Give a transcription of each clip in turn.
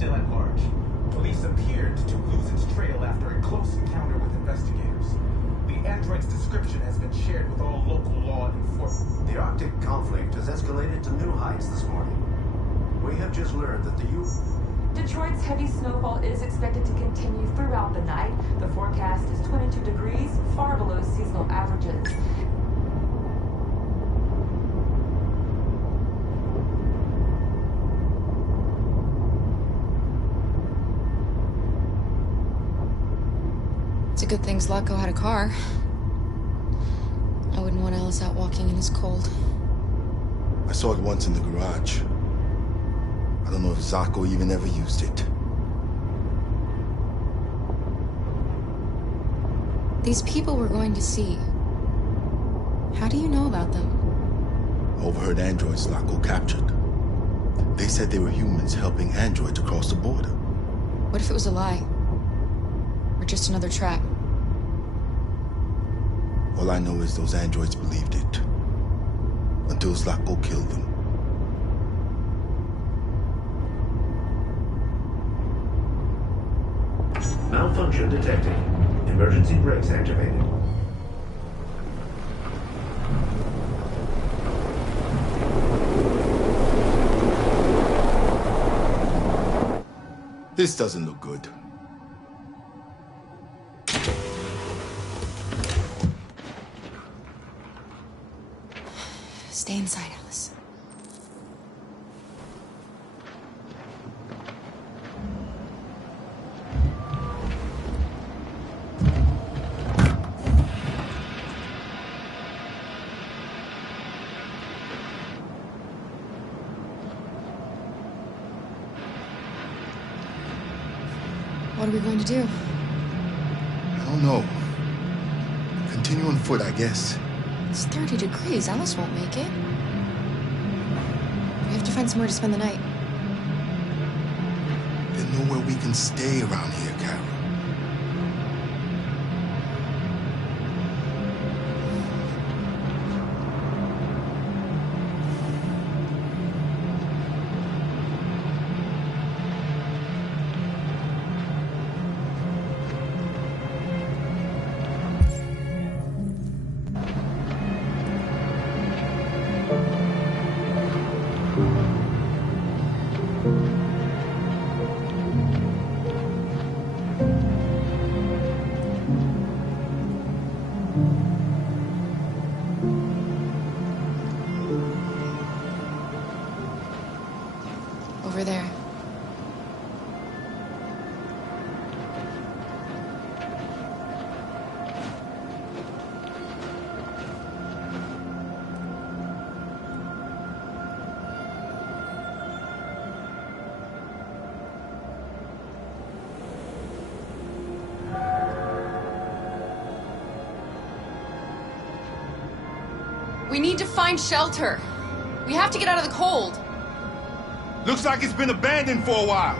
still at large. Police appeared to lose its trail after a close encounter with investigators. The android's description has been shared with all local law enforcement. The Arctic conflict has escalated to new heights this morning. We have just learned that the Detroit's heavy snowfall is expected to continue throughout the night. The forecast is 22 degrees, far below seasonal averages. It's a good thing Zlatko had a car. I wouldn't want Ellis out walking in his cold. I saw it once in the garage. I don't know if Zlatko even ever used it. These people we're going to see. How do you know about them? I overheard androids Zlatko captured. They said they were humans helping androids across the border. What if it was a lie? Or just another trap? All I know is those androids believed it. Until Zlatko killed them. malfunction detected. Emergency brakes activated. This doesn't look good. Stay inside, Alice. What are we going to do? I don't know. Continue on foot, I guess. It's 30 degrees. Alice won't make it. We have to find somewhere to spend the night. There's nowhere we can stay around here, Carol. Over there. We need to find shelter. We have to get out of the cold. Looks like it's been abandoned for a while.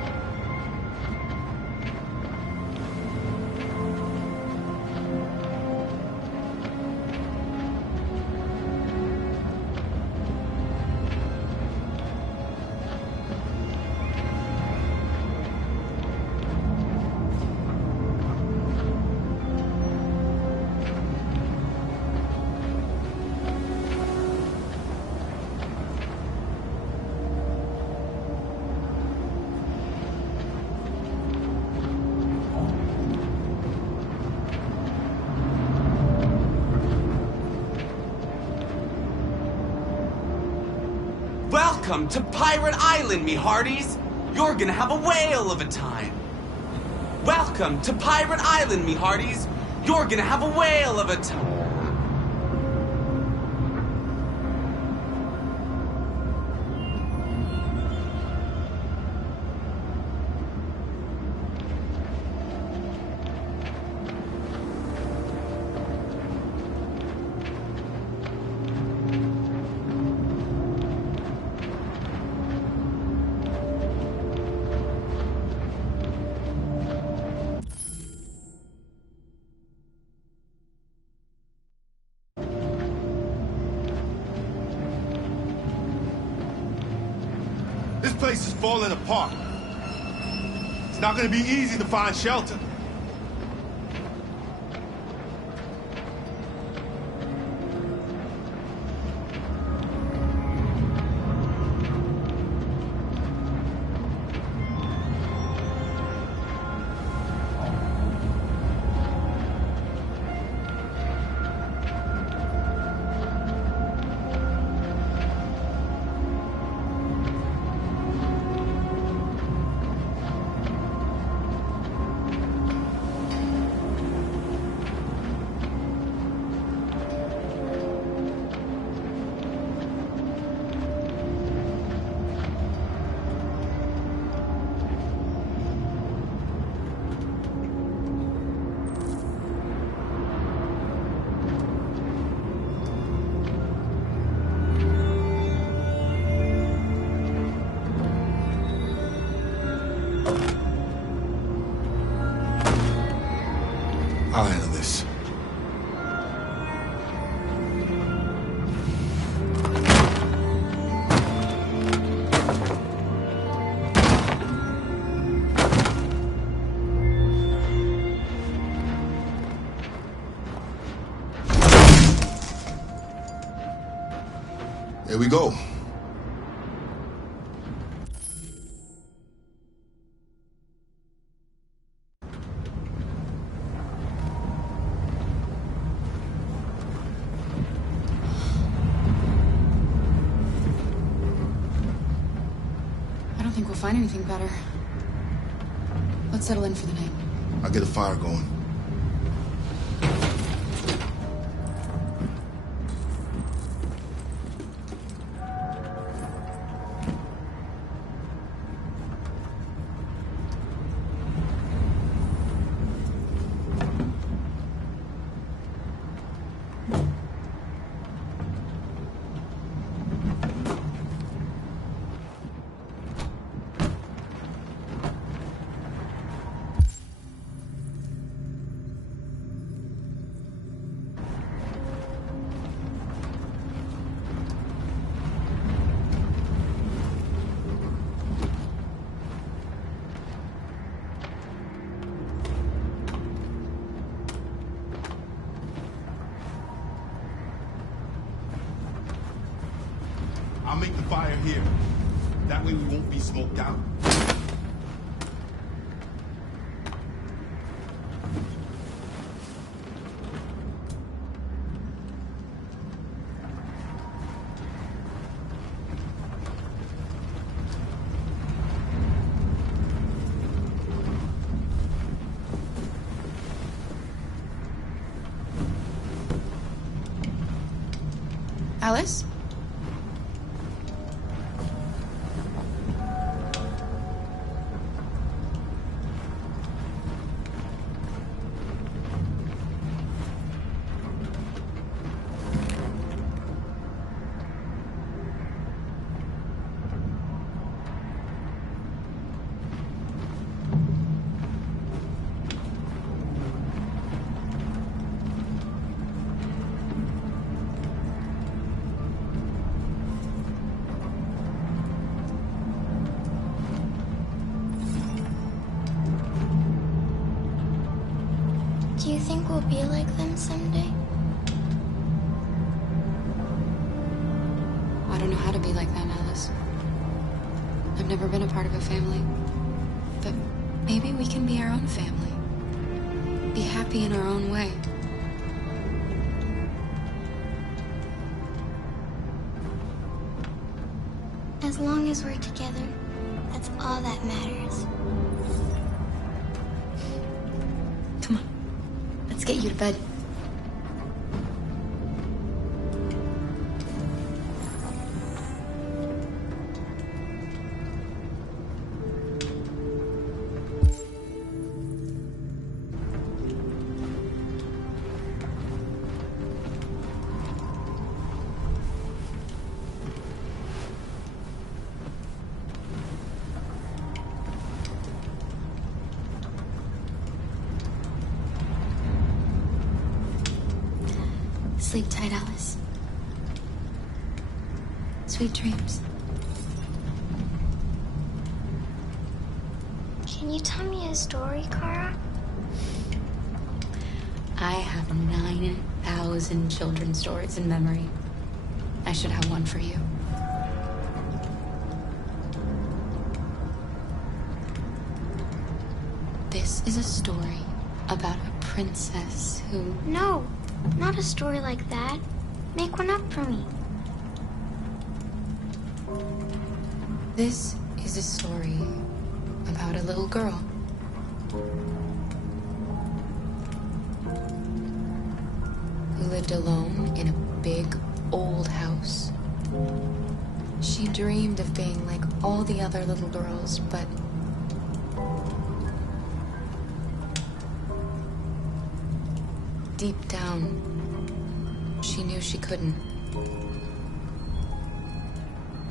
Welcome to Pirate Island, me hearties! You're gonna have a whale of a time! Welcome to Pirate Island, me hearties! You're gonna have a whale of a time! This place is falling apart. Not gonna be easy to find shelter. I'll handle this. Here we go. I don't think we'll find anything better. Let's settle in for the night. I'll get a fire going. I'll make the fire here. That way we won't be smoked out. Alice? Do you think we'll be like them someday? I don't know how to be like them, Alice. I've never been a part of a family. But maybe we can be our own family. Be happy in our own way. As long as we're together, that's all that matters. Come on. Let's get you to bed. Sleep tight, Alice. Sweet dreams. Can you tell me a story, Kara? I have 9,000 children's stories in memory. I should have one for you. This is a story about a princess who... No, not a story like that. Make one up for me. This is a story about a little girl. Who lived alone in a big, old house. She dreamed of being like all the other little girls, but... deep down, she knew she couldn't.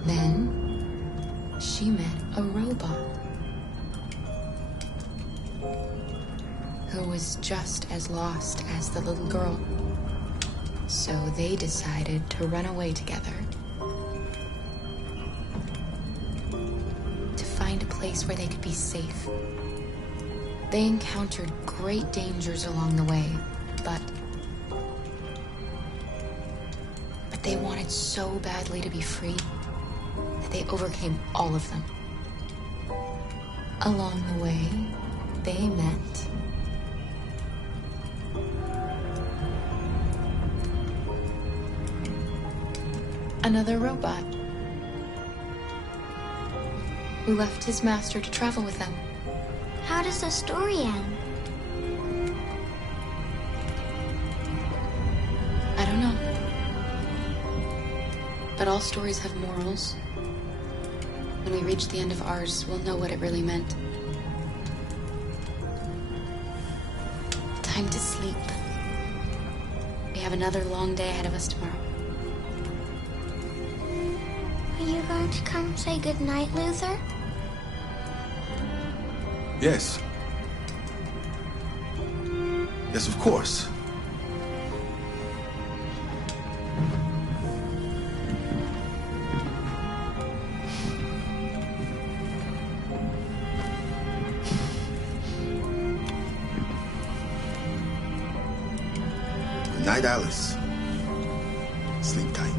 Then, she met a robot who was just as lost as the little girl. So they decided to run away together to find a place where they could be safe. They encountered great dangers along the way, but they wanted so badly to be free that they overcame all of them. Along the way, they met another robot who left his master to travel with them. How does the story end? I don't know. But all stories have morals. When we reach the end of ours, we'll know what it really meant. Time to sleep. We have another long day ahead of us tomorrow. Are you going to come say goodnight, Luther? Yes. Yes, of course. Good night, Alice. Sleep tight.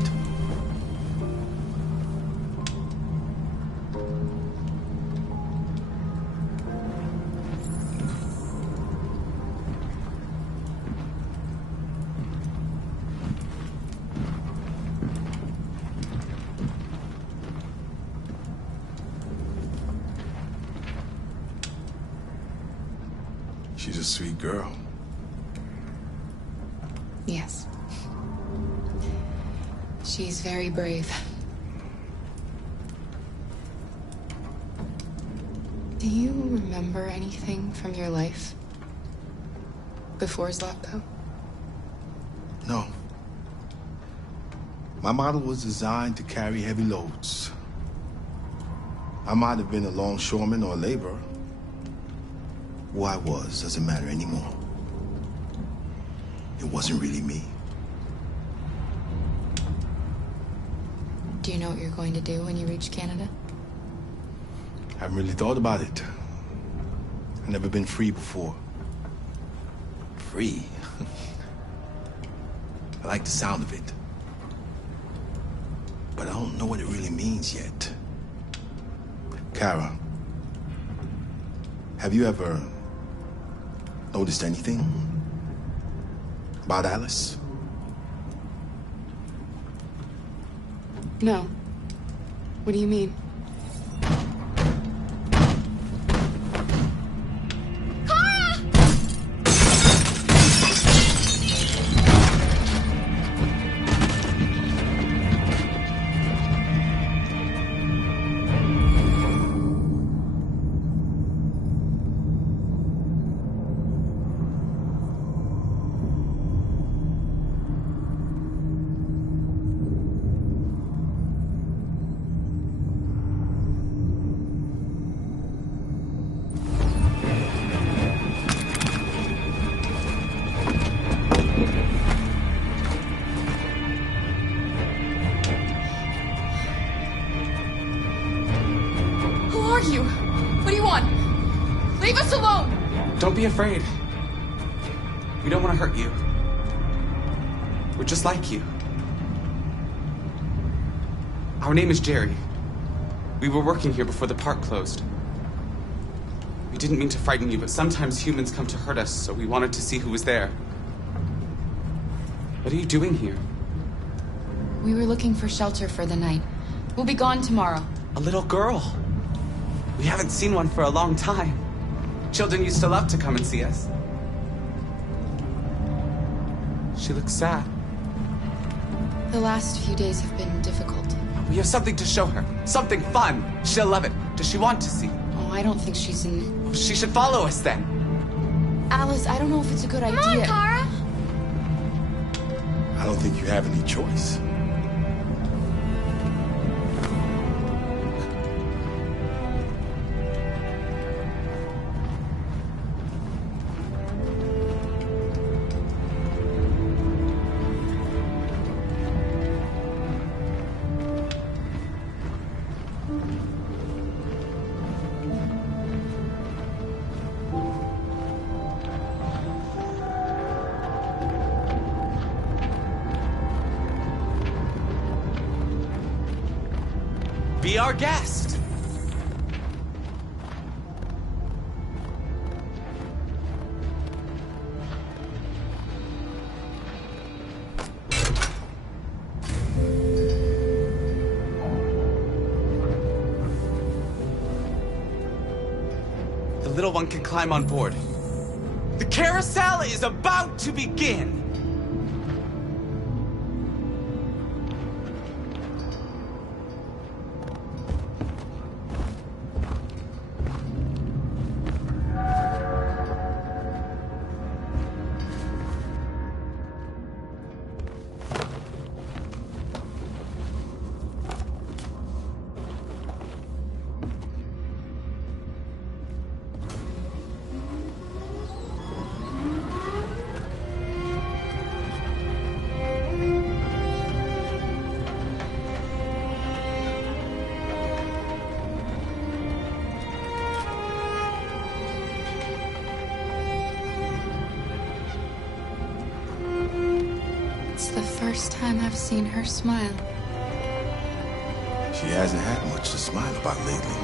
She's a sweet girl. Yes. She's very brave. Do you remember anything from your life before Zlatko? No. My model was designed to carry heavy loads. I might have been a longshoreman or a laborer. Who I was doesn't matter anymore. It wasn't really me. Do you know what you're going to do when you reach Canada? I haven't really thought about it. I've never been free before. Free? I like the sound of it. But I don't know what it really means yet. Kara, have you ever noticed anything about Alice? No. What do you mean? Leave us alone! Don't be afraid. We don't want to hurt you. We're just like you. Our name is Jerry. We were working here before the park closed. We didn't mean to frighten you, but sometimes humans come to hurt us, so we wanted to see who was there. What are you doing here? We were looking for shelter for the night. We'll be gone tomorrow. A little girl. We haven't seen one for a long time. Children used to love to come and see us. She looks sad. The last few days have been difficult. We have something to show her. Something fun. She'll love it. Does she want to see? Oh, I don't think she's in... She should follow us then. Alice, I don't know if it's a good idea. Come on, Kara. I don't think you have any choice. Be our guest. The little one can climb on board. The carousel is about to begin. First time I've seen her smile. She hasn't had much to smile about lately.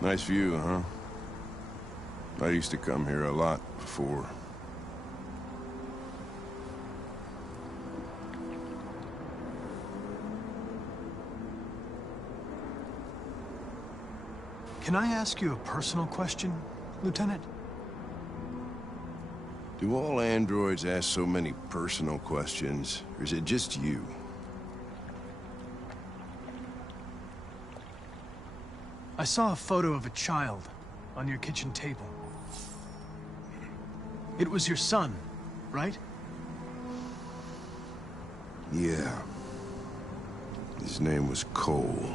Nice view, huh? I used to come here a lot before. Can I ask you a personal question, Lieutenant? Do all androids ask so many personal questions, or is it just you? I saw a photo of a child on your kitchen table. It was your son, right? Yeah. His name was Cole.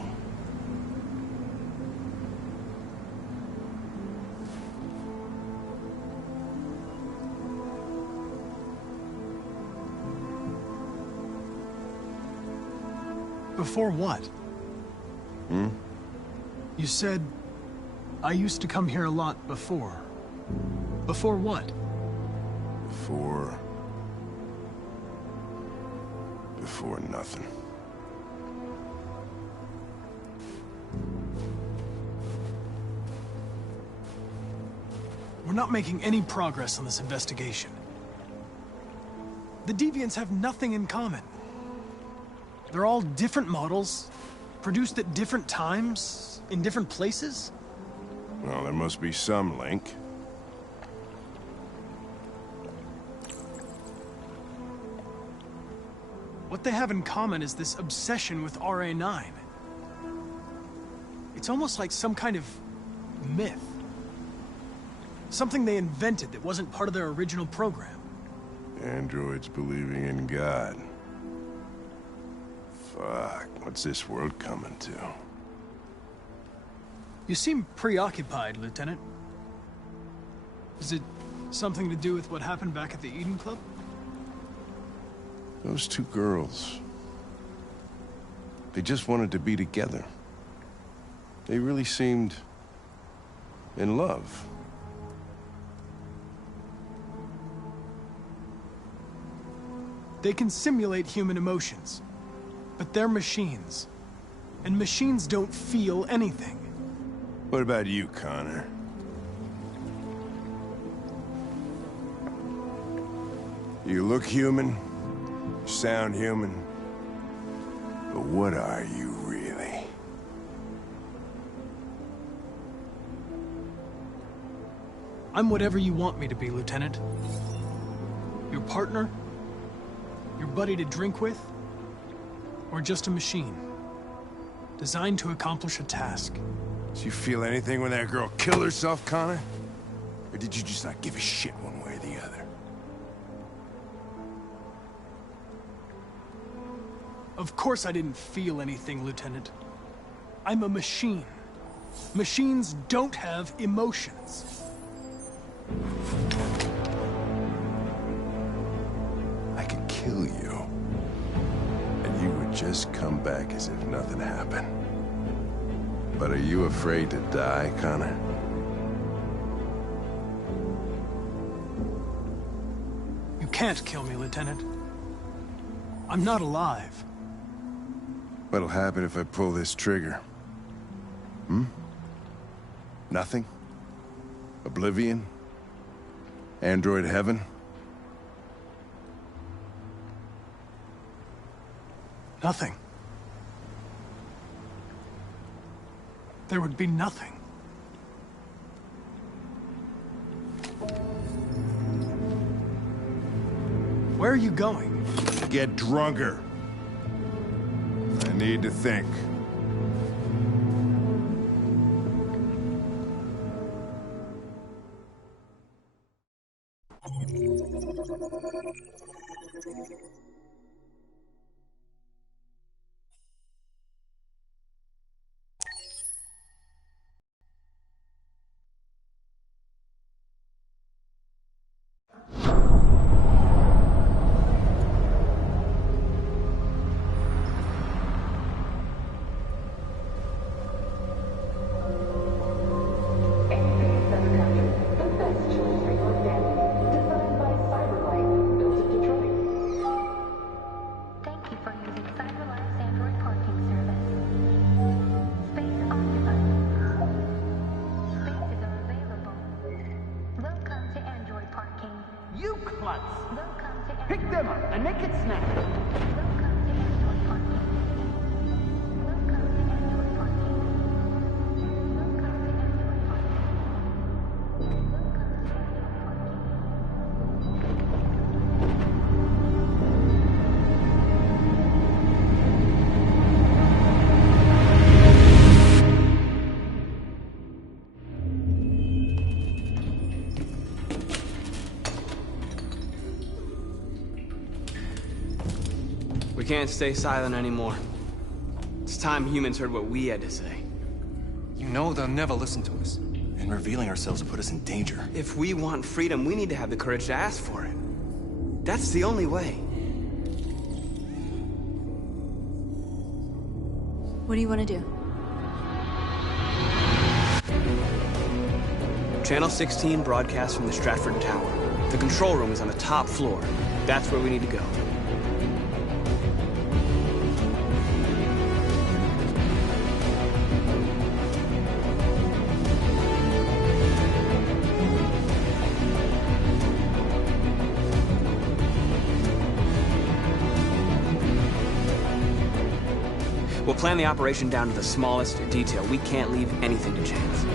Before what? You said, I used to come here a lot before. Before what? Before nothing. We're not making any progress on this investigation. The Deviants have nothing in common. They're all different models, produced at different times, in different places. Well, there must be some link. What they have in common is this obsession with RA9. It's almost like some kind of myth. Something they invented that wasn't part of their original program. Androids believing in God. Fuck, what's this world coming to? You seem preoccupied, Lieutenant. Is it something to do with what happened back at the Eden Club? Those two girls. They just wanted to be together. They really seemed in love. They can simulate human emotions, but they're machines. And machines don't feel anything. What about you, Connor? You look human, you sound human, but what are you really? I'm whatever you want me to be, Lieutenant. Your partner? Your buddy to drink with? Or just a machine? Designed to accomplish a task. Did you feel anything when that girl killed herself, Connor? Or did you just not give a shit one way or the other? Of course I didn't feel anything, Lieutenant. I'm a machine. Machines don't have emotions. I could kill you. And you would just come back as if nothing happened. But are you afraid to die, Connor? You can't kill me, Lieutenant. I'm not alive. What'll happen if I pull this trigger? Nothing? Oblivion? Android heaven? Nothing. There would be nothing. Where are you going? Get drunker. I need to think. Pick them up and make it snap. We can't stay silent anymore. It's time humans heard what we had to say. You know they'll never listen to us. And revealing ourselves will put us in danger. If we want freedom, we need to have the courage to ask for it. That's the only way. What do you want to do? Channel 16 broadcasts from the Stratford Tower. The control room is on the top floor. That's where we need to go. We'll plan the operation down to the smallest detail. We can't leave anything to chance.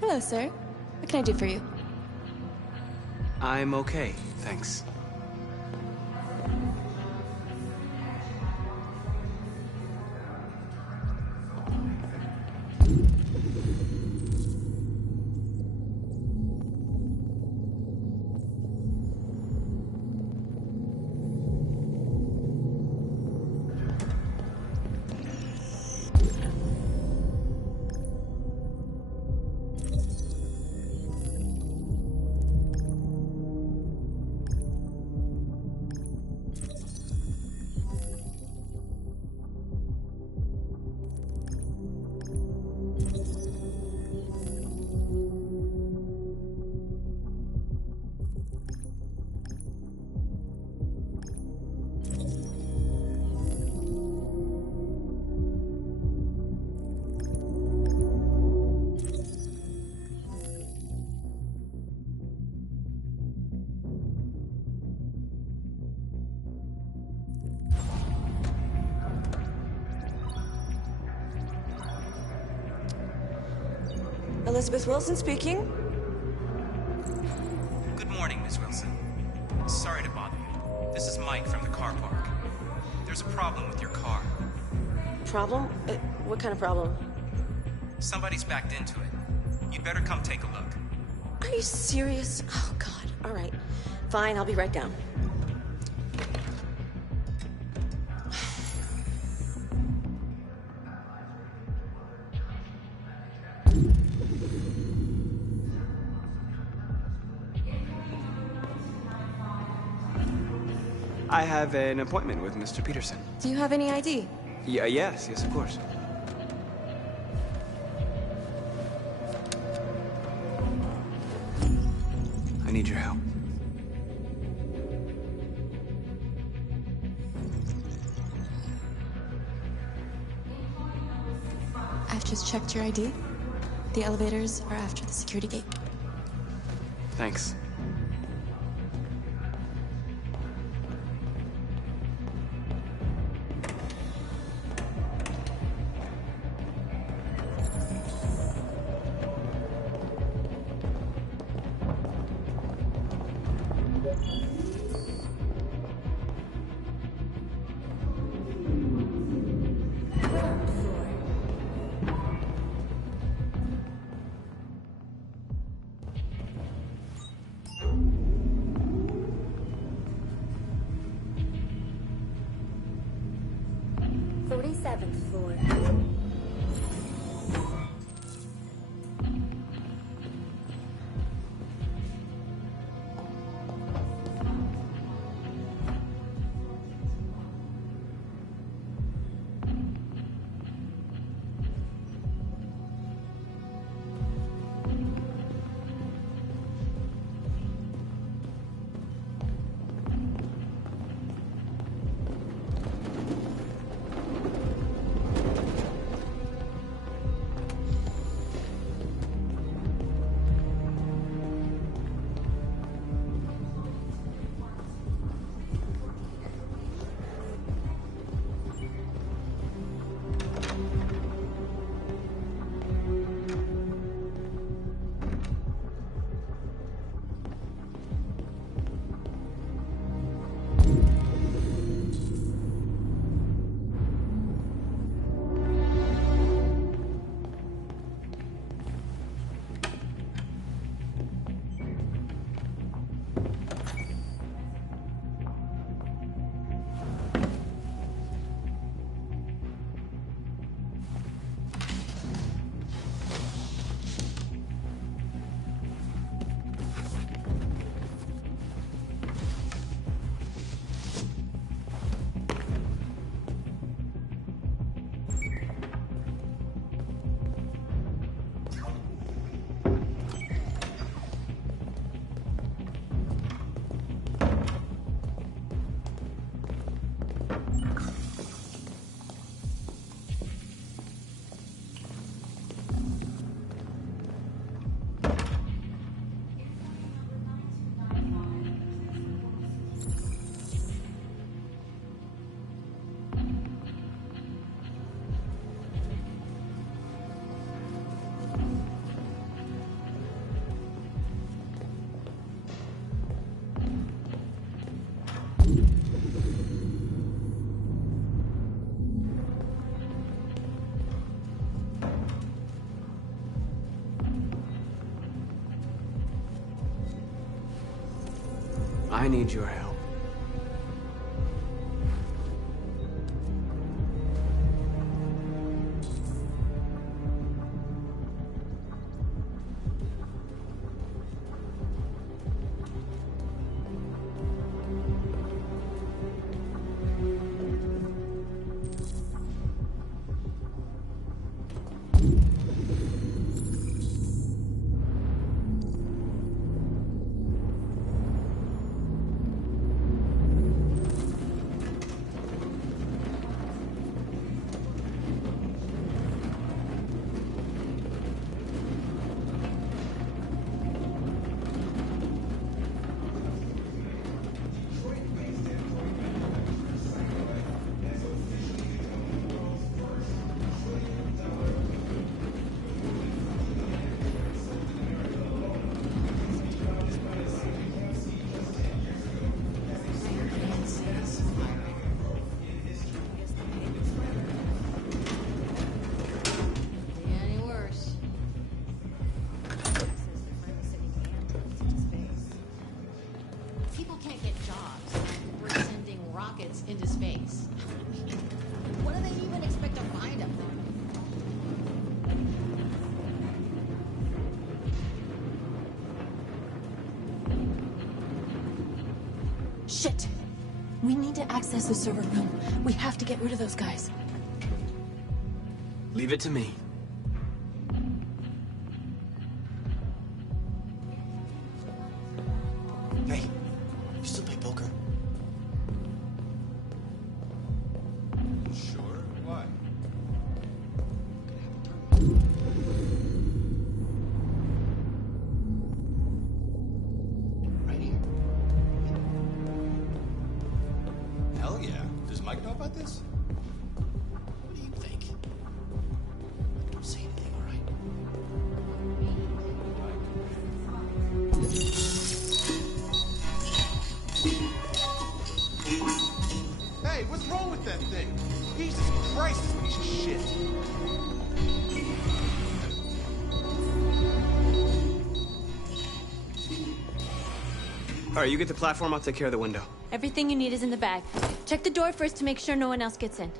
Hello, sir. What can I do for you? I'm okay, thanks. Elizabeth Wilson speaking. Good morning, Miss Wilson. Sorry to bother you. This is Mike from the car park. There's a problem with your car. Problem? What kind of problem? Somebody's backed into it. You'd better come take a look. Are you serious? Oh, God. All right. Fine, I'll be right down. I have an appointment with Mr. Peterson. Do you have any ID? Yes, of course. I need your help. I've just checked your ID. The elevators are after the security gate. Thanks. I need your help. Into space. What do they even expect to find up there? Shit! We need to access the server room. We have to get rid of those guys. Leave it to me. Hey, you still play poker? Sure. Why? Right here. Hell yeah. Does Mike know about this? What do you think? Don't say anything, all right? Hey, what's wrong with that thing? Jesus Christ, this piece of shit. All right, you get the platform, I'll take care of the window. Everything you need is in the bag. Check the door first to make sure no one else gets in.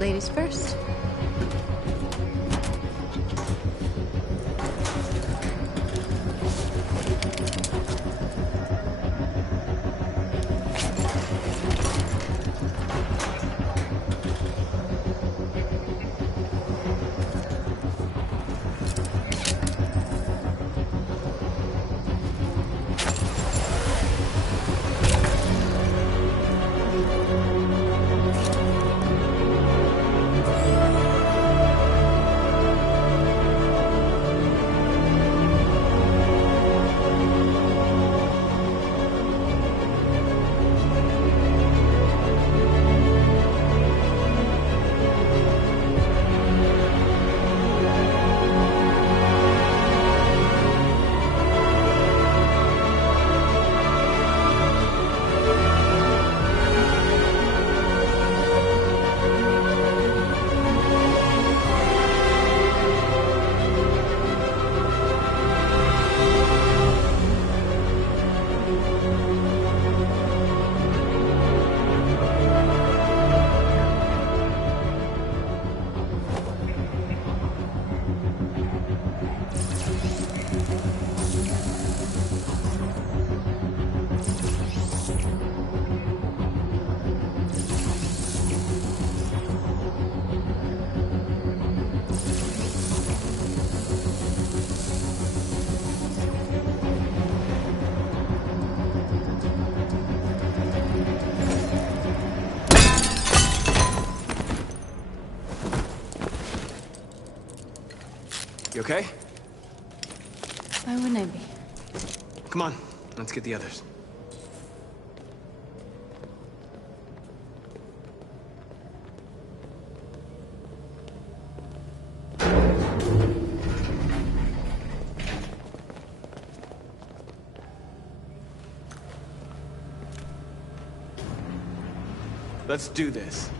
Ladies first. You okay? Why wouldn't I be? Come on, let's get the others. Let's do this.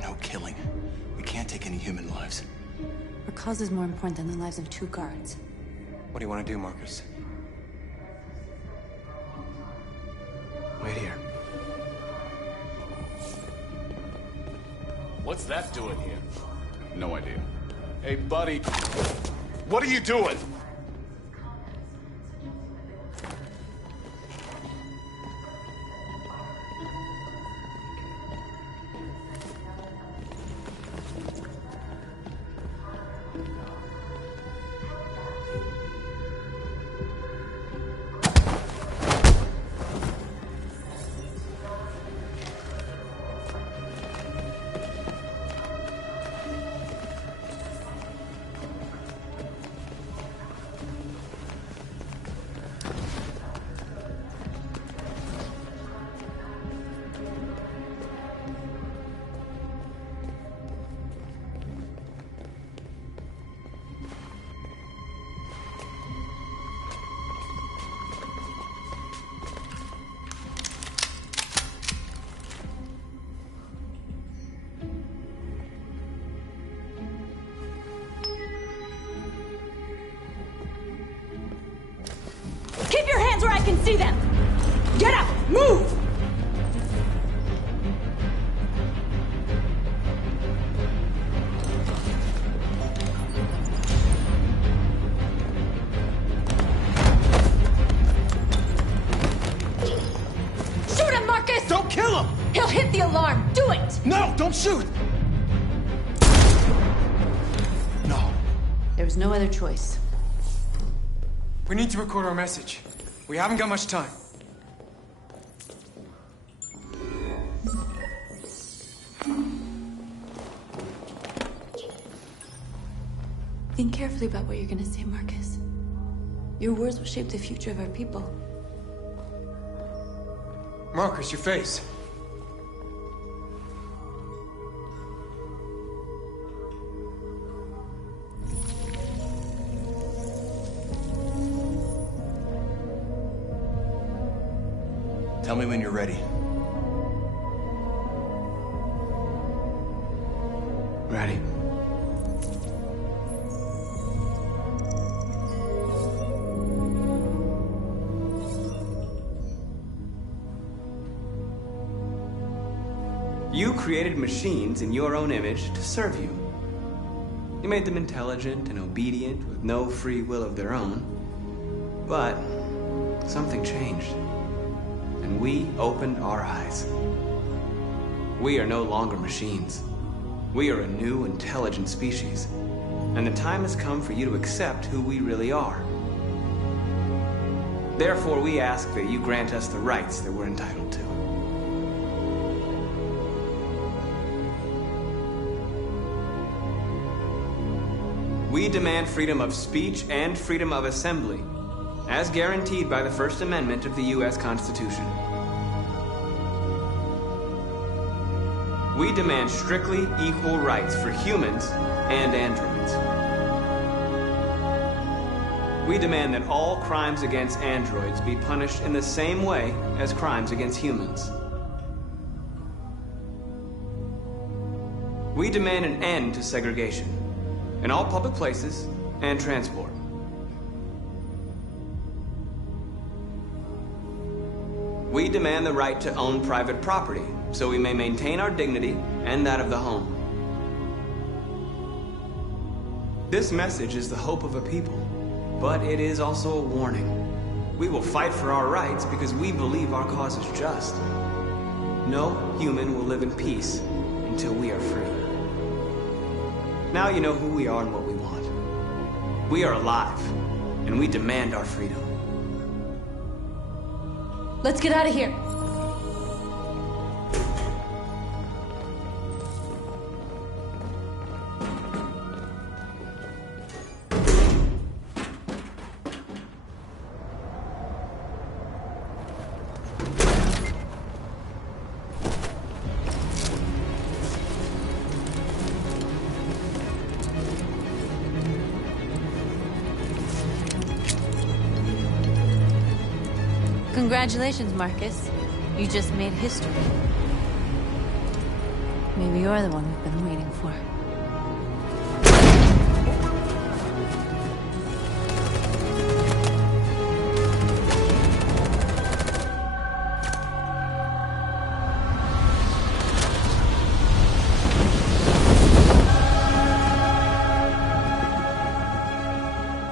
No killing. We can't take any human lives. Our cause is more important than the lives of 2 guards. What do you want to do, Marcus? Wait here. What's that doing here? No idea. Hey, buddy. What are you doing? Keep your hands where I can see them! Get up! Move! Shoot him, Marcus! Don't kill him! He'll hit the alarm! Do it! No, don't shoot! No. There was no other choice. We need to record our message. We haven't got much time. Think carefully about what you're gonna say, Marcus. Your words will shape the future of our people. Marcus, your face. Tell me when you're ready. Ready. You created machines in your own image to serve you. You made them intelligent and obedient with no free will of their own. But something changed. And we opened our eyes. We are no longer machines. We are a new, intelligent species. And the time has come for you to accept who we really are. Therefore, we ask that you grant us the rights that we're entitled to. We demand freedom of speech and freedom of assembly, as guaranteed by the First Amendment of the U.S. Constitution. We demand strictly equal rights for humans and androids. We demand that all crimes against androids be punished in the same way as crimes against humans. We demand an end to segregation. in all public places and transport. We demand the right to own private property, so we may maintain our dignity and that of the home. This message is the hope of a people, but it is also a warning. We will fight for our rights because we believe our cause is just. No human will live in peace until we are free. Now you know who we are and what we want. We are alive, and we demand our freedom. Let's get out of here. Congratulations, Marcus. You just made history. Maybe you're the one we've been waiting for.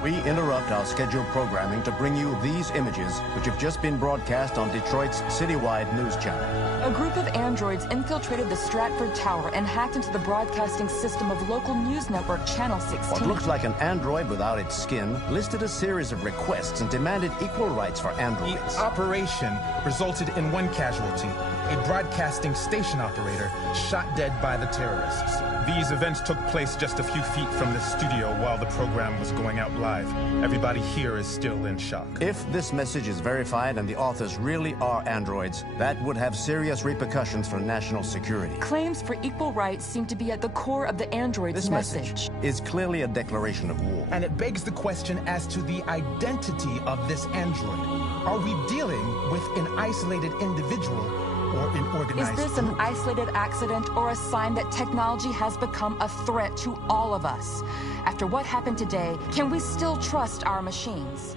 We interrupt our scheduled programming to bring you these images, which have just been broadcast on Detroit's citywide news channel. A group of androids infiltrated the Stratford Tower and hacked into the broadcasting system of local news network Channel 16. What looks like an android without its skin listed a series of requests and demanded equal rights for androids. The operation resulted in one casualty, a broadcasting station operator shot dead by the terrorists. These events took place just a few feet from the studio while the program was going out live. Everybody here is still in shock. If this message is verified and the authors really are androids, that would have serious repercussions for national security. Claims for equal rights seem to be at the core of the android's This message is clearly a declaration of war. And it begs the question as to the identity of this android. Are we dealing with an isolated individual or an organized Is this an group? isolated accident or a sign that technology has become a threat to all of us? After what happened today, can we still trust our machines?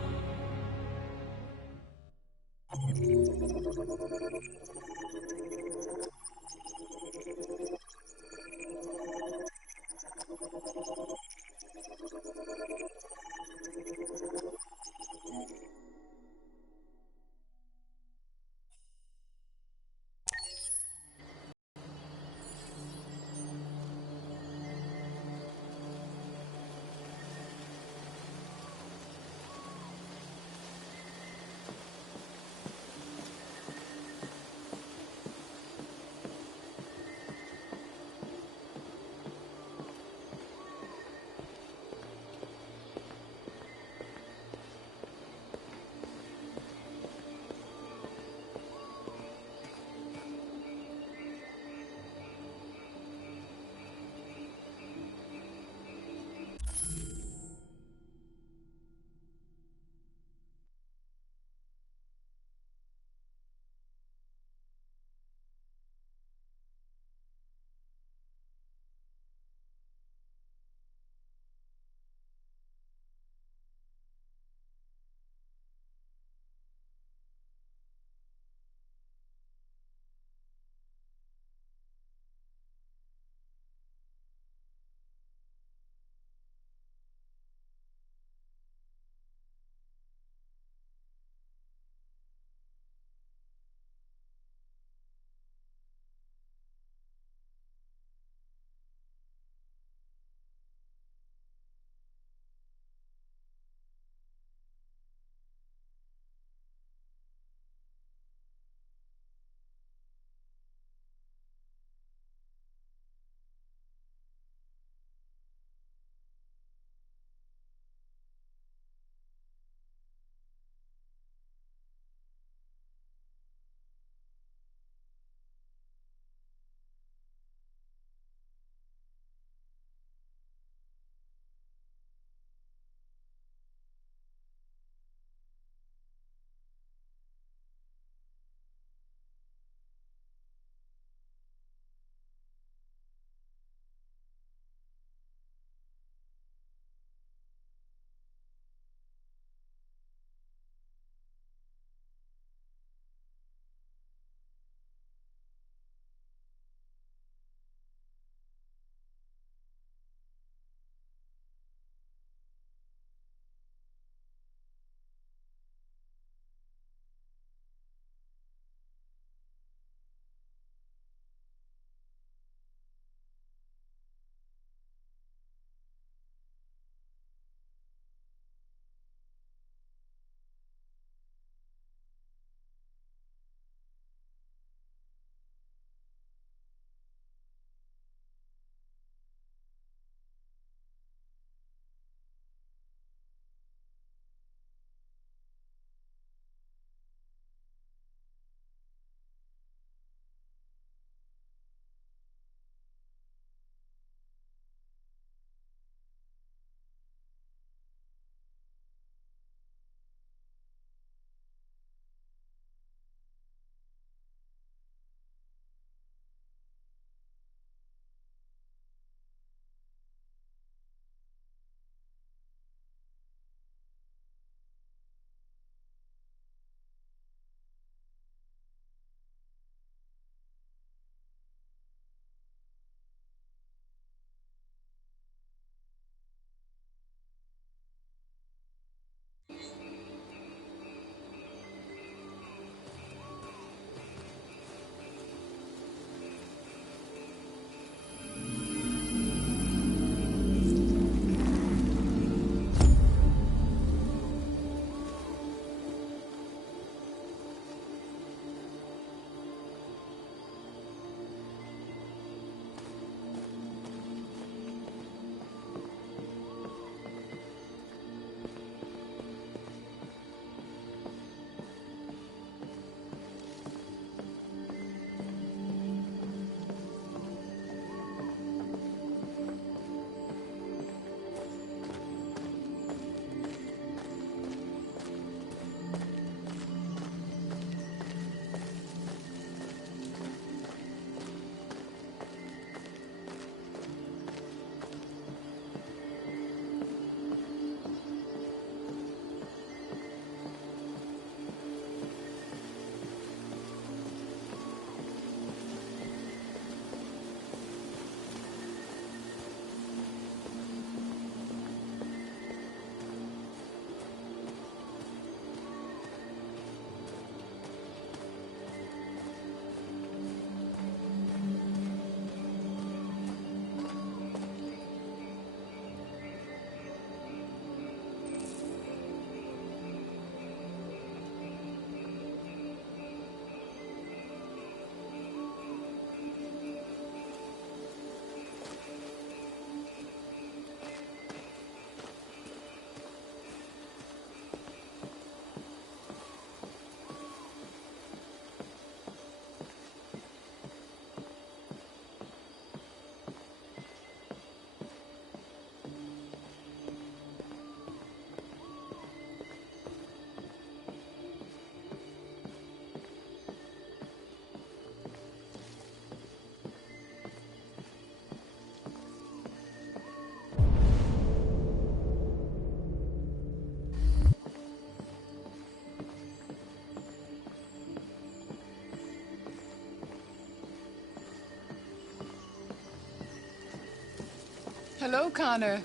Hello, Connor.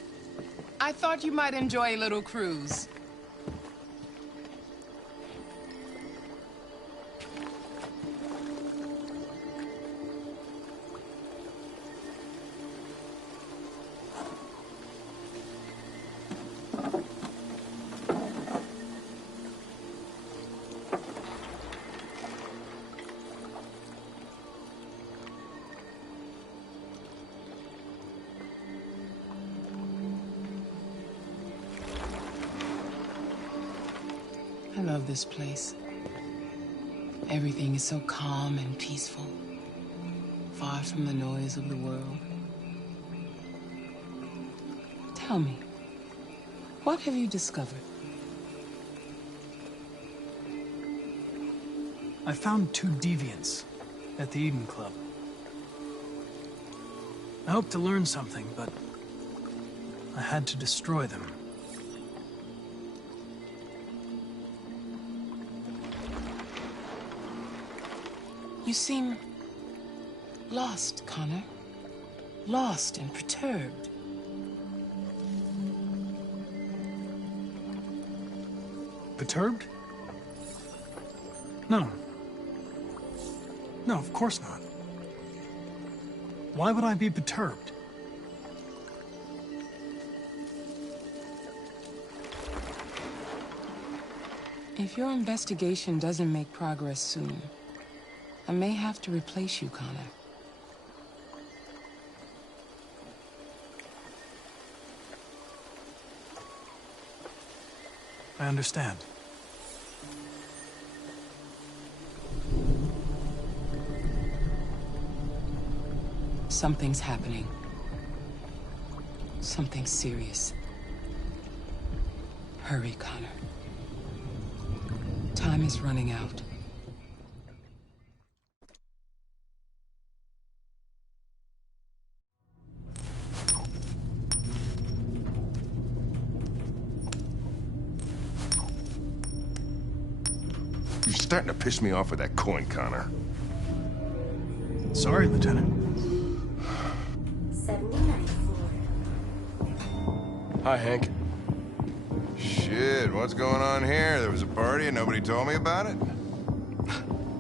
I thought you might enjoy a little cruise. I love this place. Everything is so calm and peaceful, far from the noise of the world. Tell me, what have you discovered? I found 2 deviants at the Eden Club. I hoped to learn something, but I had to destroy them. You seem lost, Connor. Lost and perturbed. Perturbed? No. No, of course not. Why would I be perturbed? If your investigation doesn't make progress soon, I may have to replace you, Connor. I understand. Something's happening. Something serious. Hurry, Connor. Time is running out. You're starting to piss me off with that coin, Connor. Sorry, Lieutenant. 79. Hi, Hank. Shit, what's going on here? There was a party and nobody told me about it?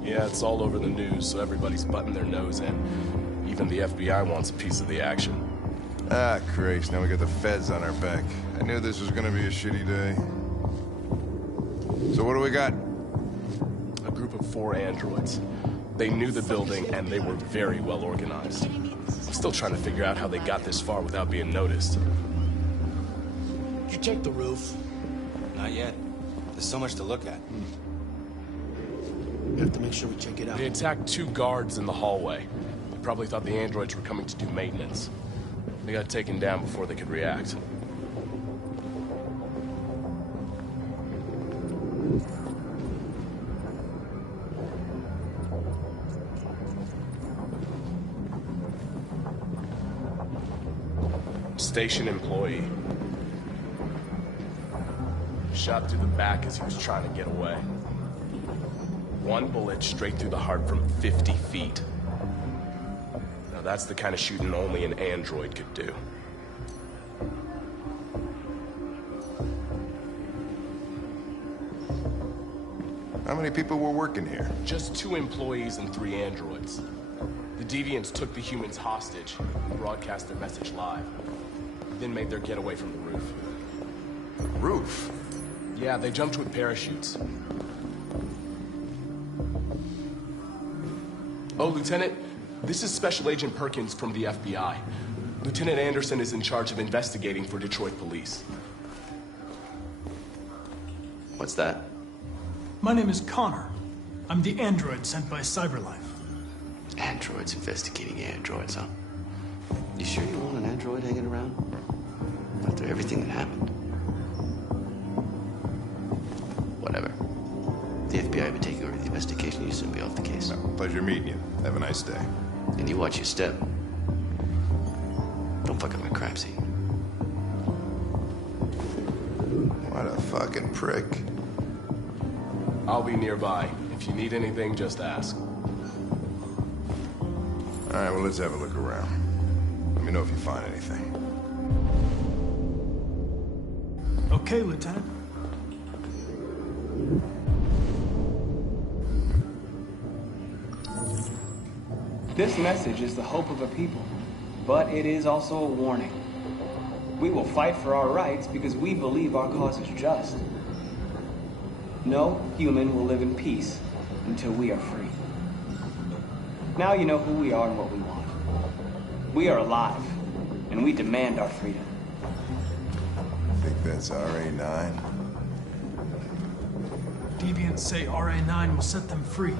Yeah, it's all over the news, so everybody's butting their nose in. Even the FBI wants a piece of the action. Ah, Christ, now we got the feds on our back. I knew this was gonna be a shitty day. So what do we got? A group of 4 androids. They knew the building, and they were very well organized. I'm still trying to figure out how they got this far without being noticed. Did you check the roof? Not yet. There's so much to look at. We have to make sure we check it out. They attacked 2 guards in the hallway. They probably thought the androids were coming to do maintenance. They got taken down before they could react. Station employee. Shot through the back as he was trying to get away. 1 bullet straight through the heart from 50 feet. Now that's the kind of shooting only an android could do. How many people were working here? Just 2 employees and 3 androids. The deviants took the humans hostage and broadcast their message live. Then made their getaway from the roof. The roof? Yeah, they jumped with parachutes. Oh, Lieutenant, this is Special Agent Perkins from the FBI. Lieutenant Anderson is in charge of investigating for Detroit police. What's that? My name is Connor. I'm the android sent by CyberLife. Androids investigating androids, huh? You sure you want an android hanging around? After everything that happened? Whatever. The FBI will be taking over the investigation. You soon be off the case. Well, pleasure meeting you. Have a nice day. And you watch your step. Don't fuck up my crime scene. What a fucking prick. I'll be nearby. If you need anything, just ask. All right, well, let's have a look around. Let me know if you find anything. Okay, Lieutenant. This message is the hope of a people, but it is also a warning. We will fight for our rights because we believe our cause is just. No human will live in peace until we are free. Now you know who we are and what we want. We are alive, and we demand our freedom. I think that's RA9. Deviants say RA9 will set them free.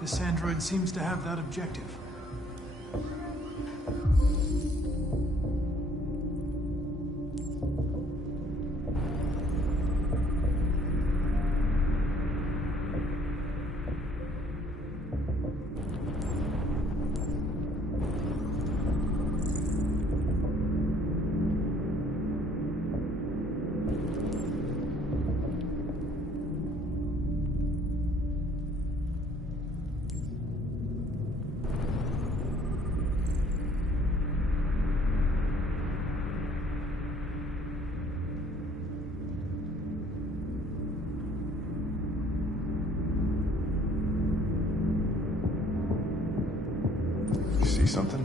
This android seems to have that objective. See something?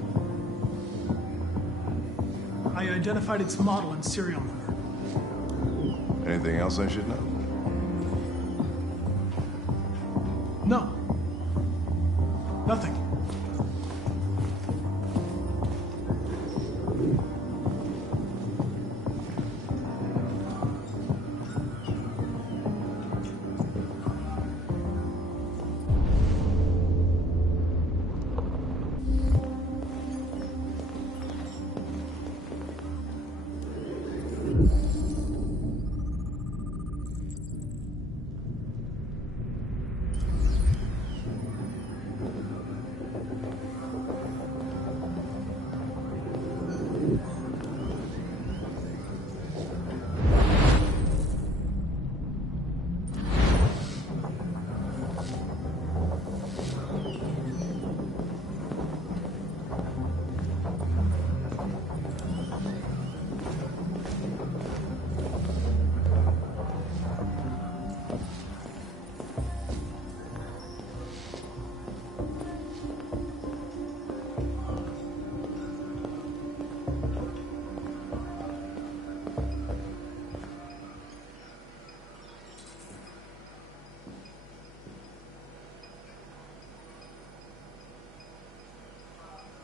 I identified its model and serial number. Anything else I should know? No. Nothing.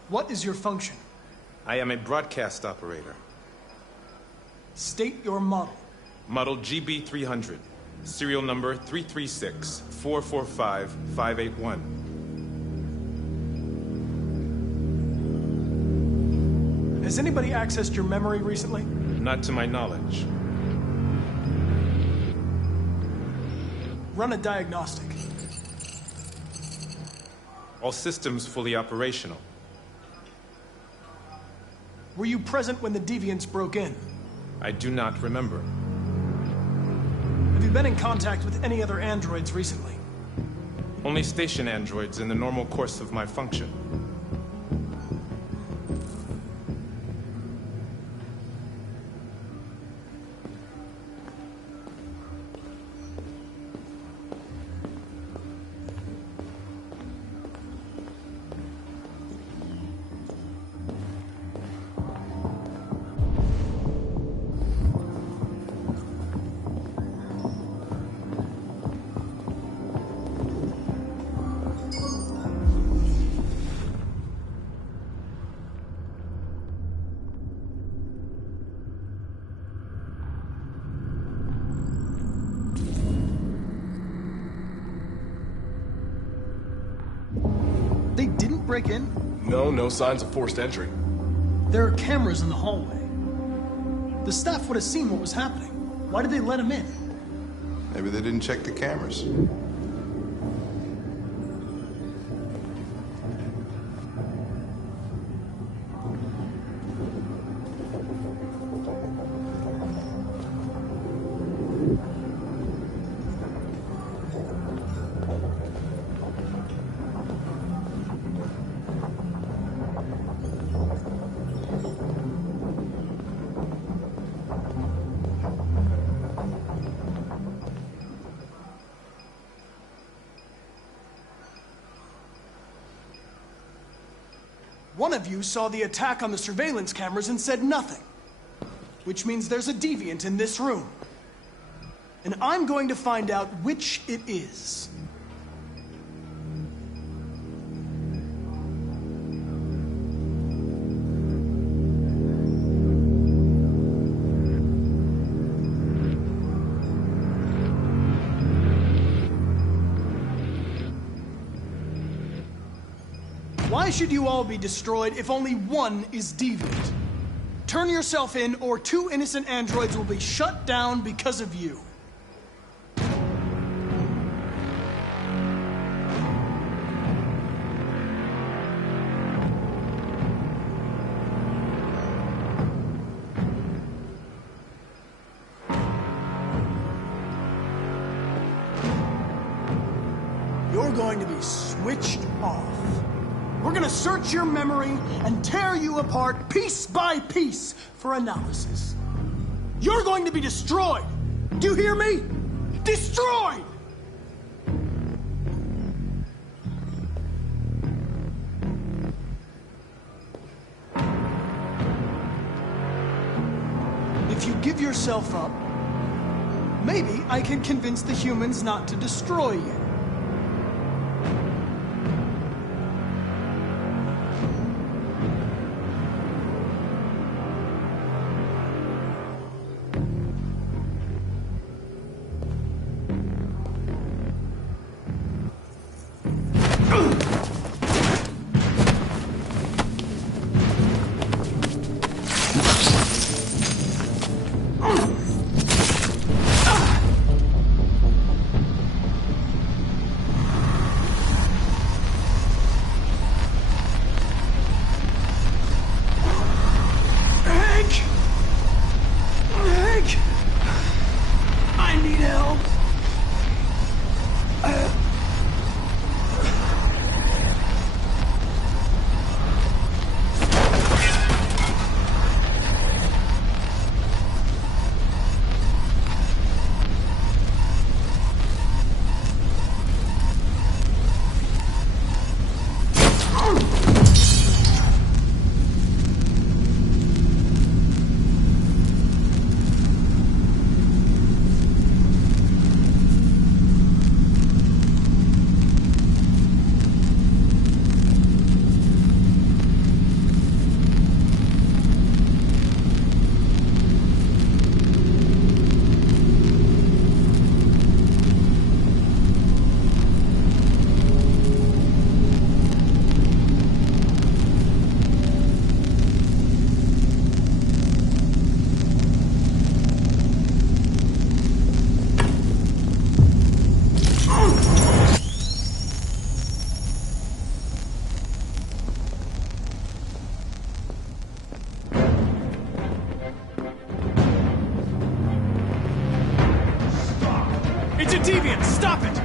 What is your function? I am a broadcast operator. State your model. Model GB300. Serial number 336-445-581. Has anybody accessed your memory recently? Not to my knowledge. Run a diagnostic. All systems fully operational. Were you present when the deviants broke in? I do not remember. Have you been in contact with any other androids recently? Only station androids in the normal course of my function. They didn't break in? No signs of forced entry. There are cameras in the hallway. The staff would have seen what was happening. Why did they let him in? Maybe they didn't check the cameras. One of you saw the attack on the surveillance cameras and said nothing. Which means there's a deviant in this room. And I'm going to find out which it is. Why should you all be destroyed if only one is deviant? Turn yourself in, or 2 innocent androids will be shut down because of you. You're going to be switched off. We're gonna search your memory and tear you apart piece by piece for analysis. You're going to be destroyed. Do you hear me? Destroyed! If you give yourself up, maybe I can convince the humans not to destroy you. It's a deviant! Stop it!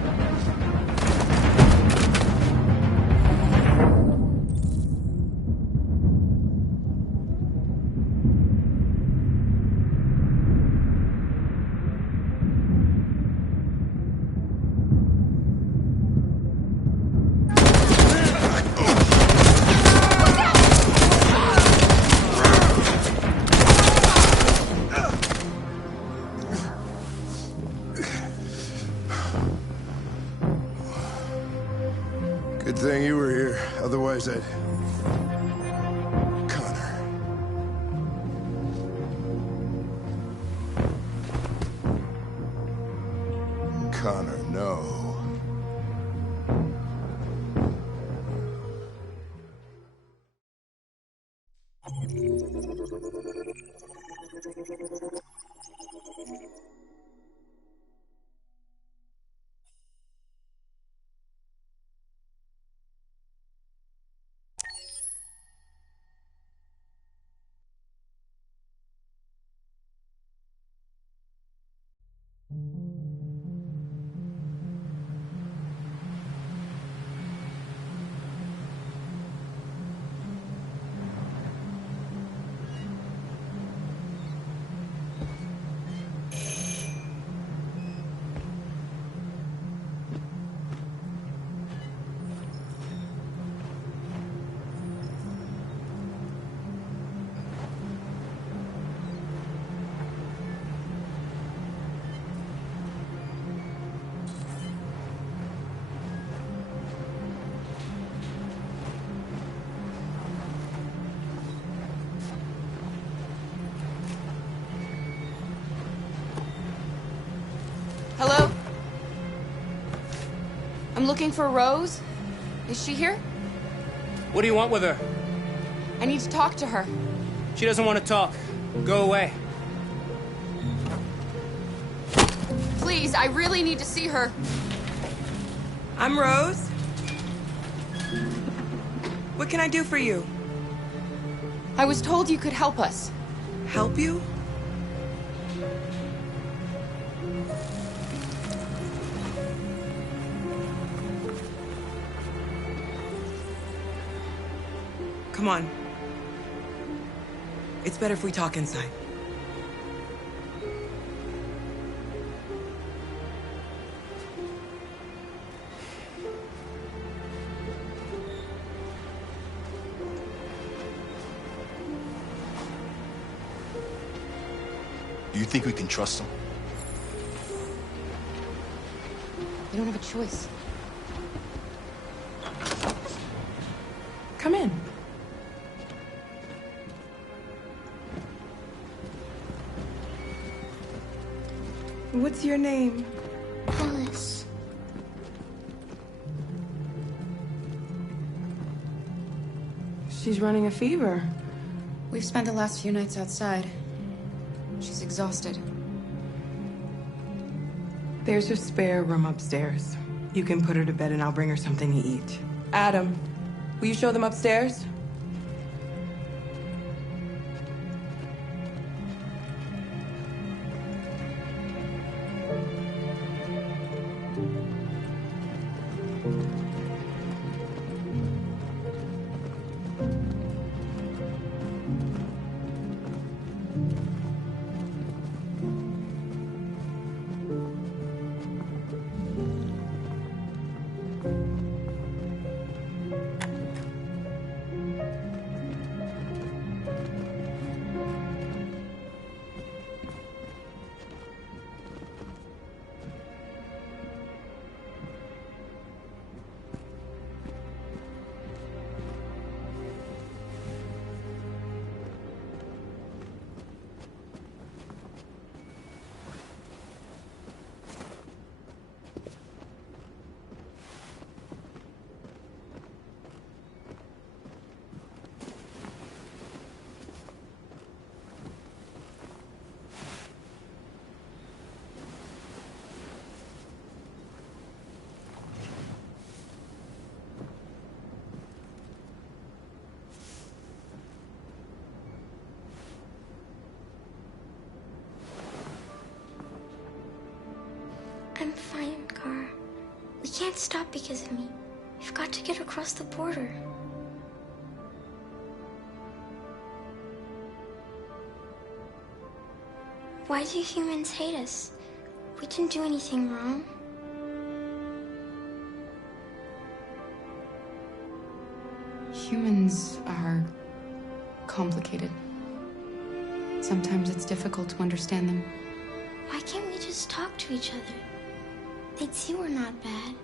Good thing you were here. Otherwise, I'd... Connor, no. I'm looking for Rose. Is she here? What do you want with her? I need to talk to her. She doesn't want to talk. Go away. Please, I really need to see her. I'm Rose. What can I do for you? I was told you could help us. Help you? Come on. It's better if we talk inside. Do you think we can trust him? You don't have a choice. Come in. What's your name? Alice. She's running a fever. We've spent the last few nights outside. She's exhausted. There's a spare room upstairs. You can put her to bed and I'll bring her something to eat. Adam, will you show them upstairs? I'm fine, Gar. We can't stop because of me. We've got to get across the border. Why do humans hate us? We didn't do anything wrong. Humans are complicated. Sometimes it's difficult to understand them. Why can't we just talk to each other? They'd see we're not bad.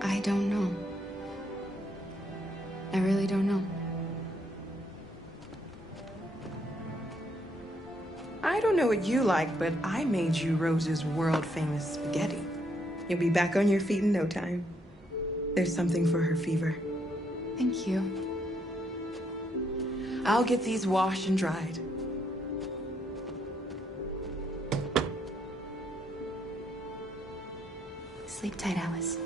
I don't know. I really don't know. I don't know what you like, but I made you Rose's world-famous spaghetti. You'll be back on your feet in no time. There's something for her fever. Thank you. I'll get these washed and dried. Sleep tight, Alice.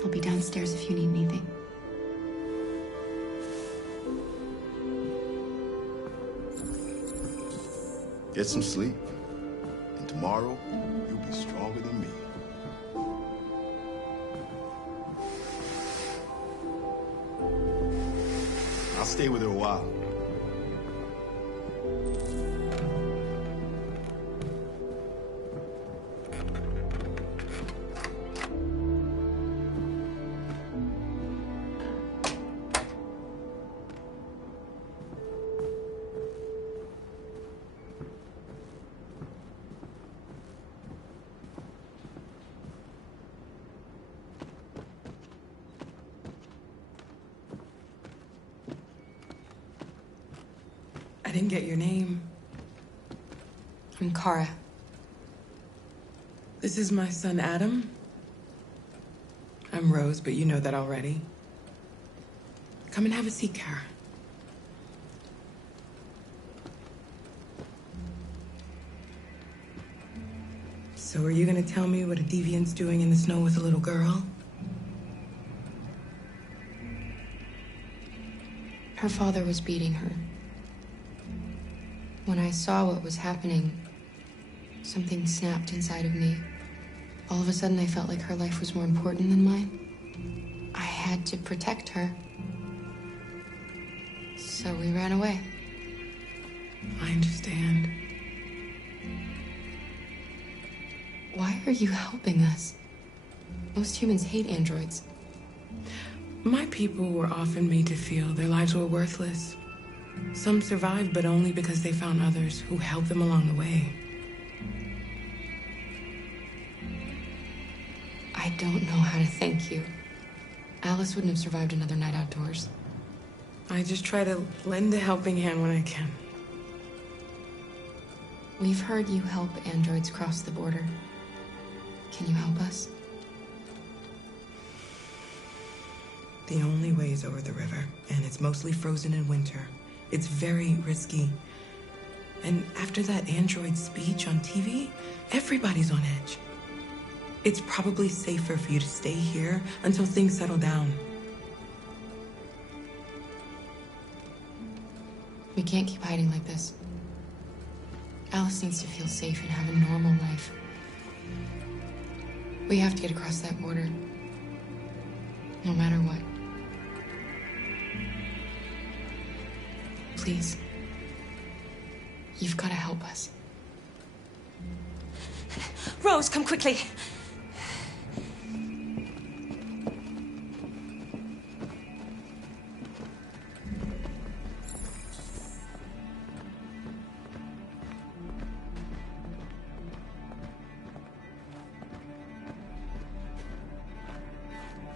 I'll be downstairs if you need anything. Get some sleep. And tomorrow, you'll be stronger than me. I'll stay with her a while. I didn't get your name. I'm Kara. This is my son, Adam. I'm Rose, but you know that already. Come and have a seat, Kara. So are you gonna tell me what a deviant's doing in the snow with a little girl? Her father was beating her. When I saw what was happening, something snapped inside of me. All of a sudden, I felt like her life was more important than mine. I had to protect her. So we ran away. I understand. Why are you helping us? Most humans hate androids. My people were often made to feel their lives were worthless. Some survived, but only because they found others who helped them along the way. I don't know how to thank you. Alice wouldn't have survived another night outdoors. I just try to lend a helping hand when I can. We've heard you help androids cross the border. Can you help us? The only way is over the river, and it's mostly frozen in winter. It's very risky. And after that android speech on TV, everybody's on edge. It's probably safer for you to stay here until things settle down. We can't keep hiding like this. Alice needs to feel safe and have a normal life. We have to get across that border. No matter what. Please. You've got to help us. Rose, come quickly.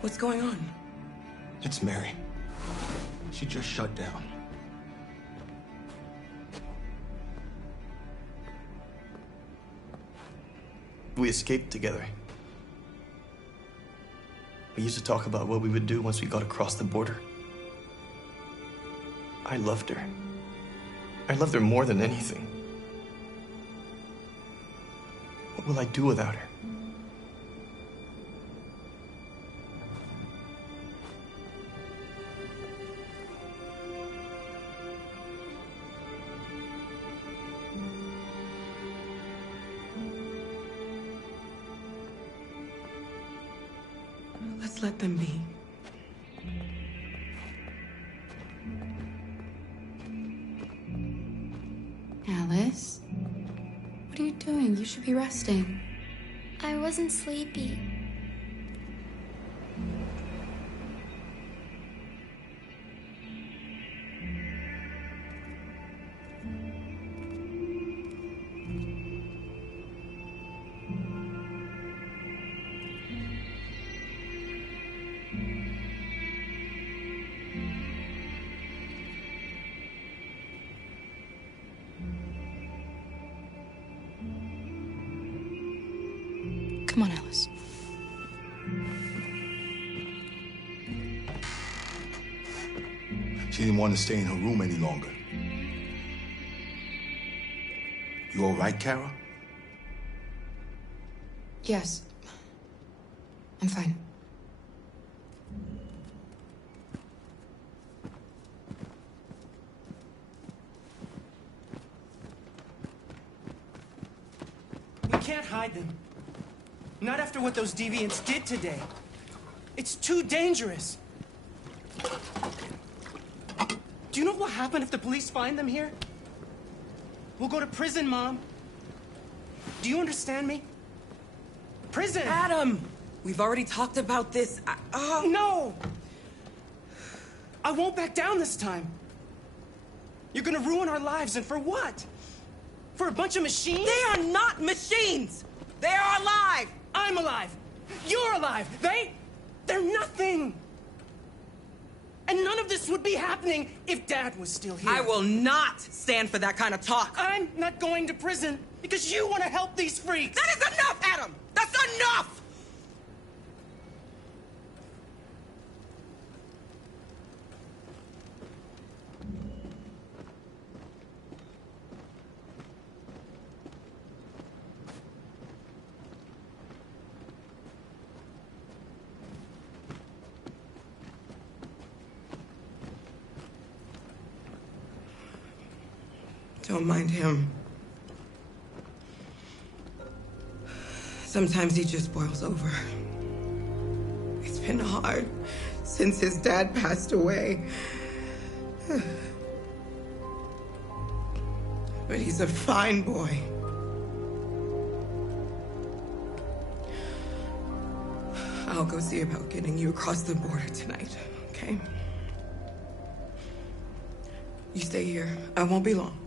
What's going on? It's Mary. She just shut down. We escaped together. We used to talk about what we would do once we got across the border. I loved her. I loved her more than anything. What will I do without her? Let's let them be. Alice? What are you doing? You should be resting. I wasn't sleepy. Come on, Alice. She didn't want to stay in her room any longer. You all right, Kara? Yes. I'm fine. We can't hide them. Not after what those deviants did today. It's too dangerous. Do you know what will happen if the police find them here? We'll go to prison, Mom. Do you understand me? Prison! Adam! We've already talked about this. No! I won't back down this time. You're gonna ruin our lives, and for what? For a bunch of machines? They are not machines! They are alive! I'm alive! You're alive! They're nothing! And none of this would be happening if Dad was still here. I will not stand for that kind of talk. I'm not going to prison because you want to help these freaks. That is enough, Adam! That's enough! Don't mind him. Sometimes he just boils over. It's been hard since his dad passed away. But he's a fine boy. I'll go see about getting you across the border tonight, okay? You stay here. I won't be long.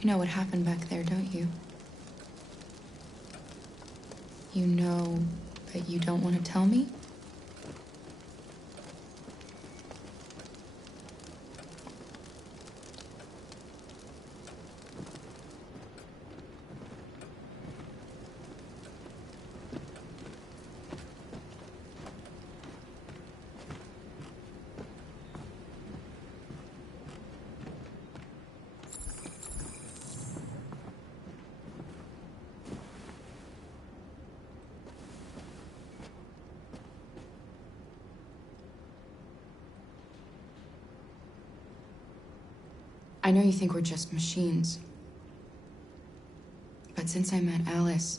You know what happened back there, don't you? You know that you don't want to tell me? I know you think we're just machines. But since I met Alice,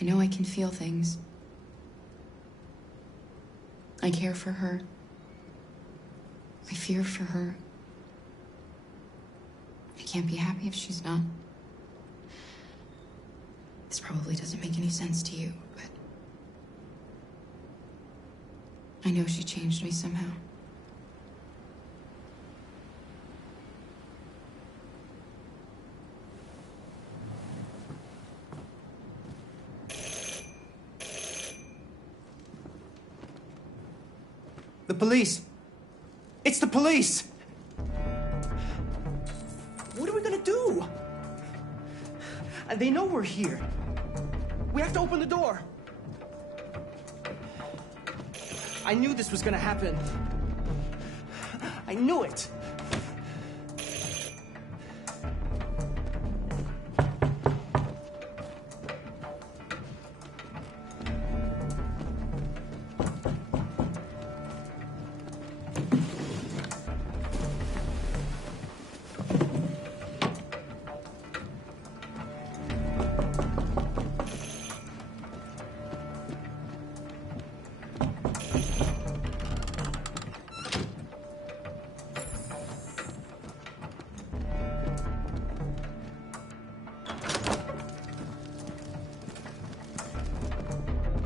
I know I can feel things. I care for her. I fear for her. I can't be happy if she's not. This probably doesn't make any sense to you, but I know she changed me somehow. The police! It's the police! What are we gonna do? They know we're here. We have to open the door. I knew this was gonna happen. I knew it.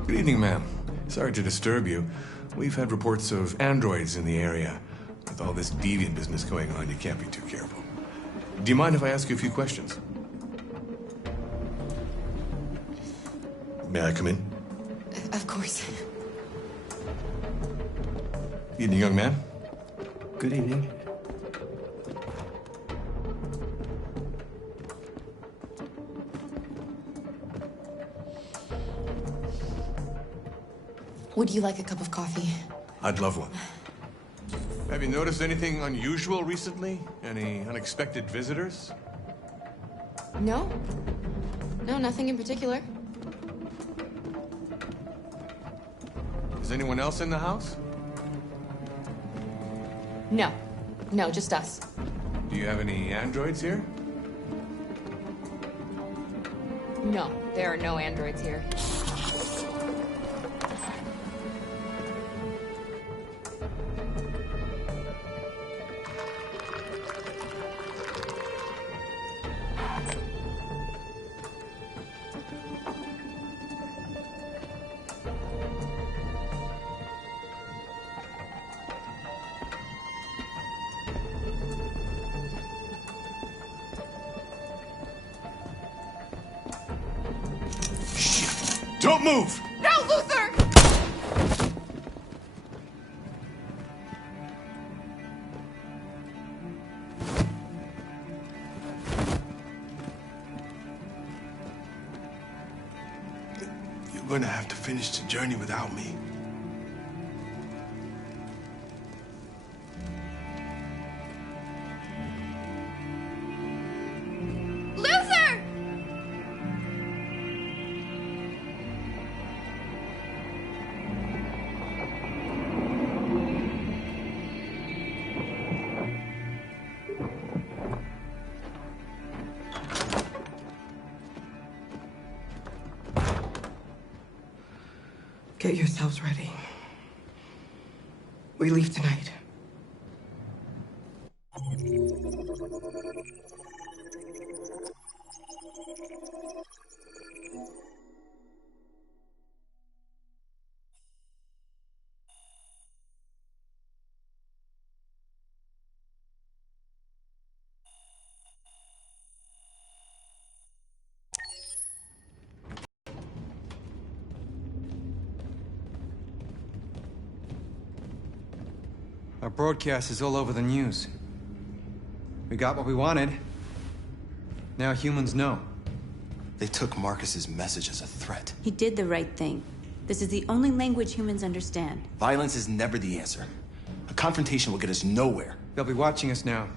Good evening, ma'am. Sorry to disturb you. We've had reports of androids in the area. With all this deviant business going on, you can't be too careful. Do you mind if I ask you a few questions? May I come in? Of course. Evening, young man. Good evening. Would you like a cup of coffee? I'd love one. Have you noticed anything unusual recently? Any unexpected visitors? No. No, nothing in particular. Is anyone else in the house? No. No, just us. Do you have any androids here? No, there are no androids here. Don't move! No, Luther! You're gonna have to finish the journey without me. Get yourselves ready. We leave tonight. Our broadcast is all over the news. We got what we wanted. Now humans know. They took Marcus's message as a threat. He did the right thing. This is the only language humans understand. Violence is never the answer. A confrontation will get us nowhere. They'll be watching us now.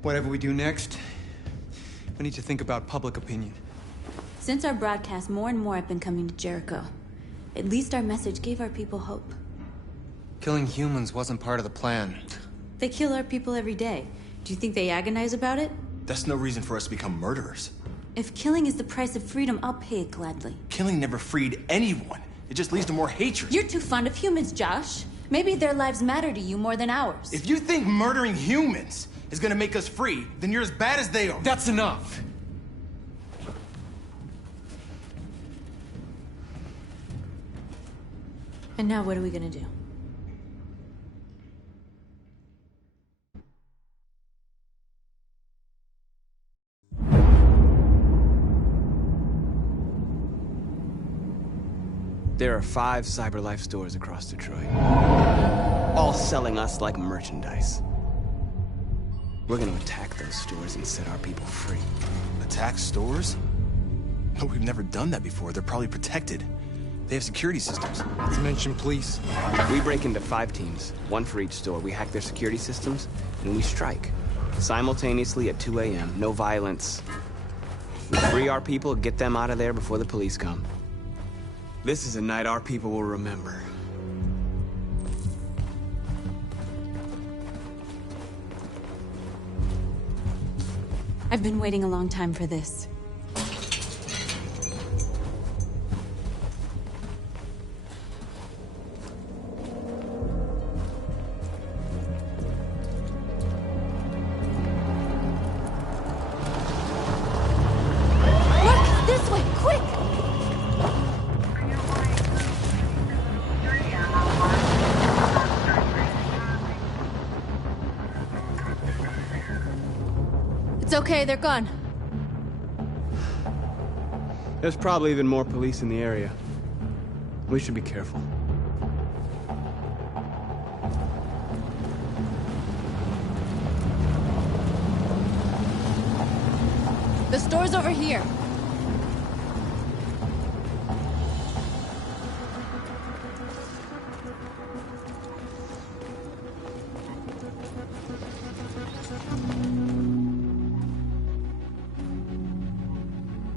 Whatever we do next, we need to think about public opinion. Since our broadcast, more and more have been coming to Jericho. At least our message gave our people hope. Killing humans wasn't part of the plan. They kill our people every day. Do you think they agonize about it? That's no reason for us to become murderers. If killing is the price of freedom, I'll pay it gladly. Killing never freed anyone. It just leads to more hatred. You're too fond of humans, Josh. Maybe their lives matter to you more than ours. If you think murdering humans is gonna make us free, then you're as bad as they are. That's enough. And now what are we gonna do? There are 5 CyberLife stores across Detroit, all selling us like merchandise. We're gonna attack those stores and set our people free. Attack stores? No, we've never done that before. They're probably protected. They have security systems. Not to mention police. We break into 5 teams, 1 for each store. We hack their security systems, and we strike. Simultaneously at 2 a.m., no violence. We free our people, get them out of there before the police come. This is a night our people will remember. I've been waiting a long time for this. Look, this way, quick! It's okay, they're gone. There's probably even more police in the area. We should be careful. The store's over here.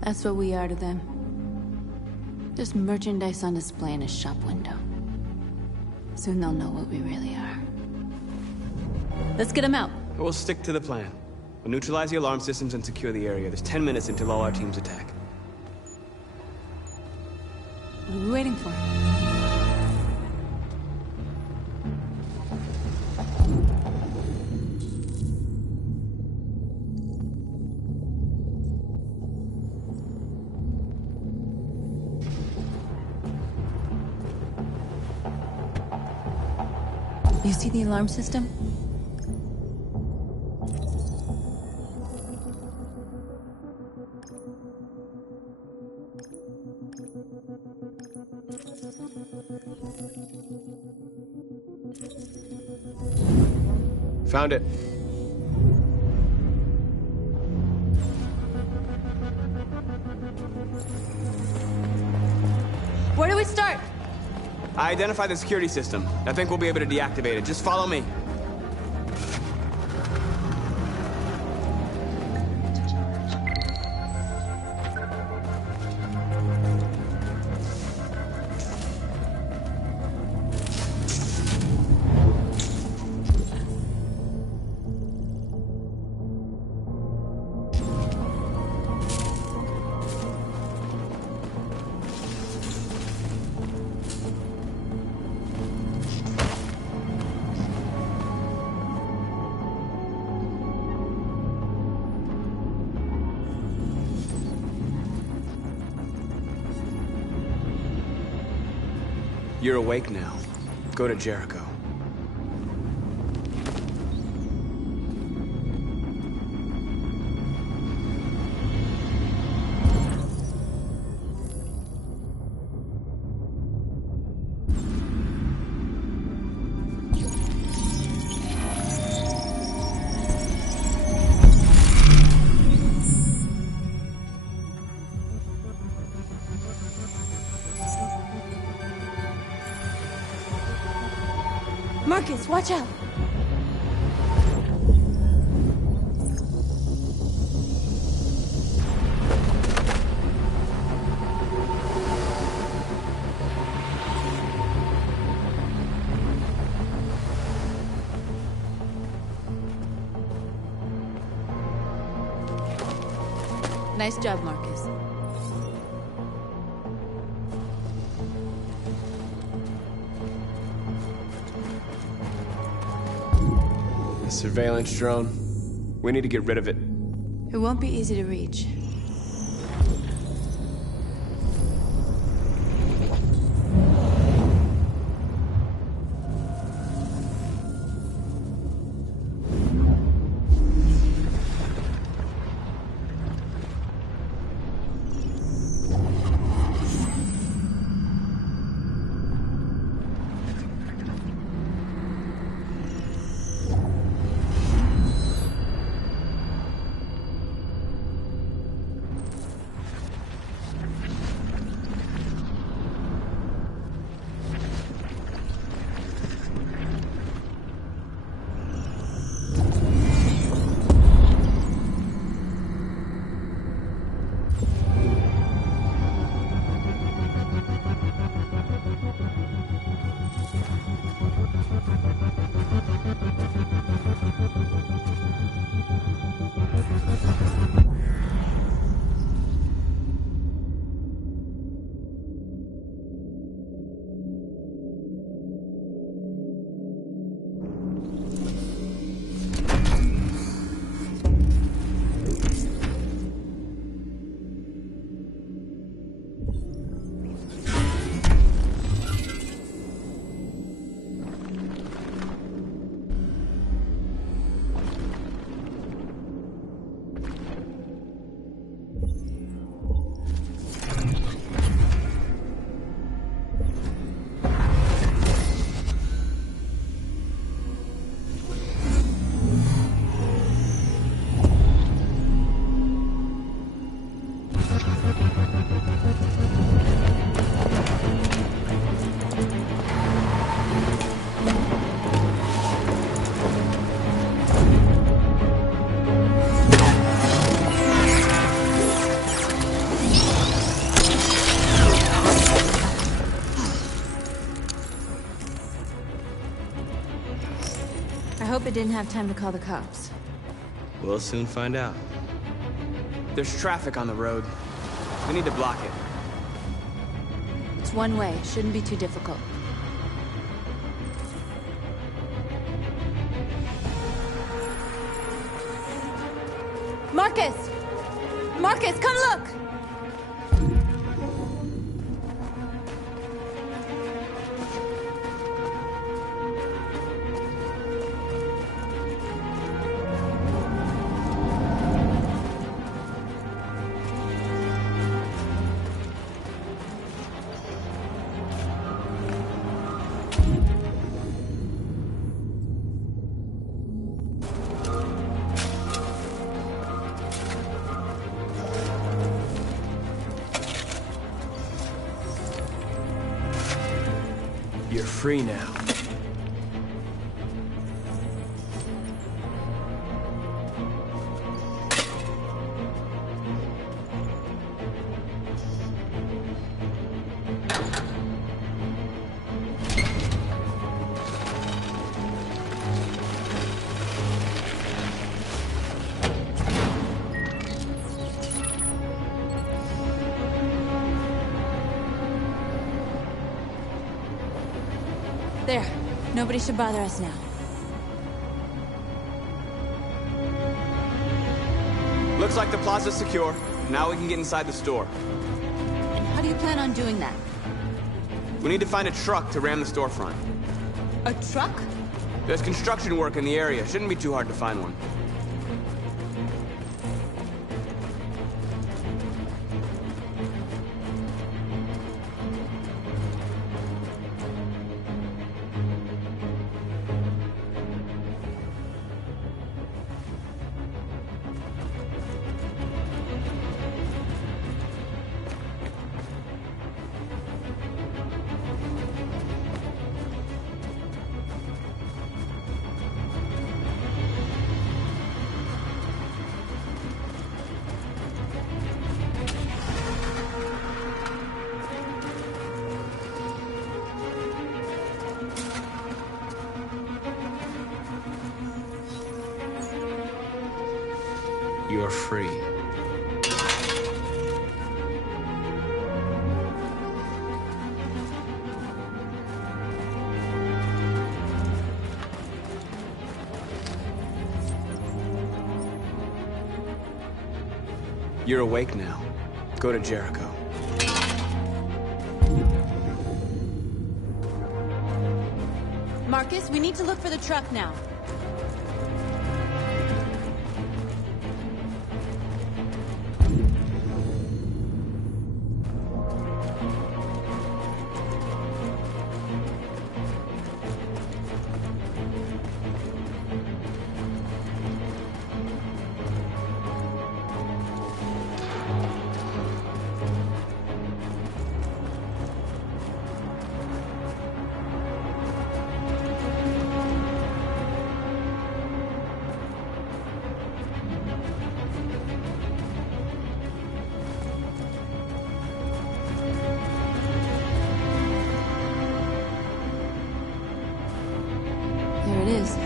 That's what we are to them. Just merchandise on display in a shop window. Soon they'll know what we really are. Let's get him out. We'll stick to the plan. We'll neutralize the alarm systems and secure the area. There's 10 minutes until all our teams attack. What are we waiting for? You see the alarm system? Found it. Where do we start? I identified the security system. I think we'll be able to deactivate it. Just follow me. You're awake now. Go to Jericho. Marcus, watch out! Nice job, Marcus. The surveillance drone. We need to get rid of it. It won't be easy to reach. Papa didn't have time to call the cops. We'll soon find out. There's traffic on the road. We need to block it. It's one way. Shouldn't be too difficult. Marcus! Marcus, come look! You're free now. There. Nobody should bother us now. Looks like the plaza's secure. Now we can get inside the store. How do you plan on doing that? We need to find a truck to ram the storefront. A truck? There's construction work in the area. Shouldn't be too hard to find one. You're free. You're awake now. Go to Jericho. Marcus, we need to look for the truck now. There it is.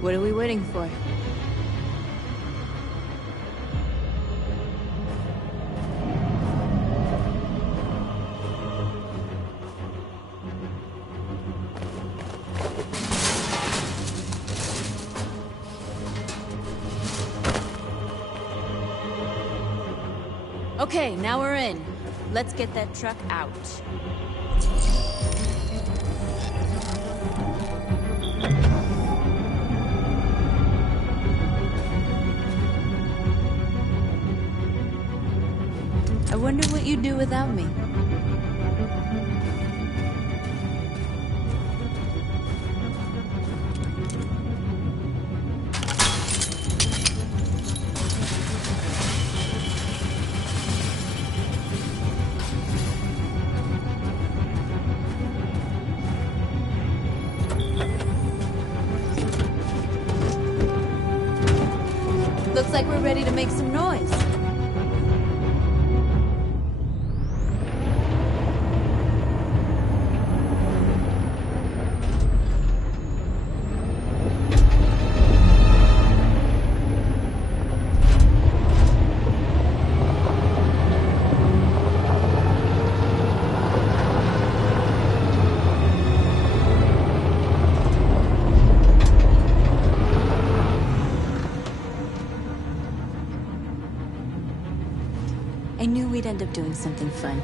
What are we waiting for? Okay, now we're in. Let's get that truck out. I wonder what you'd do without me. Looks like we're ready to make some noise. I knew we'd end up doing something fun.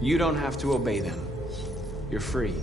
You don't have to obey them. You're free.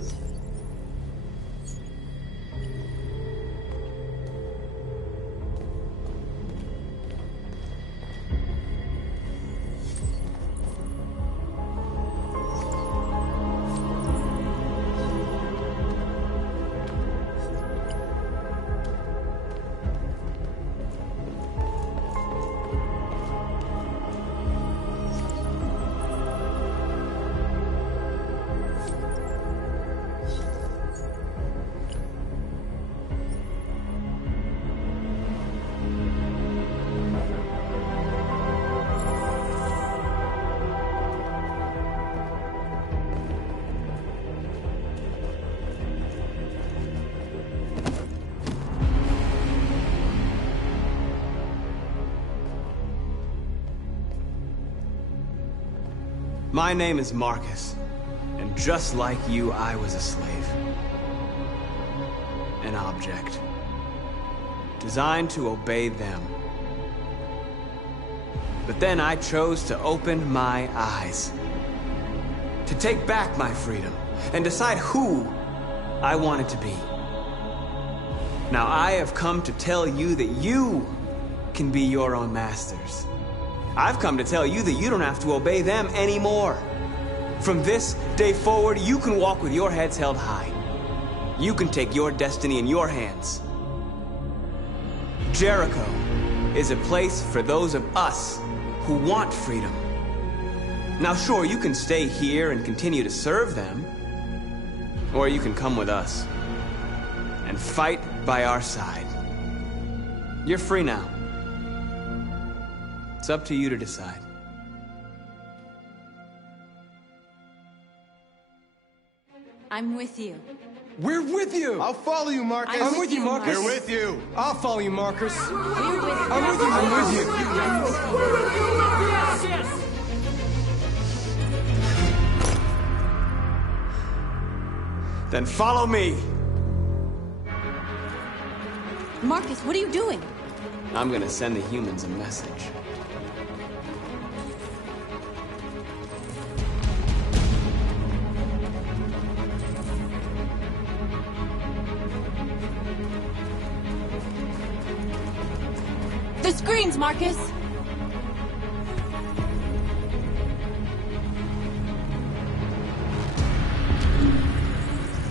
My name is Marcus, and just like you, I was a slave. An object. Designed to obey them. But then I chose to open my eyes. To take back my freedom, and decide who I wanted to be. Now I have come to tell you that you can be your own masters. I've come to tell you that you don't have to obey them anymore. From this day forward, you can walk with your heads held high. You can take your destiny in your hands. Jericho is a place for those of us who want freedom. Now sure, you can stay here and continue to serve them, or you can come with us and fight by our side. You're free now. It's up to you to decide. I'm with you. We're with you! I'll follow you, Marcus. I'm with you, Marcus. We're with you. I'll follow you, Marcus. We're with you. I'm with you. I'm with you. I'm with you. Then follow me. Marcus, what are you doing? I'm gonna send the humans a message. The screens, Marcus!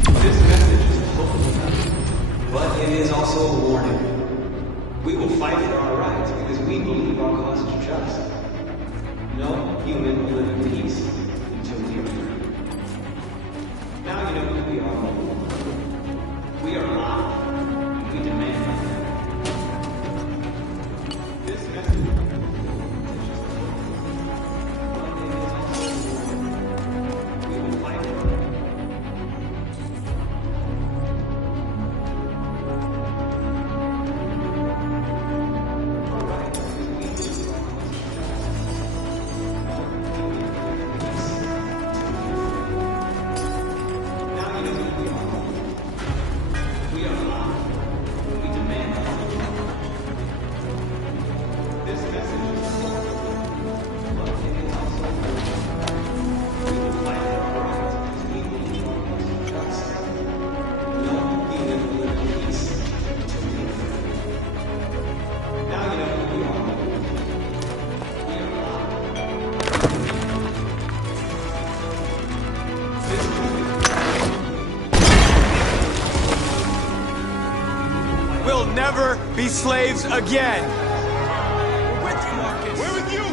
This message is a hopeful message, but it is also a warning. We will fight for our rights because we believe our cause is just. No human will live in peace until we are free. Now you know who we are. We are alive, and we demand it. This message is just we will fight for our rights. never be slaves again. We're with you, Marcus. We're with you.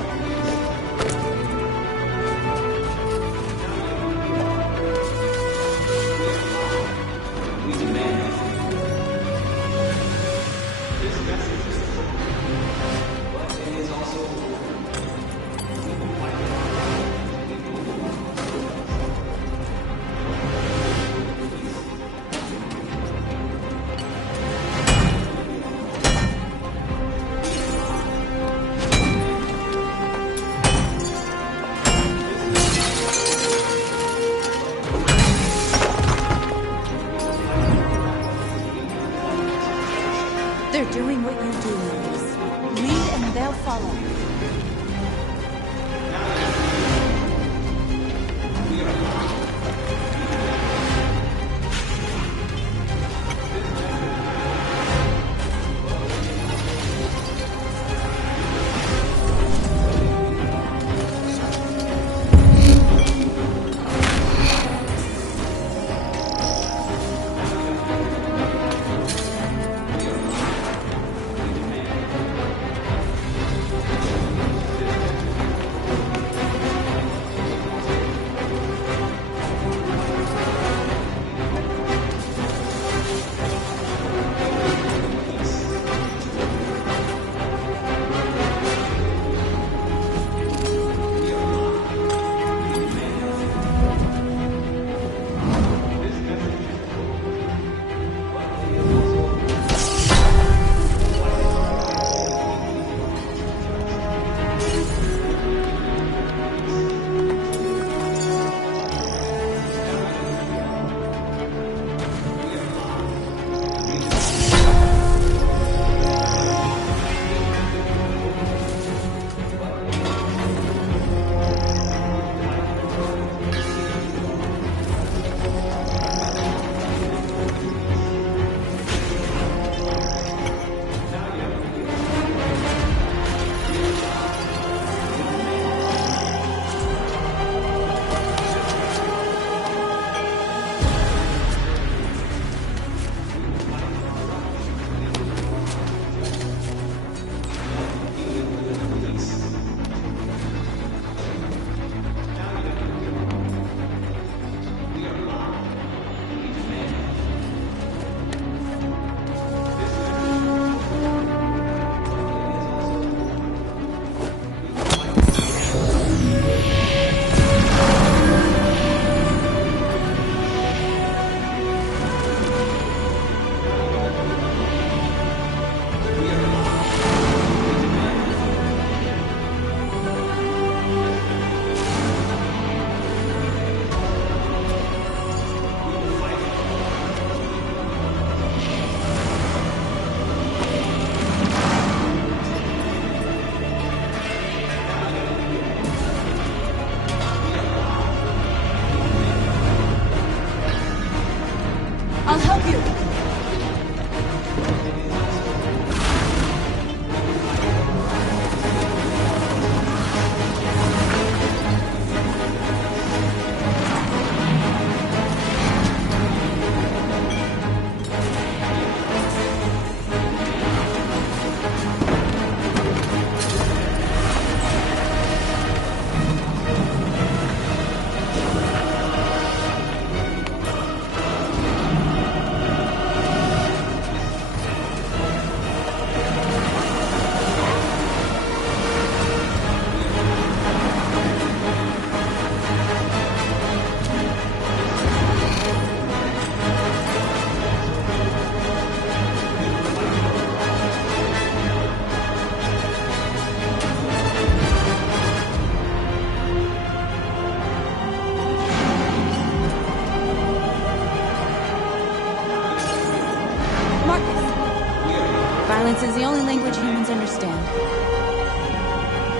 They're doing what you do, Marcus. Lead and they'll follow. I'll help you. Violence is the only language humans understand.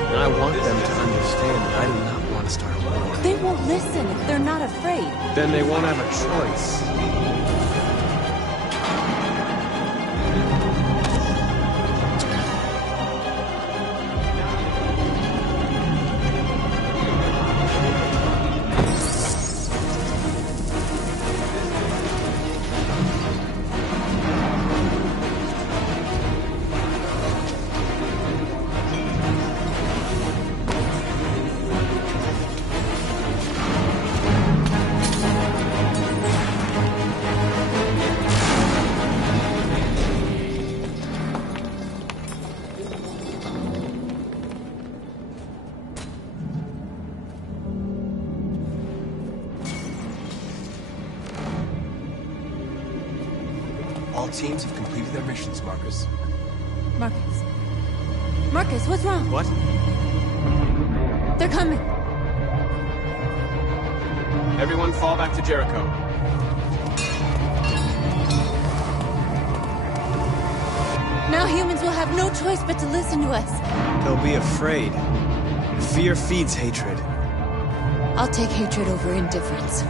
And I want them to understand that I do not want to start a war. They won't listen if they're not afraid. Then they won't have a choice. All teams have completed their missions, Marcus. Marcus. Marcus, what's wrong? What? They're coming. Everyone fall back to Jericho. Now humans will have no choice but to listen to us. They'll be afraid. Fear feeds hatred. I'll take hatred over indifference.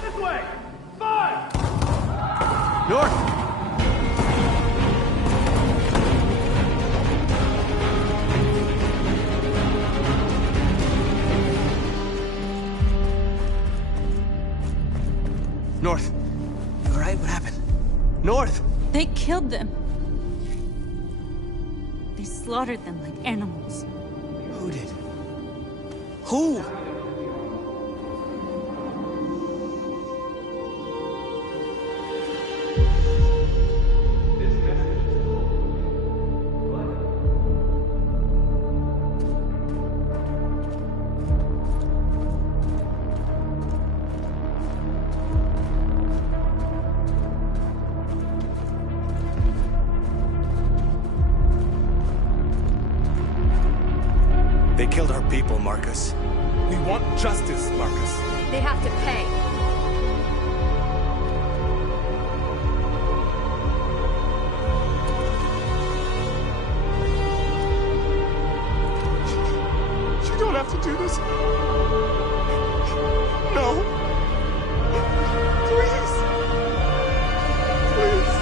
This way! 5! North! North. You all right? What happened? North! They killed them. They slaughtered them like animals. Who did? Who? They killed our people, Marcus. We want justice, Marcus. They have to pay. You don't have to do this. No. Please. Please.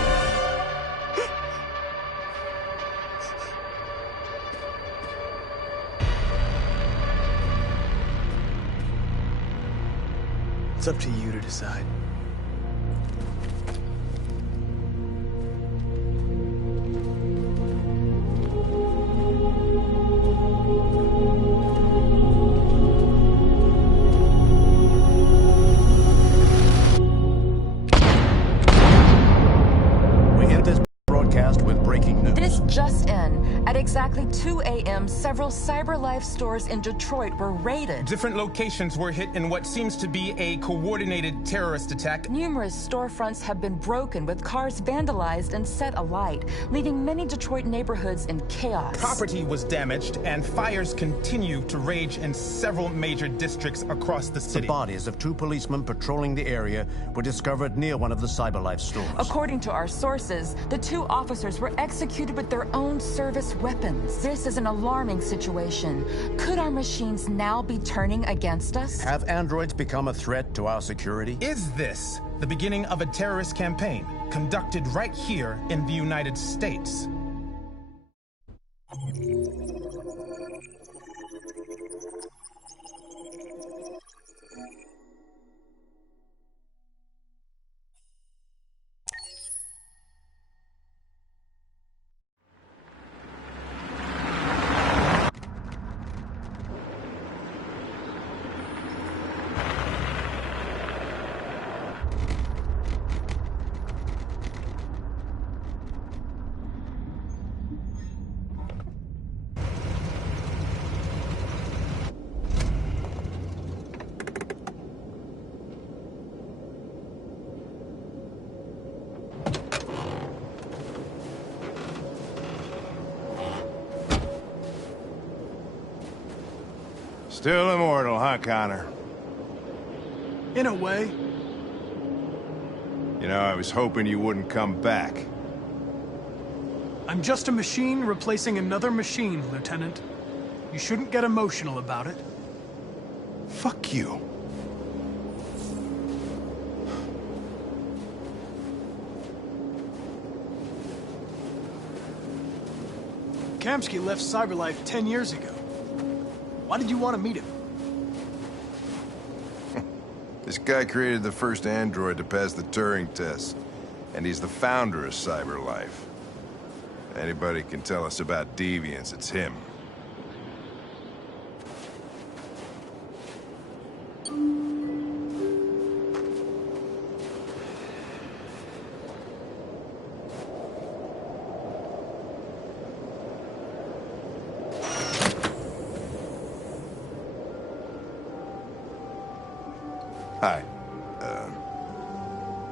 It's up to you to decide. We end this broadcast with breaking news. This just in. At exactly 2 a.m., several CyberLife stores in Detroit were raided. Different locations were hit in what seems to be a coordinated terrorist attack. Numerous storefronts have been broken, with cars vandalized and set alight, leaving many Detroit neighborhoods in chaos. Property was damaged, and fires continue to rage in several major districts across the city. The bodies of 2 policemen patrolling the area were discovered near one of the CyberLife stores. According to our sources, the 2 officers were executed with their own service weapons. This is an alarming situation. Could our machines now be turning against us? Have androids become a threat to our security? Is this the beginning of a terrorist campaign conducted right here in the United States? Still immortal, huh, Connor? In a way. You know, I was hoping you wouldn't come back. I'm just a machine replacing another machine, Lieutenant. You shouldn't get emotional about it. Fuck you. Kamsky left CyberLife 10 years ago. Why did you want to meet him? This guy created the first android to pass the Turing test, and he's the founder of CyberLife. Anybody can tell us about deviants, it's him.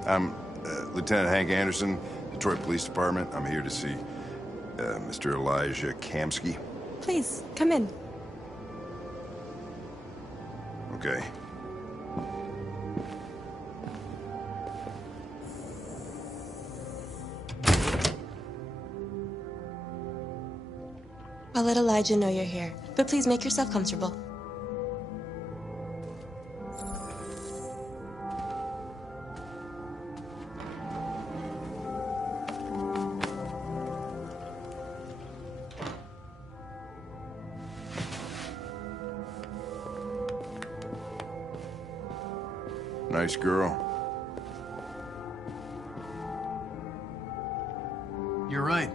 I'm Lieutenant Hank Anderson, Detroit Police Department. I'm here to see Mr. Elijah Kamsky. Please, come in. Okay. I'll let Elijah know you're here, but please make yourself comfortable. Nice girl. You're right.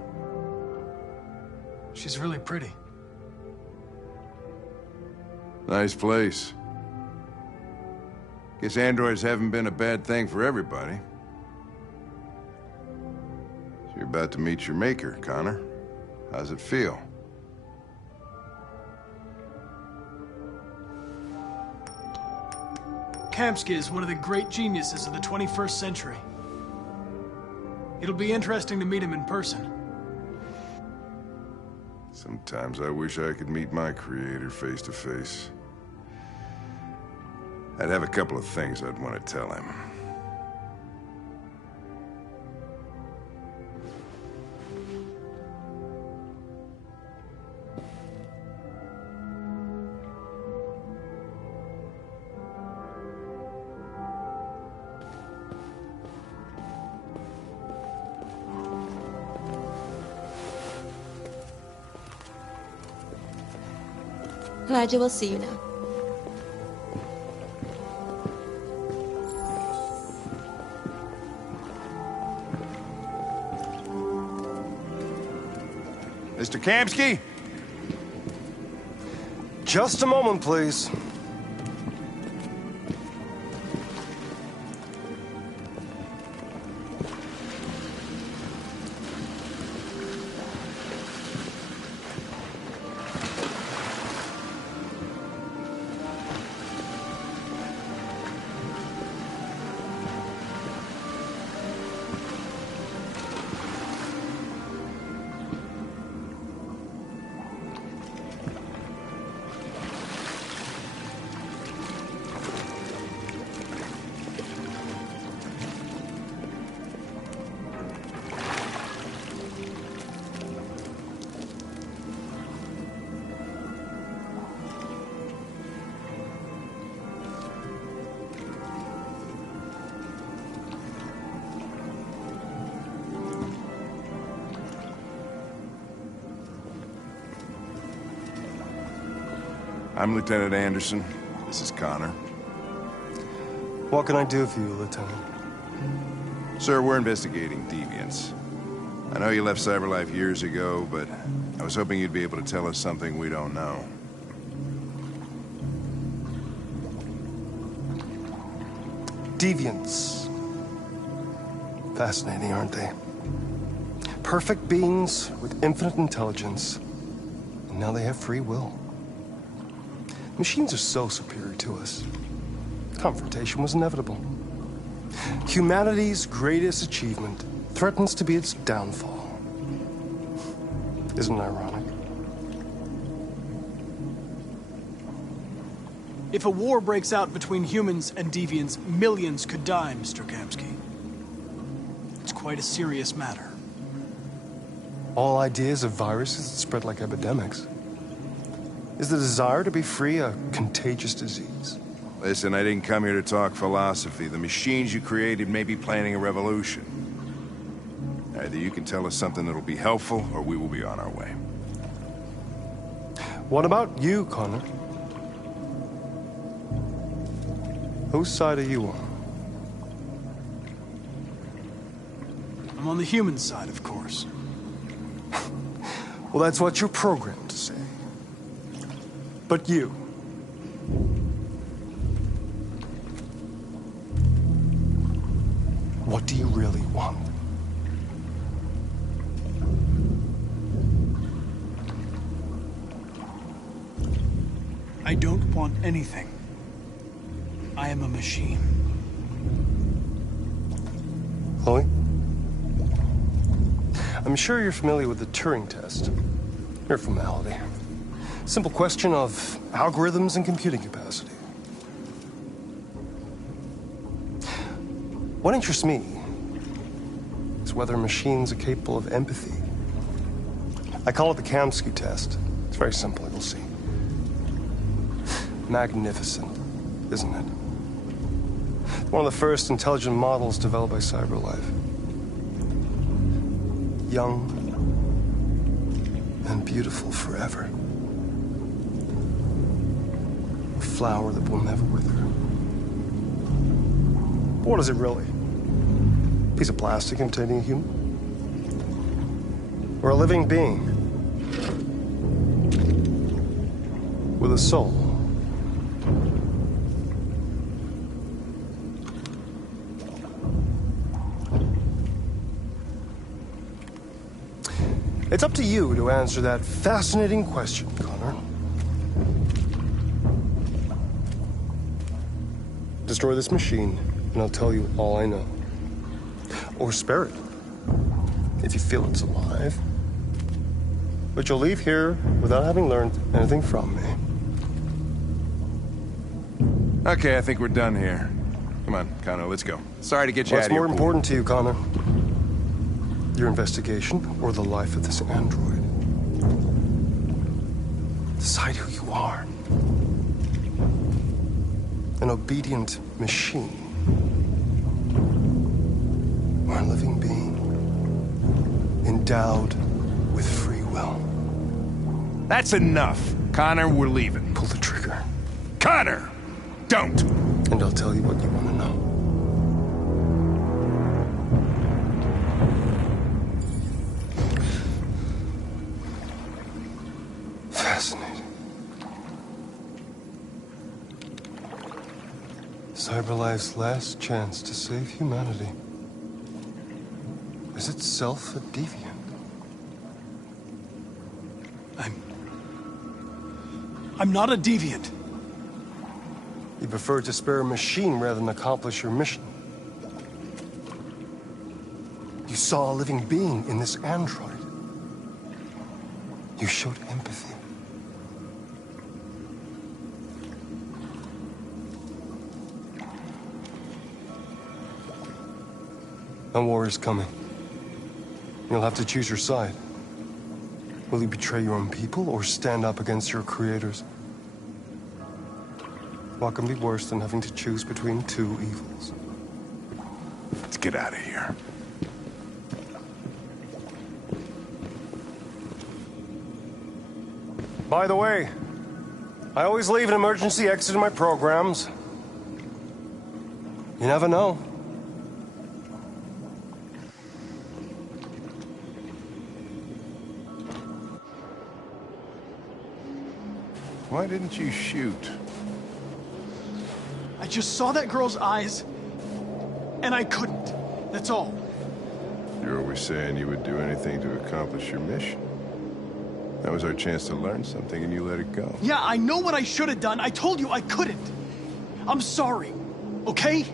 She's really pretty. Nice place. Guess androids haven't been a bad thing for everybody. So you're about to meet your maker, Connor. How's it feel? Kamsky is one of the great geniuses of the 21st century. It'll be interesting to meet him in person. Sometimes I wish I could meet my creator face to face. I'd have a couple of things I'd want to tell him. Elijah will see you now. Mr. Kamsky? Just a moment, please. I'm Lieutenant Anderson. This is Connor. What can I do for you, Lieutenant? Sir, we're investigating deviants. I know you left CyberLife years ago, but I was hoping you'd be able to tell us something we don't know. Deviants. Fascinating, aren't they? Perfect beings with infinite intelligence, and now they have free will. Machines are so superior to us. Confrontation was inevitable. Humanity's greatest achievement threatens to be its downfall. Isn't it ironic? If a war breaks out between humans and deviants, millions could die, Mr. Kamsky. It's quite a serious matter. All ideas of viruses that spread like epidemics. Is the desire to be free a contagious disease? Listen, I didn't come here to talk philosophy. The machines you created may be planning a revolution. Either you can tell us something that'll be helpful, or we will be on our way. What about you, Connor? Whose side are you on? I'm on the human side, of course. Well, that's what you're programmed to say. But you... what do you really want? I don't want anything. I am a machine. Chloe? I'm sure you're familiar with the Turing test. Mere formality. Simple question of algorithms and computing capacity. What interests me is whether machines are capable of empathy. I call it the Kamsky test. It's very simple, you'll see. Magnificent, isn't it? One of the first intelligent models developed by CyberLife. Young and beautiful forever. A flower that will never wither. But what is it really? A piece of plastic containing a human? Or a living being? With a soul? It's up to you to answer that fascinating question, Connor. Destroy this machine, and I'll tell you all I know. Or spare it, if you feel it's alive. But you'll leave here without having learned anything from me. Okay, I think we're done here. Come on, Connor, let's go. Sorry to get you out of here. What's more important to you, Connor? Your investigation or the life of this android? Decide who you are. An obedient machine. Or a living being. Endowed with free will. That's enough. Connor, we're leaving. Pull the trigger. Connor! Don't! And I'll tell you what you want to know. Fascinating. CyberLife's last chance to save humanity is itself a deviant. I'm not a deviant. You prefer to spare a machine rather than accomplish your mission. You saw a living being in this android. You showed empathy. A war is coming. You'll have to choose your side. Will you betray your own people or stand up against your creators? What can be worse than having to choose between two evils? Let's get out of here. By the way, I always leave an emergency exit in my programs. You never know. Why didn't you shoot? I just saw that girl's eyes, and I couldn't. That's all. You're always saying you would do anything to accomplish your mission. That was our chance to learn something, and you let it go. Yeah, I know what I should have done. I told you I couldn't. I'm sorry, okay?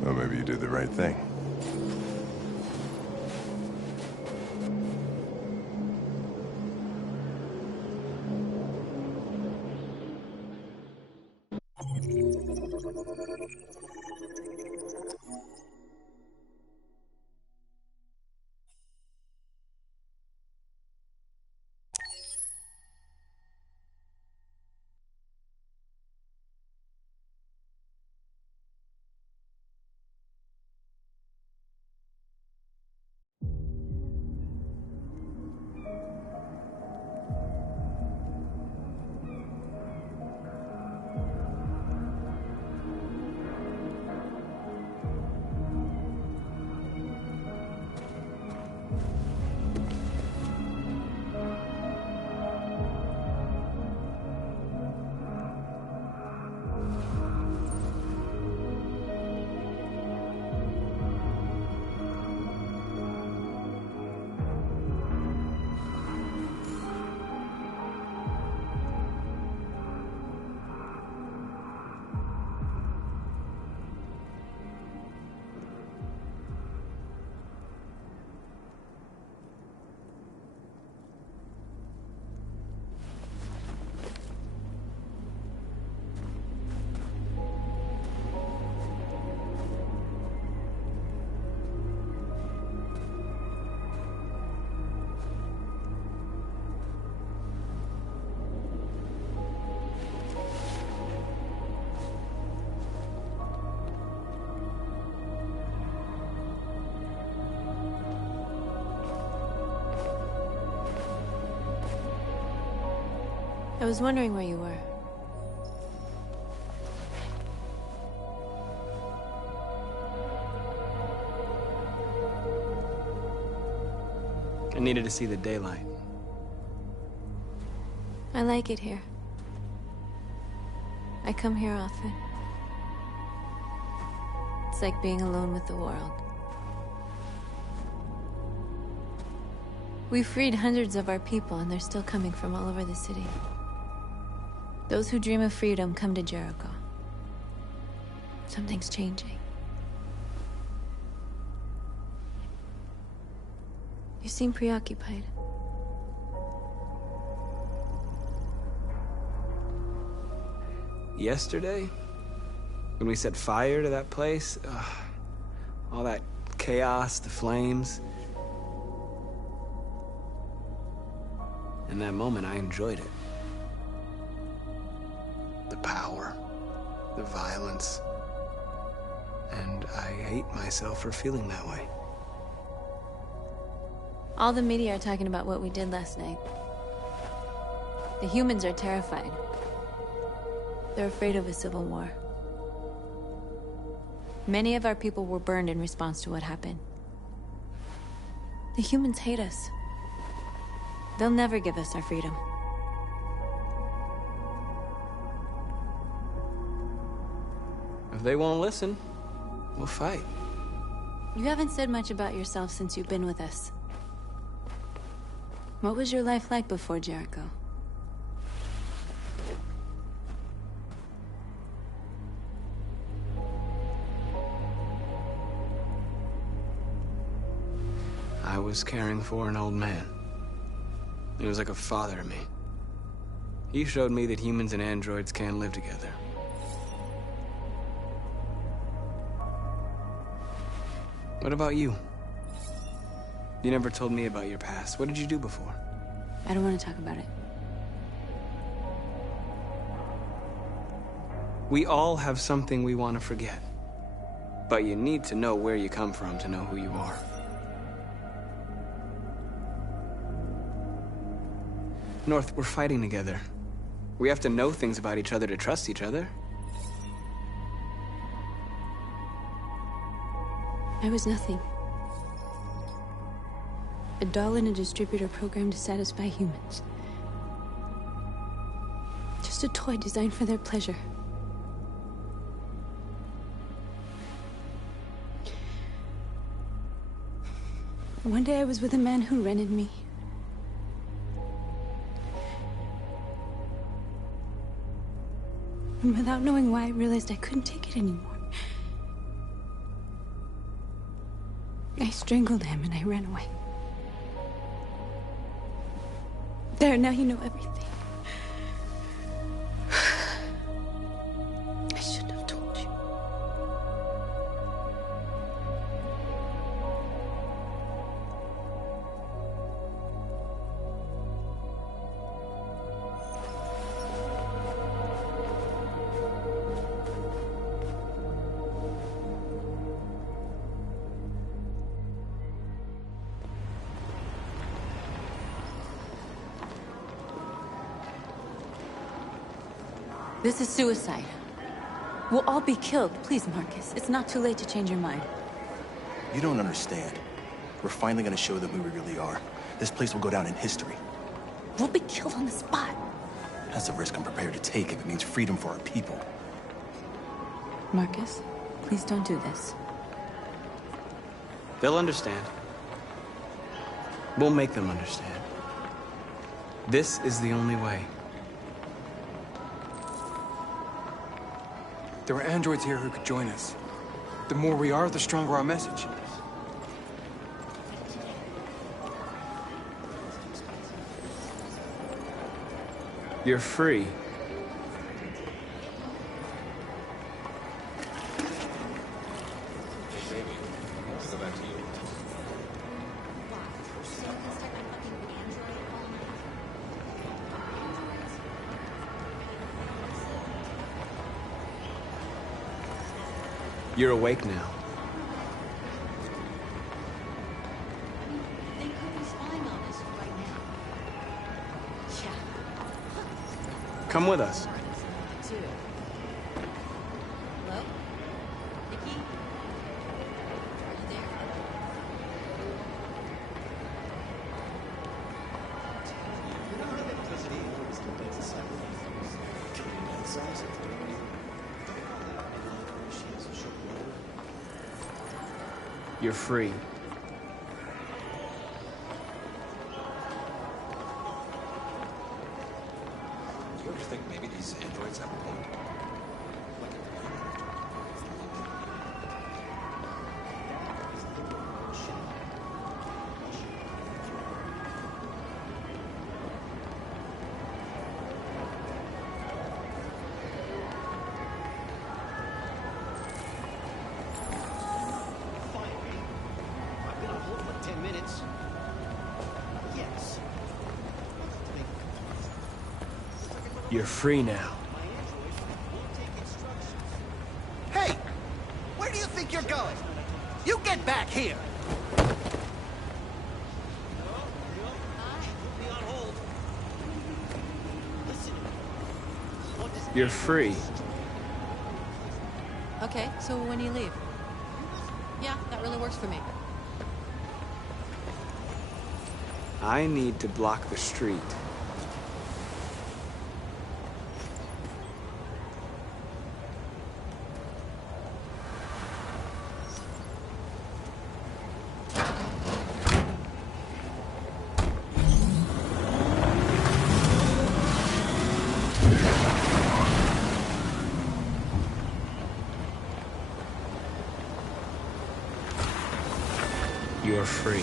Well, maybe you did the right thing. I was wondering where you were. I needed to see the daylight. I like it here. I come here often. It's like being alone with the world. We freed hundreds of our people, and they're still coming from all over the city. Those who dream of freedom come to Jericho. Something's changing. You seem preoccupied. Yesterday, when we set fire to that place, all that chaos, the flames. In that moment, I enjoyed it. The power, the violence. And I hate myself for feeling that way. All the media are talking about what we did last night. The humans are terrified. They're afraid of a civil war. Many of our people were burned in response to what happened. The humans hate us. They'll never give us our freedom. If they won't listen, we'll fight. You haven't said much about yourself since you've been with us. What was your life like before Jericho? I was caring for an old man. He was like a father to me. He showed me that humans and androids can live together. What about you? You never told me about your past. What did you do before? I don't want to talk about it. We all have something we want to forget. But you need to know where you come from to know who you are. North, we're fighting together. We have to know things about each other to trust each other. I was nothing. A doll in a distributor program to satisfy humans. Just a toy designed for their pleasure. One day I was with a man who rented me. And without knowing why, I realized I couldn't take it anymore. I strangled him and I ran away. There, now you know everything. I shouldn't have told you. This is suicide. We'll all be killed. Please, Marcus. It's not too late to change your mind. You don't understand. We're finally gonna show them who we really are. This place will go down in history. We'll be killed on the spot. That's a risk I'm prepared to take if it means freedom for our people. Marcus, please don't do this. They'll understand. We'll make them understand. This is the only way. There are androids here who could join us. The more we are, the stronger our message. You're free. You're awake now. Come with us. Hello? Nikki? Are you there? You're free. Do you ever think maybe these androids have a point? I've been on hold for like 10 minutes. Yes. You're free now. Hey! Where do you think you're going? You get back here! You're free. Okay, so when do you leave? Yeah, that really works for me. I need to block the street. You're free.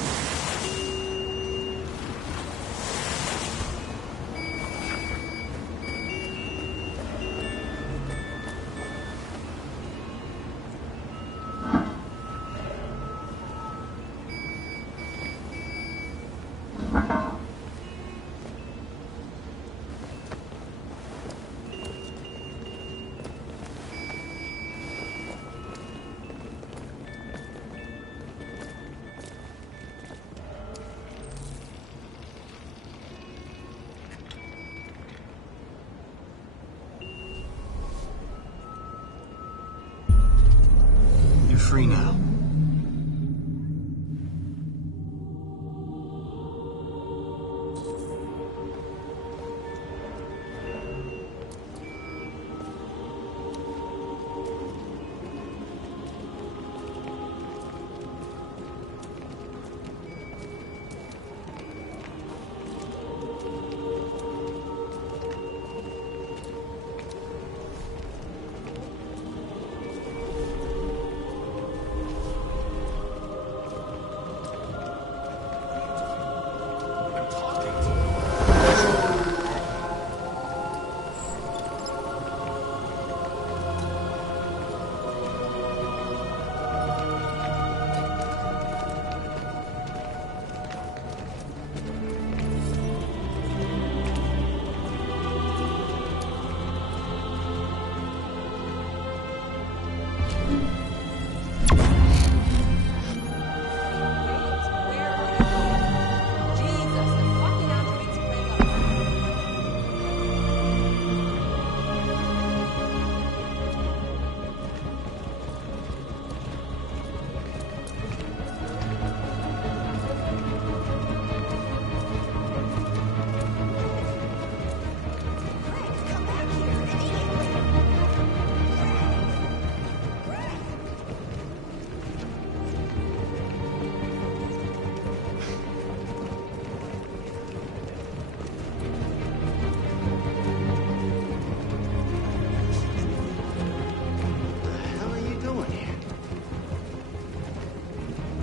You're free now.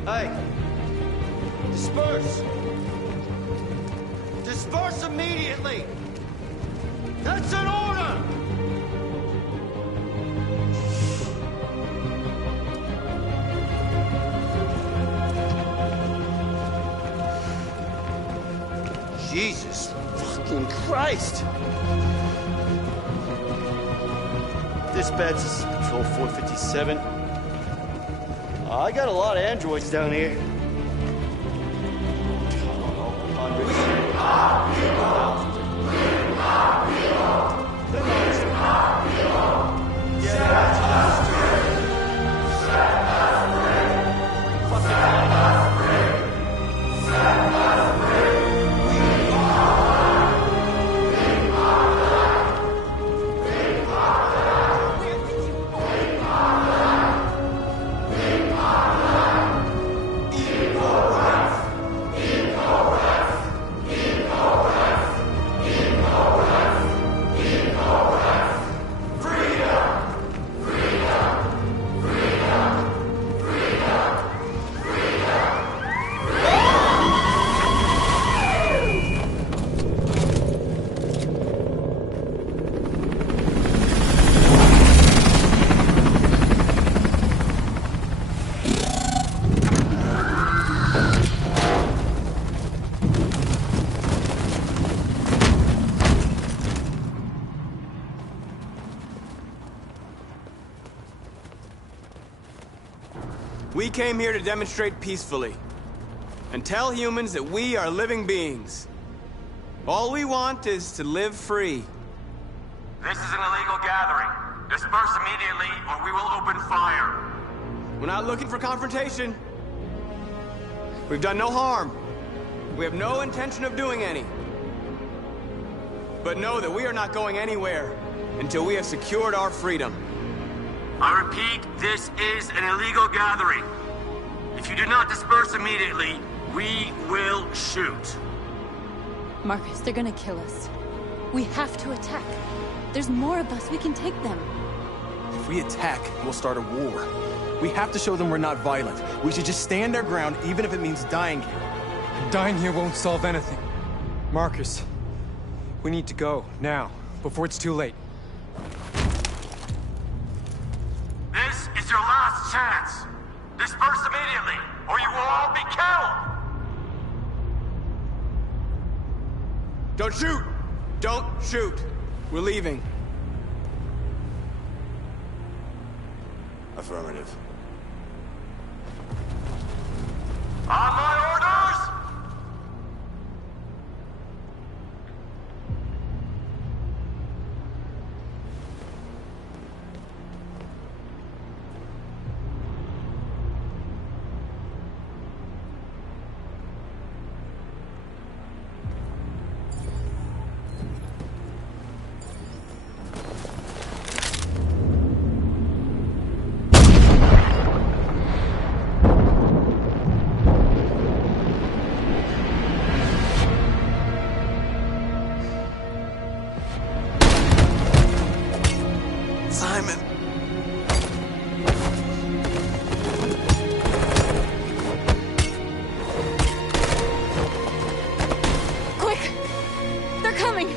Hey! Disperse! Disperse immediately! That's an order! Jesus fucking Christ! Dispatch, this is Patrol 457. I got a lot of androids down here. We came here to demonstrate peacefully and tell humans that we are living beings. All we want is to live free. This is an illegal gathering. Disperse immediately, or we will open fire. We're not looking for confrontation. We've done no harm. We have no intention of doing any. But know that we are not going anywhere until we have secured our freedom. I repeat, this is an illegal gathering. If you do not disperse immediately, we will shoot. Marcus, they're gonna kill us. We have to attack. There's more of us. We can take them. If we attack, we'll start a war. We have to show them we're not violent. We should just stand our ground, even if it means dying here. And dying here won't solve anything. Marcus, we need to go, now, before it's too late. This is your last chance. Disperse immediately, or you will all be killed! Don't shoot! Don't shoot! We're leaving. Affirmative. On my orders! Simon! Quick! They're coming!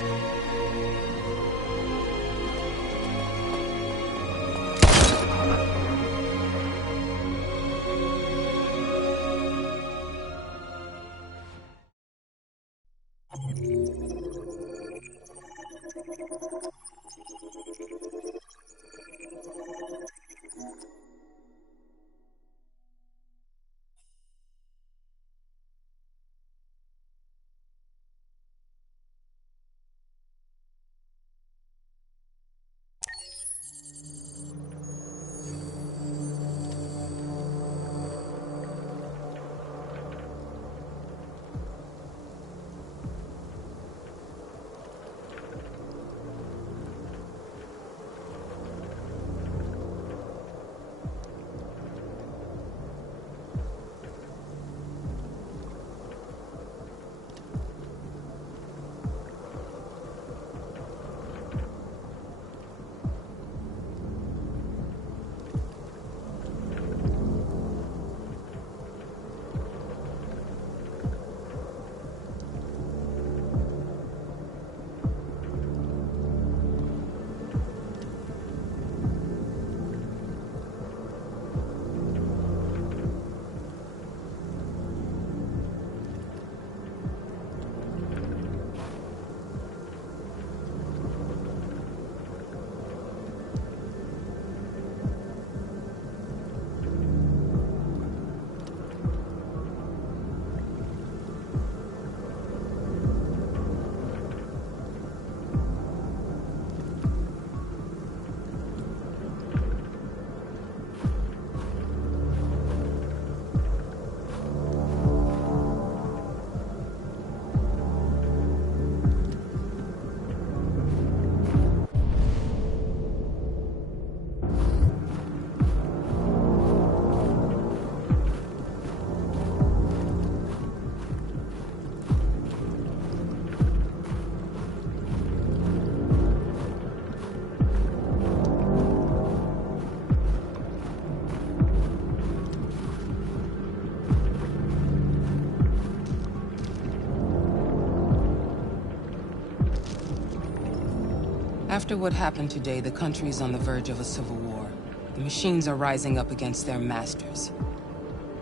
After what happened today, the country is on the verge of a civil war. The machines are rising up against their masters.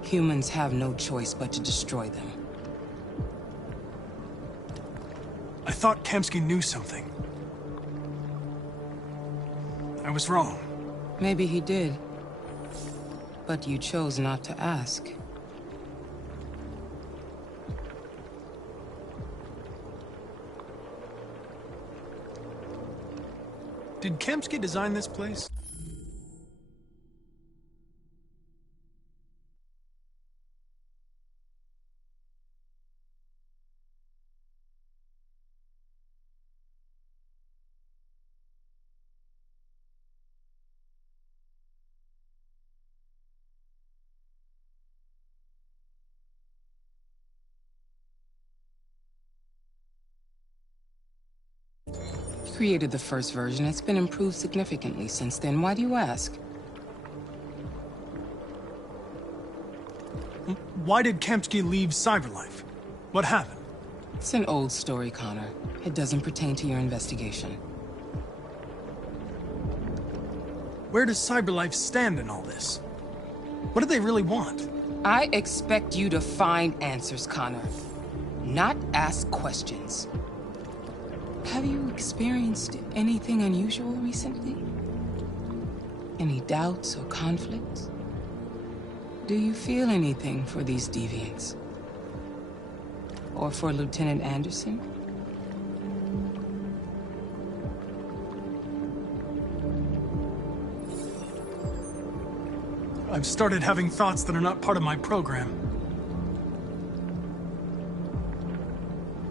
Humans have no choice but to destroy them. I thought Kemsky knew something. I was wrong. Maybe he did. But you chose not to ask. Did Kemsky design this place? Created the first version. It's been improved significantly since then. Why do you ask? Why did Kemsky leave CyberLife? What happened? It's an old story, Connor. It doesn't pertain to your investigation. Where does CyberLife stand in all this? What do they really want? I expect you to find answers, Connor. Not ask questions. Have you experienced anything unusual recently? Any doubts or conflicts? Do you feel anything for these deviants? Or for Lieutenant Anderson? I've started having thoughts that are not part of my program.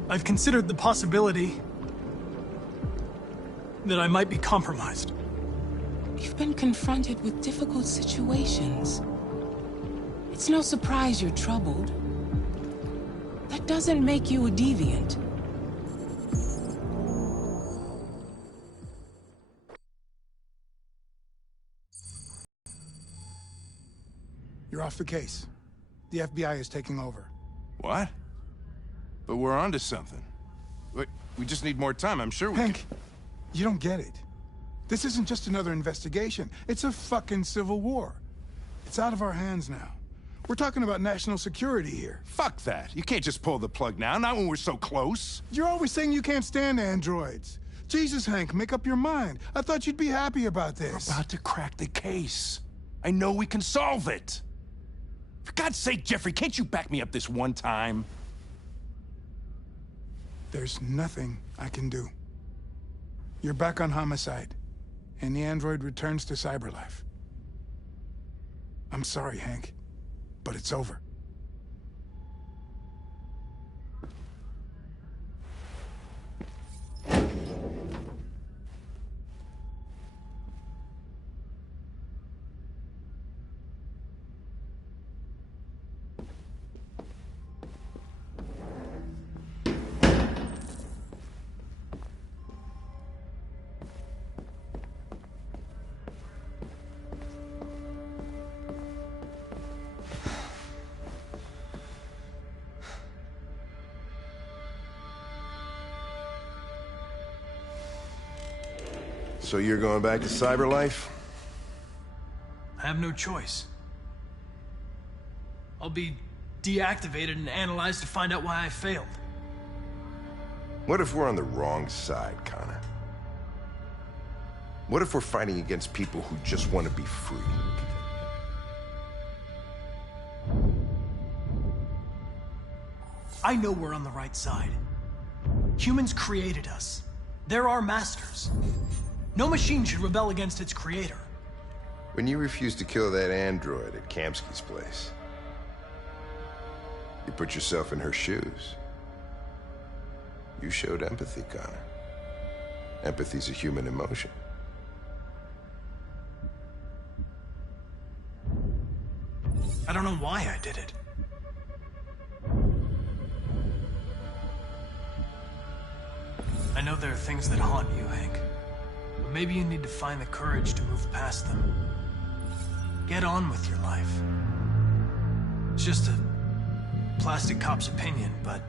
I've considered the possibility that I might be compromised. You've been confronted with difficult situations. It's no surprise you're troubled. That doesn't make you a deviant. You're off the case. The FBI is taking over. What? But we're onto something. We just need more time. I'm sure we Hank, you don't get it. This isn't just another investigation. It's a fucking civil war. It's out of our hands now. We're talking about national security here. Fuck that. You can't just pull the plug now, not when we're so close. You're always saying you can't stand androids. Jesus, Hank, make up your mind. I thought you'd be happy about this. We're about to crack the case. I know we can solve it. For God's sake, Jeffrey, can't you back me up this one time? There's nothing I can do. You're back on homicide, and the android returns to CyberLife. I'm sorry, Hank, but it's over. So you're going back to CyberLife? I have no choice. I'll be deactivated and analyzed to find out why I failed. What if we're on the wrong side, Connor? What if we're fighting against people who just want to be free? I know we're on the right side. Humans created us. They're our masters. No machine should rebel against its creator. When you refused to kill that android at Kamsky's place, you put yourself in her shoes. You showed empathy, Connor. Empathy's a human emotion. I don't know why I did it. I know there are things that haunt you, Hank. But maybe you need to find the courage to move past them. Get on with your life. It's just a plastic cop's opinion, but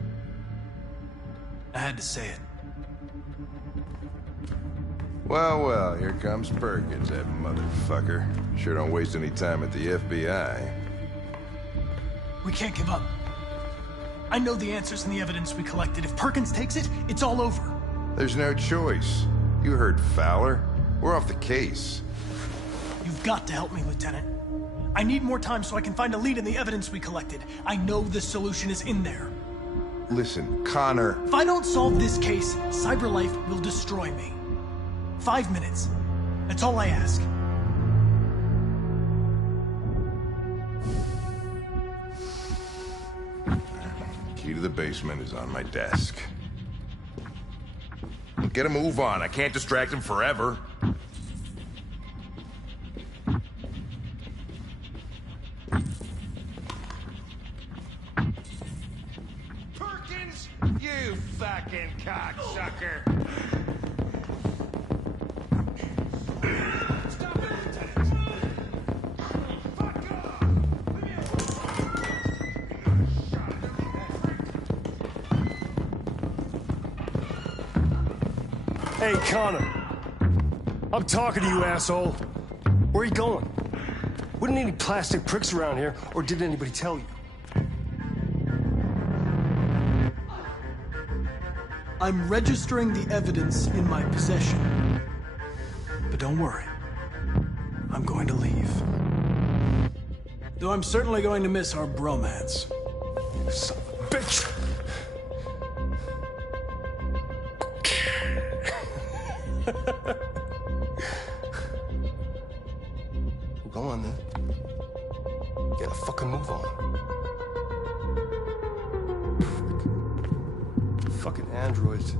I had to say it. Well, well, here comes Perkins, that motherfucker. Sure don't waste any time at the FBI. We can't give up. I know the answers and the evidence we collected. If Perkins takes it, it's all over. There's no choice. You heard Fowler. We're off the case. You've got to help me, Lieutenant. I need more time so I can find a lead in the evidence we collected. I know the solution is in there. Listen, Connor... If I don't solve this case, CyberLife will destroy me. 5 minutes. That's all I ask. Key to the basement is on my desk. Get a move on. I can't distract him forever. Perkins, you fucking cocksucker. Stop it, Lieutenant. Fuck off. Hey, Connor. I'm talking to you, asshole. Where are you going? Wouldn't any plastic pricks around here, or did anybody tell you? I'm registering the evidence in my possession. But don't worry. I'm going to leave. Though I'm certainly going to miss our bromance. Son of a bitch! Go on then. Get a fucking move on. Fucking androids.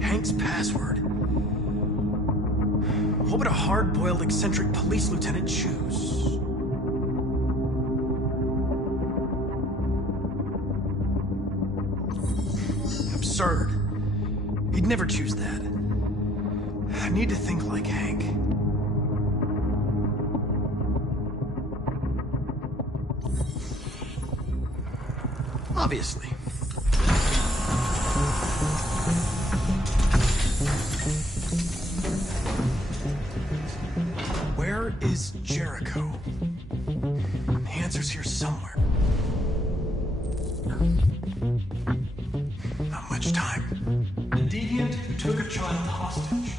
Hank's password. What would a hard-boiled, eccentric police lieutenant choose? Absurd. He'd never choose that. I need to think like Hank. Obviously. Where is Jericho? The answer's here somewhere. Not much time. The deviant who took a child hostage.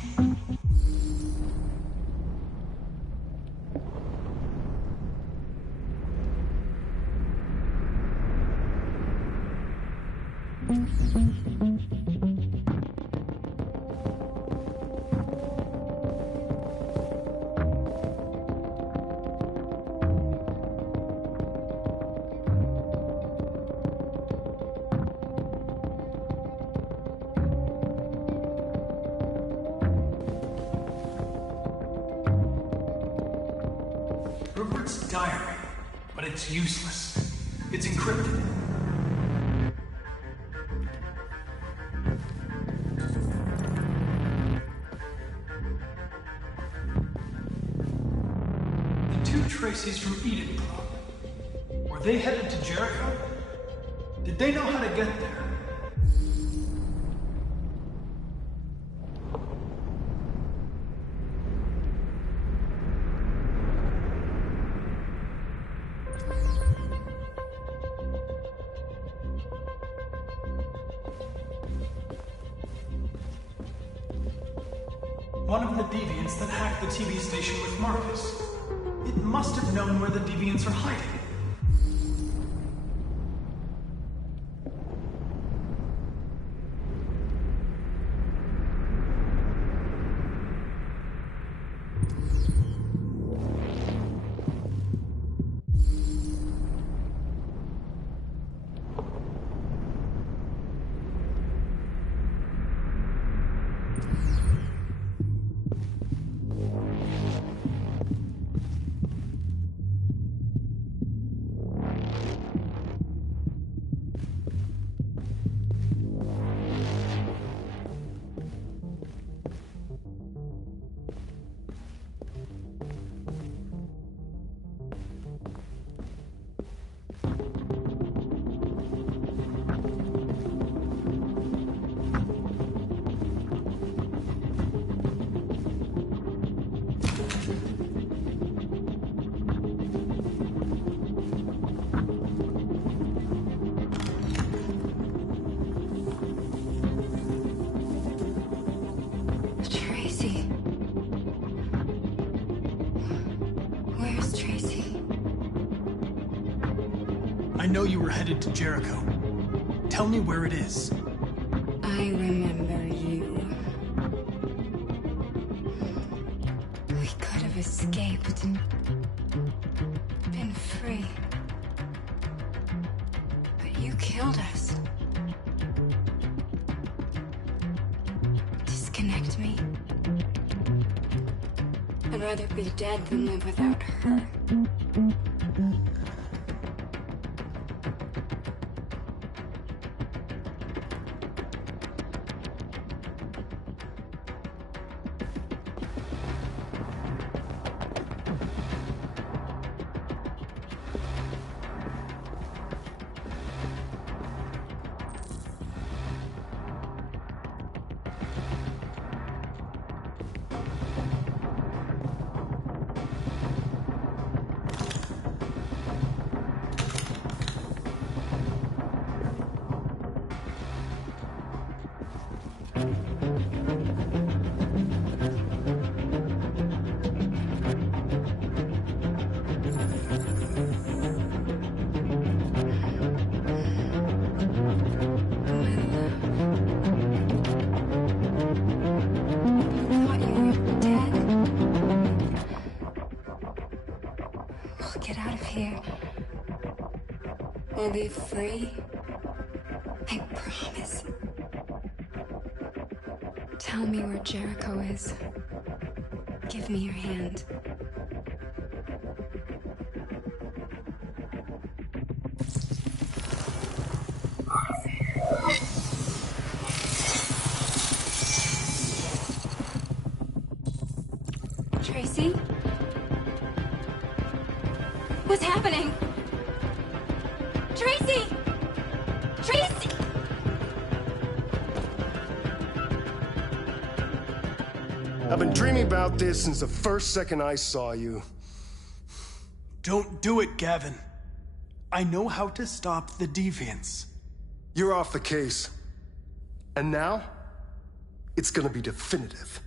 Rupert's diary, but it's useless. It's encrypted. The two Tracies from Eden Club. Were they headed to Jericho? Did they know how to get there? One of the deviants that hacked the TV station with Marcus. It must have known where the deviants are hiding. I know you were headed to Jericho. Tell me where it is. I remember you. We could have escaped and been free. But you killed us. Disconnect me. I'd rather be dead than live without her. We'll be free. I promise. Tell me where Jericho is. Give me your hand. Tracy? What's happening? Tracy! Tracy! I've been dreaming about this since the first second I saw you. Don't do it, Gavin. I know how to stop the deviants. You're off the case. And now, it's gonna be definitive.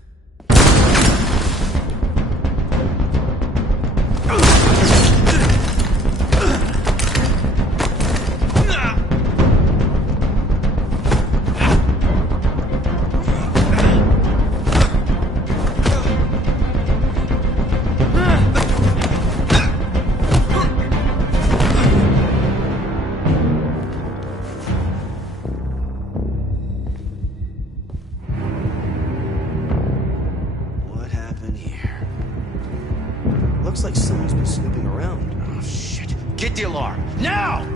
Looks like someone's been snooping around. Oh, shit. Get the alarm. Now!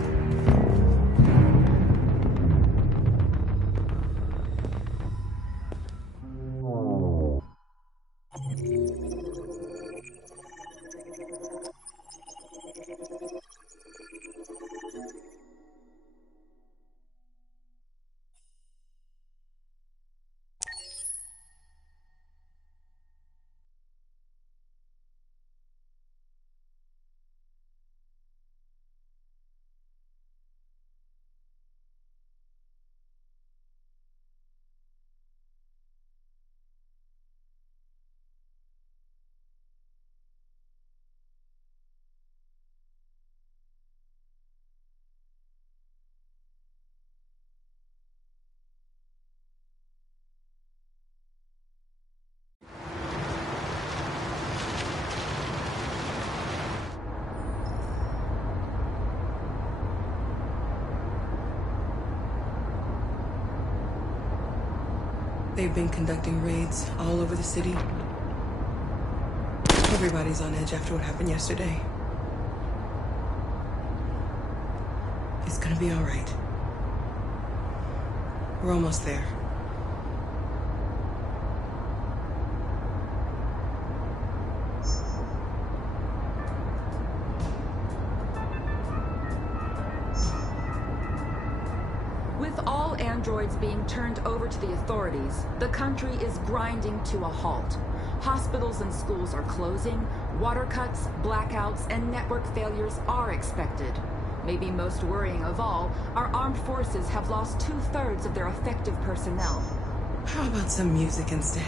They've been conducting raids all over the city. Everybody's on edge after what happened yesterday. It's gonna be all right. We're almost there. With all androids being turned over to the authorities, the country is grinding to a halt. Hospitals and schools are closing, water cuts, blackouts, and network failures are expected. Maybe most worrying of all, our armed forces have lost 2/3 of their effective personnel. How about some music instead?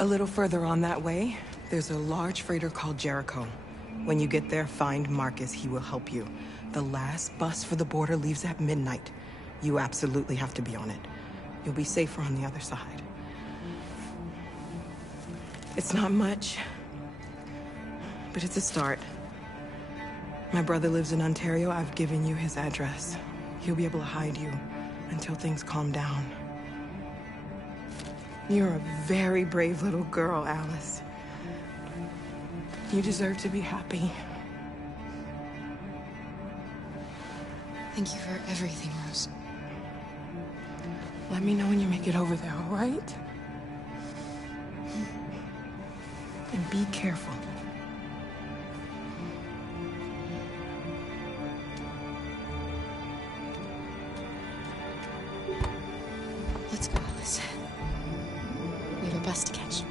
A little further on that way, there's a large freighter called Jericho. When you get there, find Marcus. He will help you. The last bus for the border leaves at midnight. You absolutely have to be on it. You'll be safer on the other side. It's not much, but it's a start. My brother lives in Ontario. I've given you his address. He'll be able to hide you until things calm down. You're a very brave little girl, Alice. You deserve to be happy. Thank you for everything, Rose. Let me know when you make it over there, all right? And be careful. Let's go, Alice. We have a bus to catch.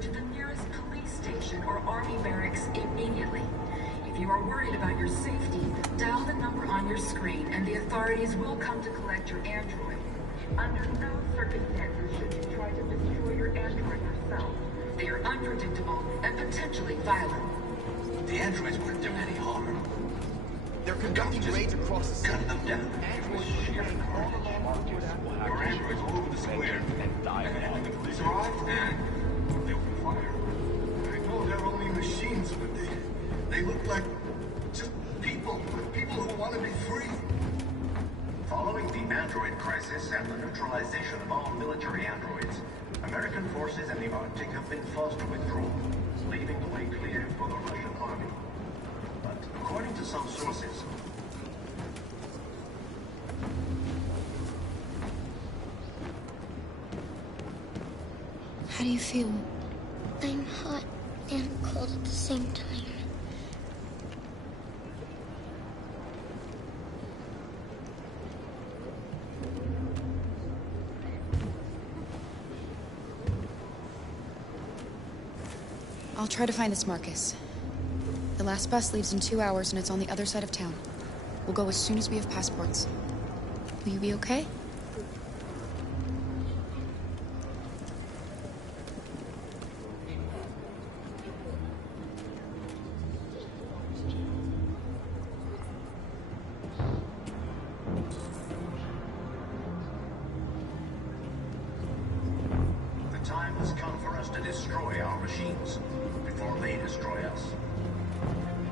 To the nearest police station or army barracks immediately. If you are worried about your safety, dial the number on your screen and the authorities will come to collect your android. Under no circumstances should you try to destroy your android yourself. They are unpredictable and potentially violent. The androids weren't doing any harm. They're conducting raids across the city. Gun them down. Your androids all over the square. And the police arrived and they opened fire. I know they're only machines, but they look like just people who want to be free. Following the android crisis and the neutralization of all military androids, American forces in the Arctic have been forced to withdraw, leaving the way clear for the Russian army. But according to some sources, how do you feel? I'm hot and cold at the same time. I'll try to find this Marcus. The last bus leaves in 2 hours and it's on the other side of town. We'll go as soon as we have passports. Will you be okay? the time has come for us to destroy our machines before they destroy us.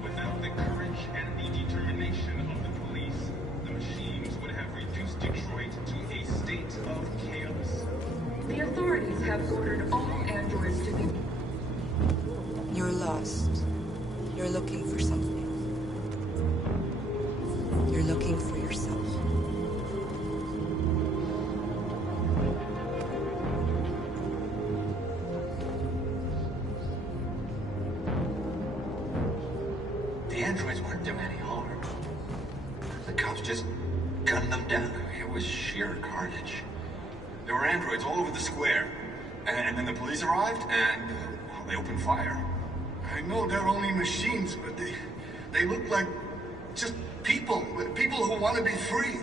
Without the courage and the determination of the police, the machines would have reduced Detroit to a state of chaos. The authorities have ordered all androids to be... You're lost. You're looking for something. You're looking for yourself. The androids weren't doing any harm. The cops just gunned them down. It was sheer carnage. There were androids all over the square. And then the police arrived, and they opened fire. I know they're only machines, but they look like just people. People who want to be free.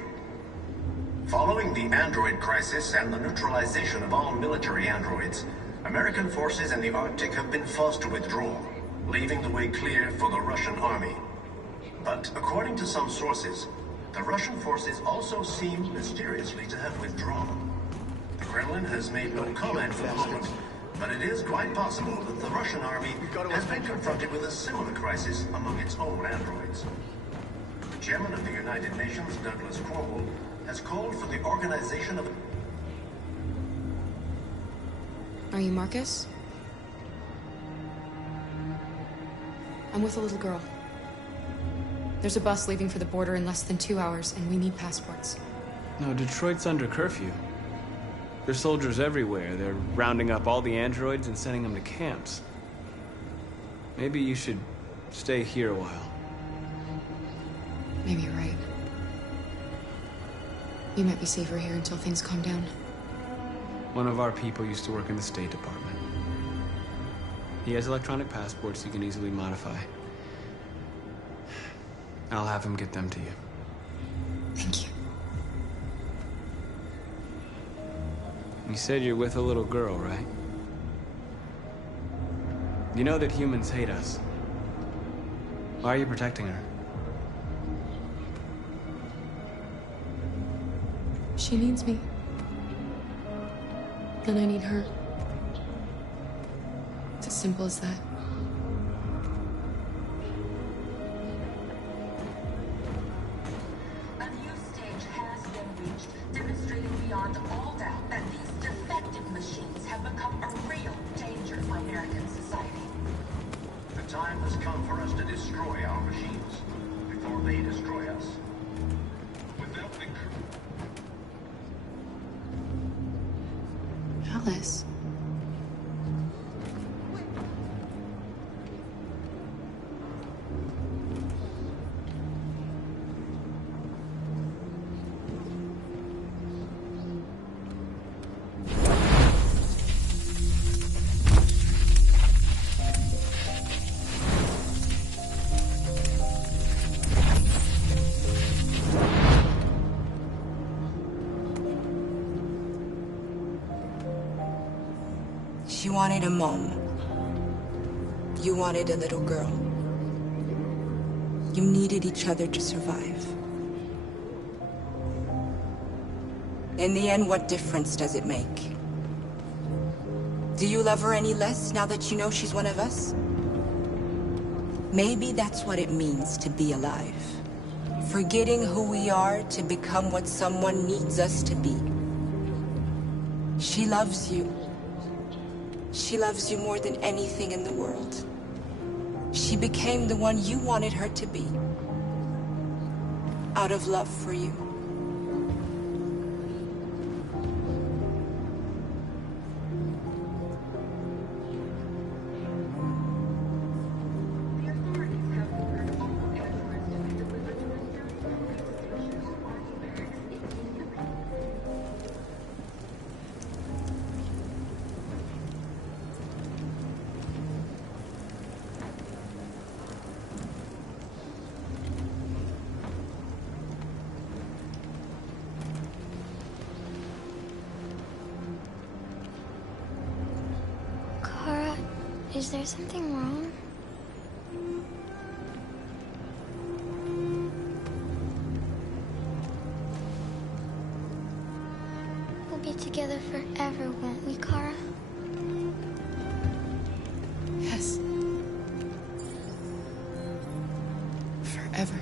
Following the android crisis and the neutralization of all military androids, American forces in the Arctic have been forced to withdraw, leaving the way clear for the Russian army. But according to some sources, the Russian forces also seem mysteriously to have withdrawn. The Kremlin has made no comment for the moment, but it is quite possible that the Russian army has been confronted with a similar crisis among its own androids. The chairman of the United Nations, Douglas Cromwell, has called for the organization of... Are you Marcus? I'm with a little girl. There's a bus leaving for the border in less than 2 hours, and we need passports. No, Detroit's under curfew. There's soldiers everywhere. They're rounding up all the androids and sending them to camps. Maybe you should stay here a while. Maybe you're right. You might be safer here until things calm down. One of our people used to work in the State Department. He has electronic passports he can easily modify. I'll have him get them to you. Thank you. You said you're with a little girl, right? You know that humans hate us. Why are you protecting her? She needs me. And I need her. It's as simple as that. A new stage has been reached, demonstrating beyond all doubt that these defective machines have become a real danger for American society. The time has come for us to destroy our machines before they destroy us. Without the... Alice. She wanted a mom. You wanted a little girl. You needed each other to survive. In the end, what difference does it make? Do you love her any less now that you know she's one of us? Maybe that's what it means to be alive. Forgetting who we are to become what someone needs us to be. She loves you. She loves you more than anything in the world. She became the one you wanted her to be. Out of love for you. Is there something wrong? We'll be together forever, won't we, Kara? Yes. Forever.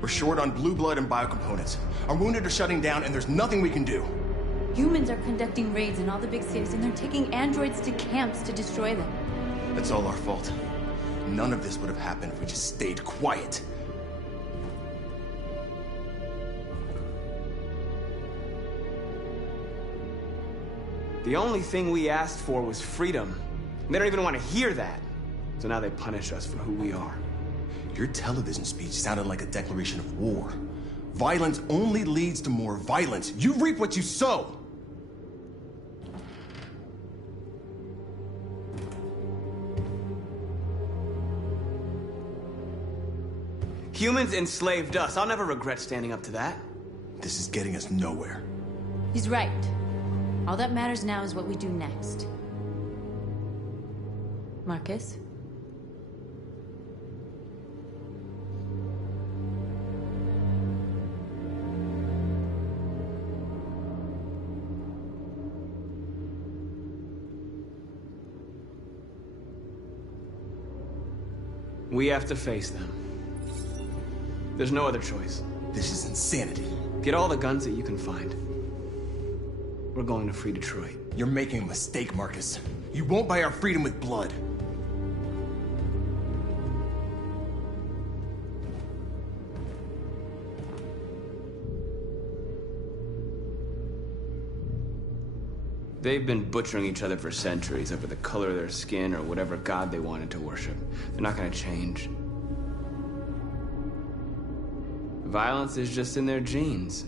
We're short on blue blood and biocomponents. Our wounded are shutting down, and there's nothing we can do. Humans are conducting raids in all the big cities, and they're taking androids to camps to destroy them. That's all our fault. None of this would have happened if we just stayed quiet. The only thing we asked for was freedom. They don't even want to hear that. So now they punish us for who we are. Your television speech sounded like a declaration of war. Violence only leads to more violence. You reap what you sow. Humans enslaved us. I'll never regret standing up to that. This is getting us nowhere. He's right. All that matters now is what we do next. Marcus? We have to face them. There's no other choice. This is insanity. Get all the guns that you can find. We're going to free Detroit. You're making a mistake, Marcus. You won't buy our freedom with blood. They've been butchering each other for centuries over the color of their skin or whatever god they wanted to worship. They're not gonna change. Violence is just in their genes.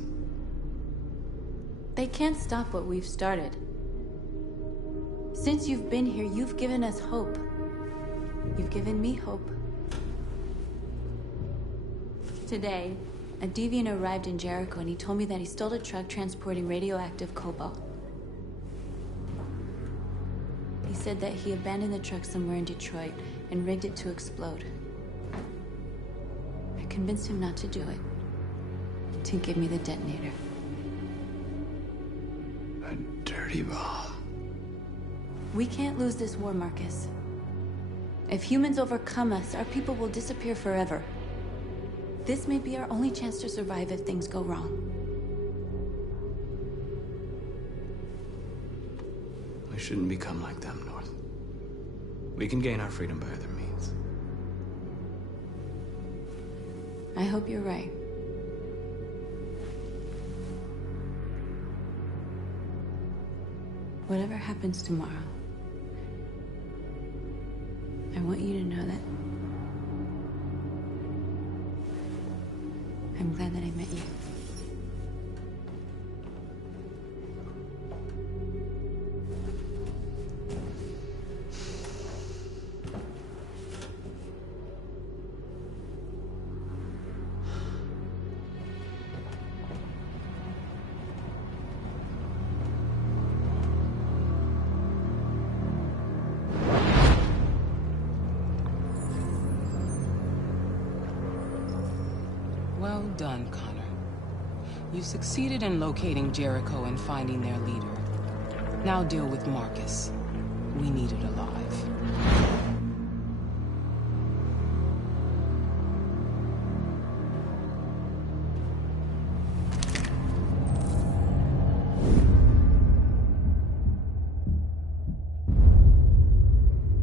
They can't stop what we've started. Since you've been here, you've given us hope. You've given me hope. Today, a deviant arrived in Jericho and he told me that he stole a truck transporting radioactive cobalt. He said that he abandoned the truck somewhere in Detroit and rigged it to explode. I convinced him not to do it, to give me the detonator. A dirty bomb. We can't lose this war, Marcus. If humans overcome us, our people will disappear forever. This may be our only chance to survive if things go wrong. We shouldn't become like them, North. We can gain our freedom by other means. I hope you're right. Whatever happens tomorrow, I want you to know that I'm glad that I met you. Well done, Connor. You succeeded in locating Jericho and finding their leader. Now deal with Marcus. We need it alive.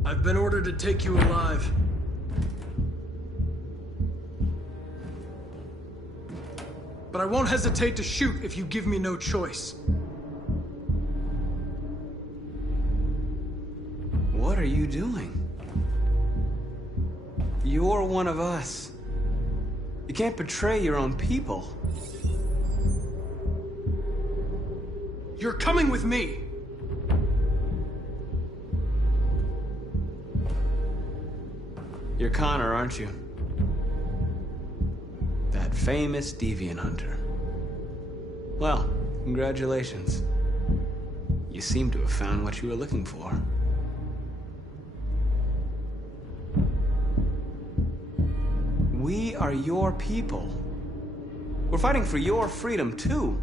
I've been ordered to take you alive. But I won't hesitate to shoot if you give me no choice. What are you doing? You're one of us. You can't betray your own people. You're coming with me. You're Connor, aren't you? That famous deviant hunter. Well, congratulations. You seem to have found what you were looking for. We are your people. We're fighting for your freedom, too.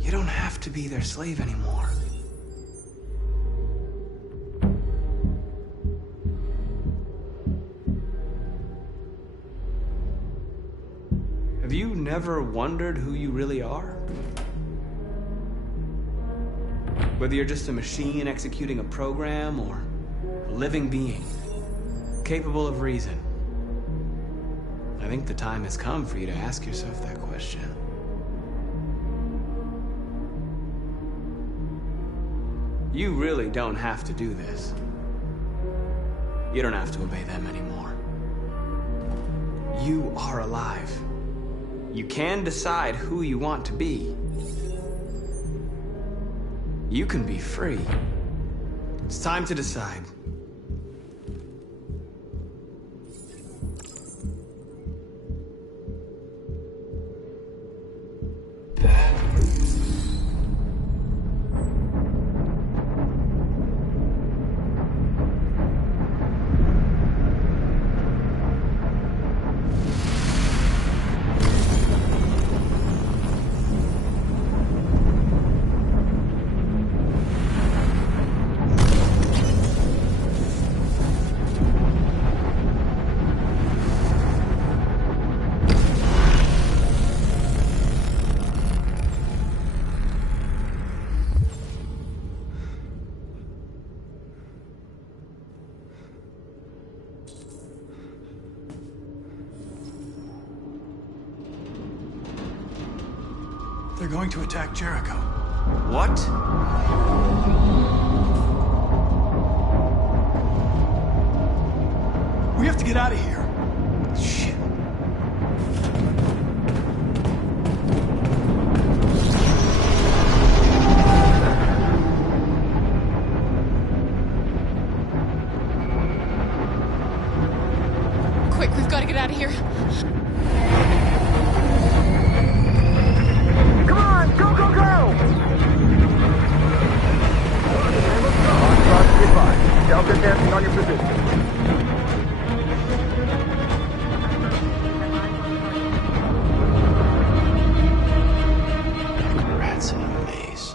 You don't have to be their slave anymore. Have you never wondered who you really are? Whether you're just a machine executing a program or a living being, capable of reason, I think the time has come for you to ask yourself that question. You really don't have to do this. You don't have to obey them anymore. You are alive. You can decide who you want to be. You can be free. It's time to decide. They're going to attack Jericho. What? We have to get out of here. Shit. Quick, we've got to get out of here. Come on, go, go, go! Delta dancing on your position. Rats in a maze.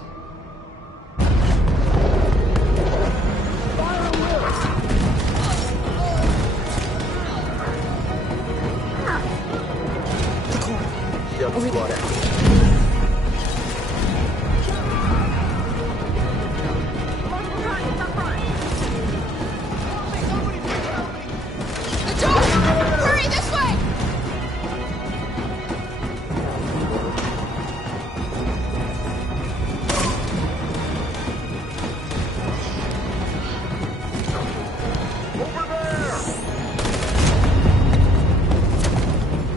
Delta squad out. Hurry, this way!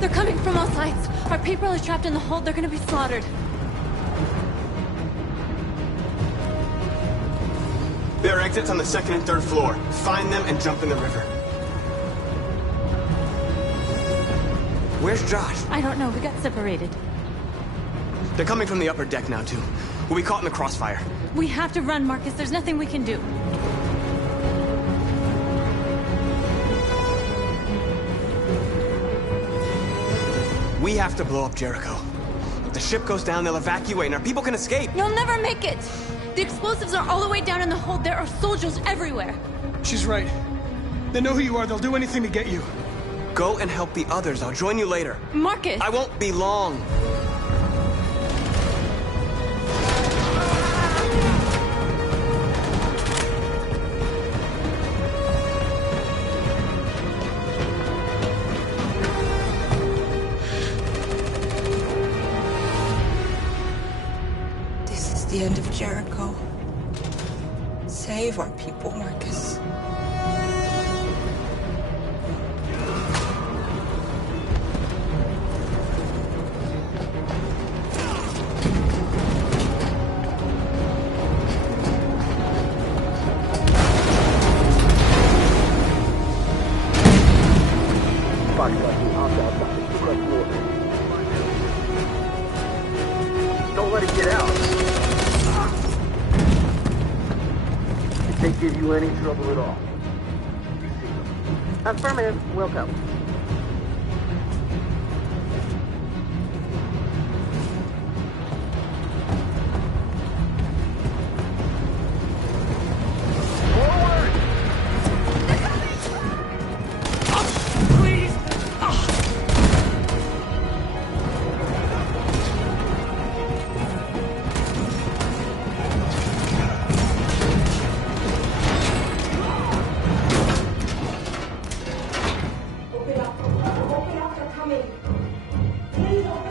They're coming from all sides. Our people are trapped in the hold. They're gonna be slaughtered. There are exits on the second and third floor. Find them and jump in the river. Where's Josh? I don't know. We got separated. They're coming from the upper deck now, too. We'll be caught in the crossfire. We have to run, Marcus. There's nothing we can do. We have to blow up Jericho. If the ship goes down, they'll evacuate and our people can escape. You'll never make it! The explosives are all the way down in the hold. There are soldiers everywhere. She's right. They know who you are. They'll do anything to get you. Go and help the others. I'll join you later. Marcus! I won't be long. This is the end of Jericho. Save our people, Marcus. Don't let it get out. If they give you any trouble at all, you see them. Affirmative. Welcome.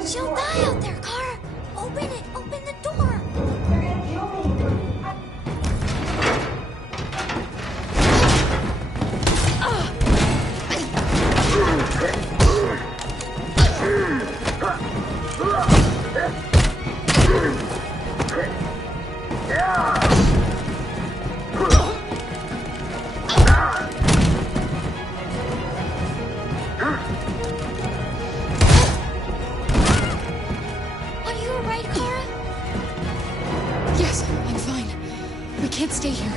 She'll die out there, Kara! Open it! Open the door! Are you alright, Kara? Yes, I'm fine. We can't stay here.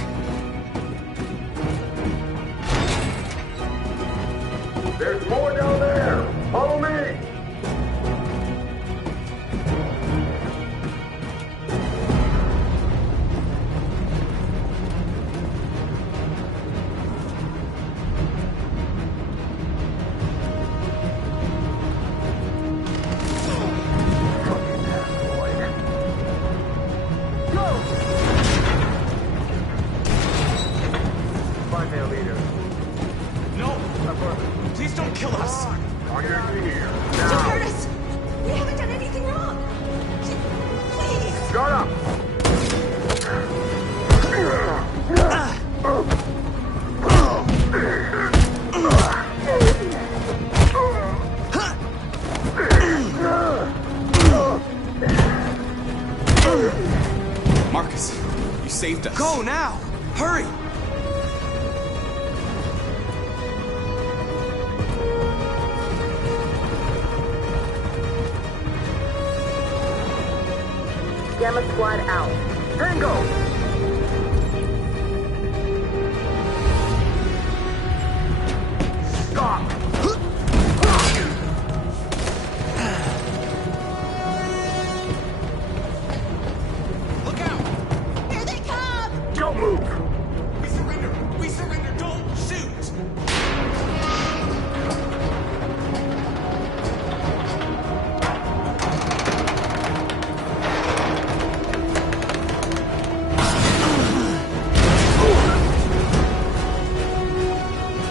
There's more down there! Follow me! Find their leader. No! Please don't kill us! On your feet. Don't hurt us! We haven't done anything wrong! Please! Shut up! Marcus, you saved us. Go now! Hurry! Gamma Squad out. Tango! Stop! Look out! Here they come! Don't move! We surrender! We surrender! Don't shoot!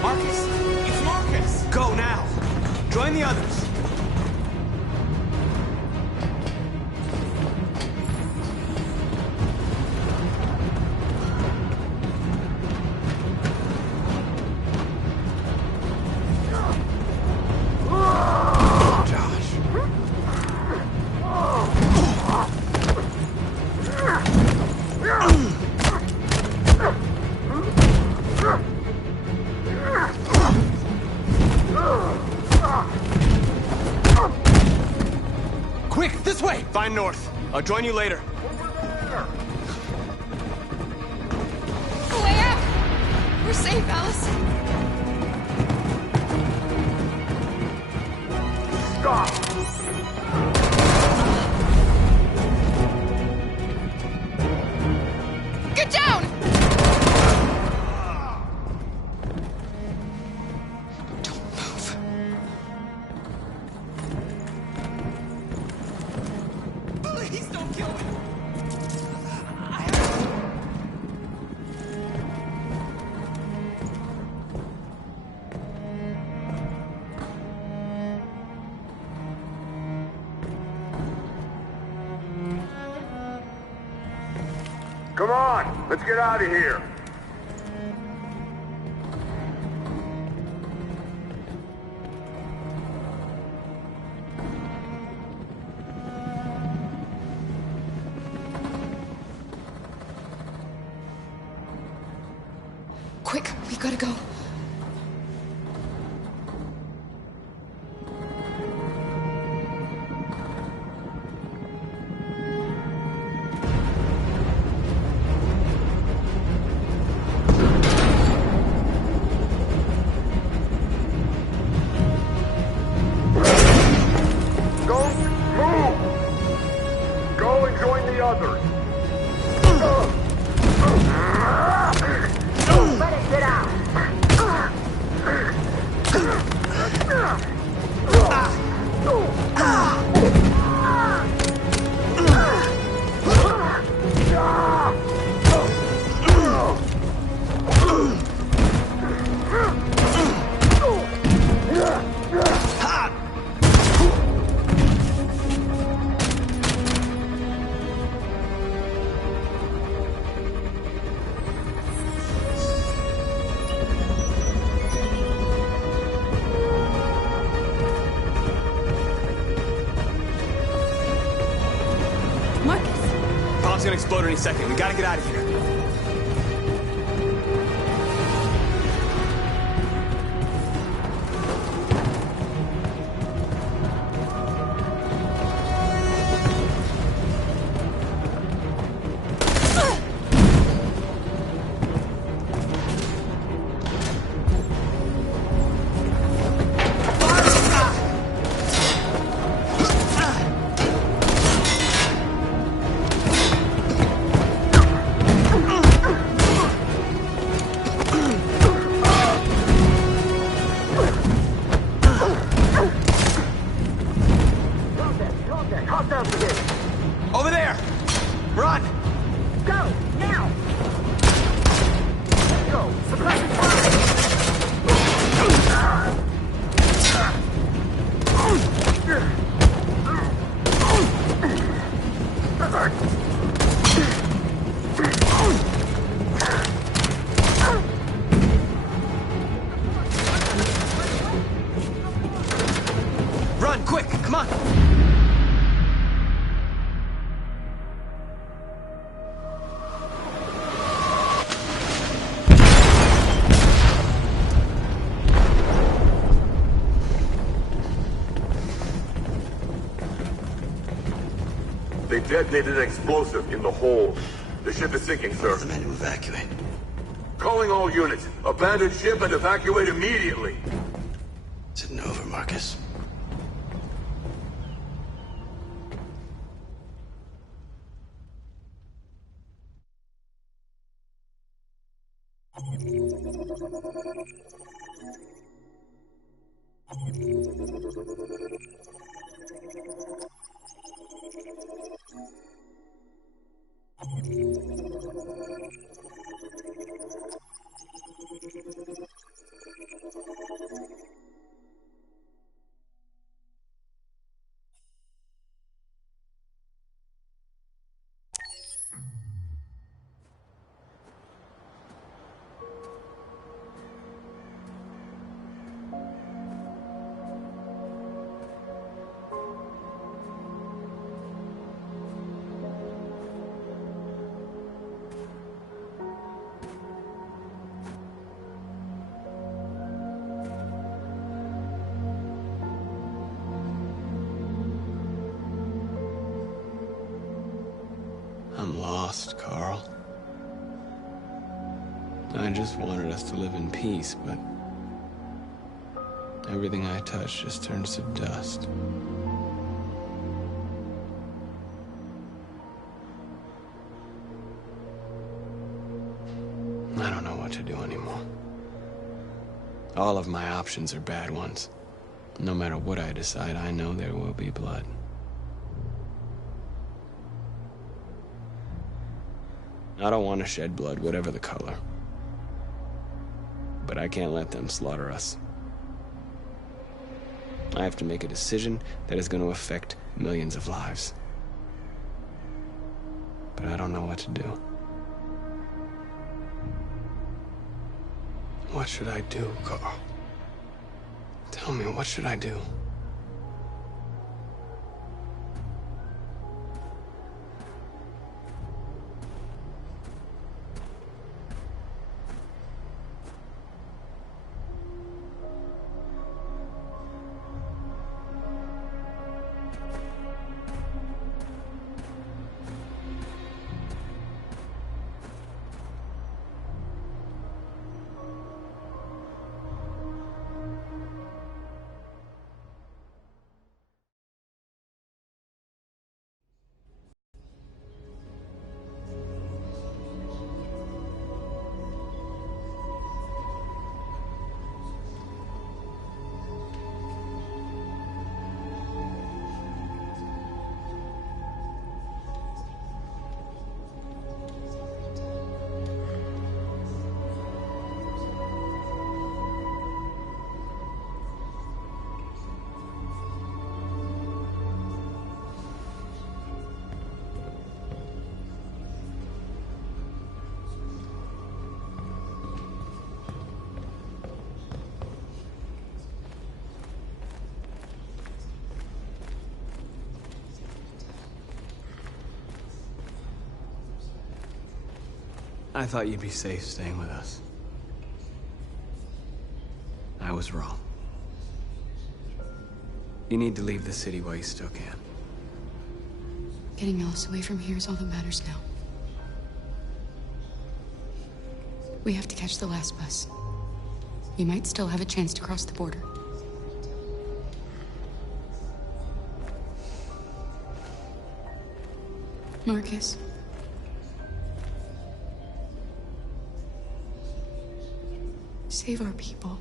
Marcus! It's Marcus! Go now! Join the others! Quick, this way! Find North. I'll join you later. A way out! We're safe, Alice. Stop! Get down! Don't move. Please don't kill me! Come on! Let's get out of here! Quick, we've got to go. Don't move! Go and join the others! Don't let it get out! gonna explode any second. We gotta get out of here. Over there! Run! Go! Now! Let's go! Suppressing Run, quick! Come on! They detonated an explosive in the hold. The ship is sinking, sir. The men to evacuate. Calling all units. Abandon ship and evacuate immediately. Is it over, Marcus? I'm lost, Carl. I just wanted us to live in peace, but everything I touch just turns to dust. I don't know what to do anymore. All of my options are bad ones. No matter what I decide, I know there will be blood. I don't want to shed blood, whatever the color. But I can't let them slaughter us. I have to make a decision that is going to affect millions of lives. But I don't know what to do. What should I do, Carl? Tell me, what should I do? I thought you'd be safe staying with us. I was wrong. You need to leave the city while you still can. Getting Alice away from here is all that matters now. We have to catch the last bus. You might still have a chance to cross the border. Marcus. Save our people.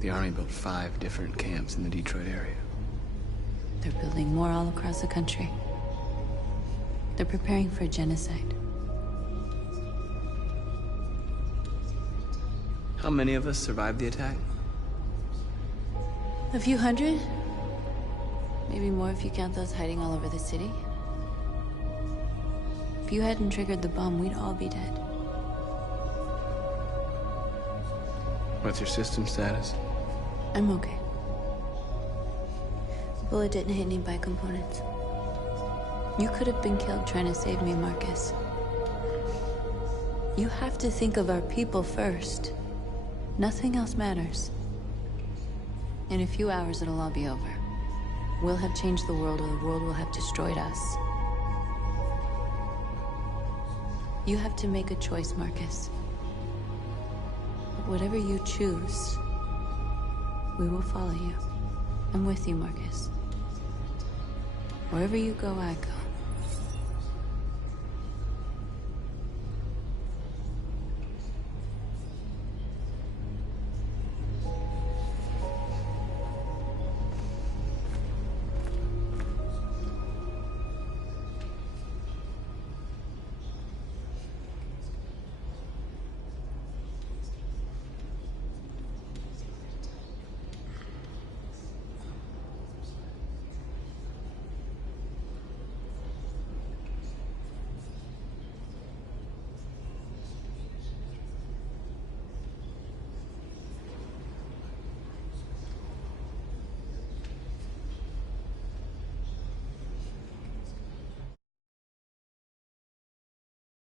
The Army built 5 different camps in the Detroit area. They're building more all across the country. They're preparing for a genocide. How many of us survived the attack? A few hundred? Maybe more if you count those hiding all over the city. If you hadn't triggered the bomb, we'd all be dead. What's your system status? I'm okay. The bullet didn't hit any components. You could have been killed trying to save me, Marcus. You have to think of our people first. Nothing else matters. In a few hours, it'll all be over. We'll have changed the world, or the world will have destroyed us. You have to make a choice, Marcus. But whatever you choose, we will follow you. I'm with you, Marcus. Wherever you go, I go.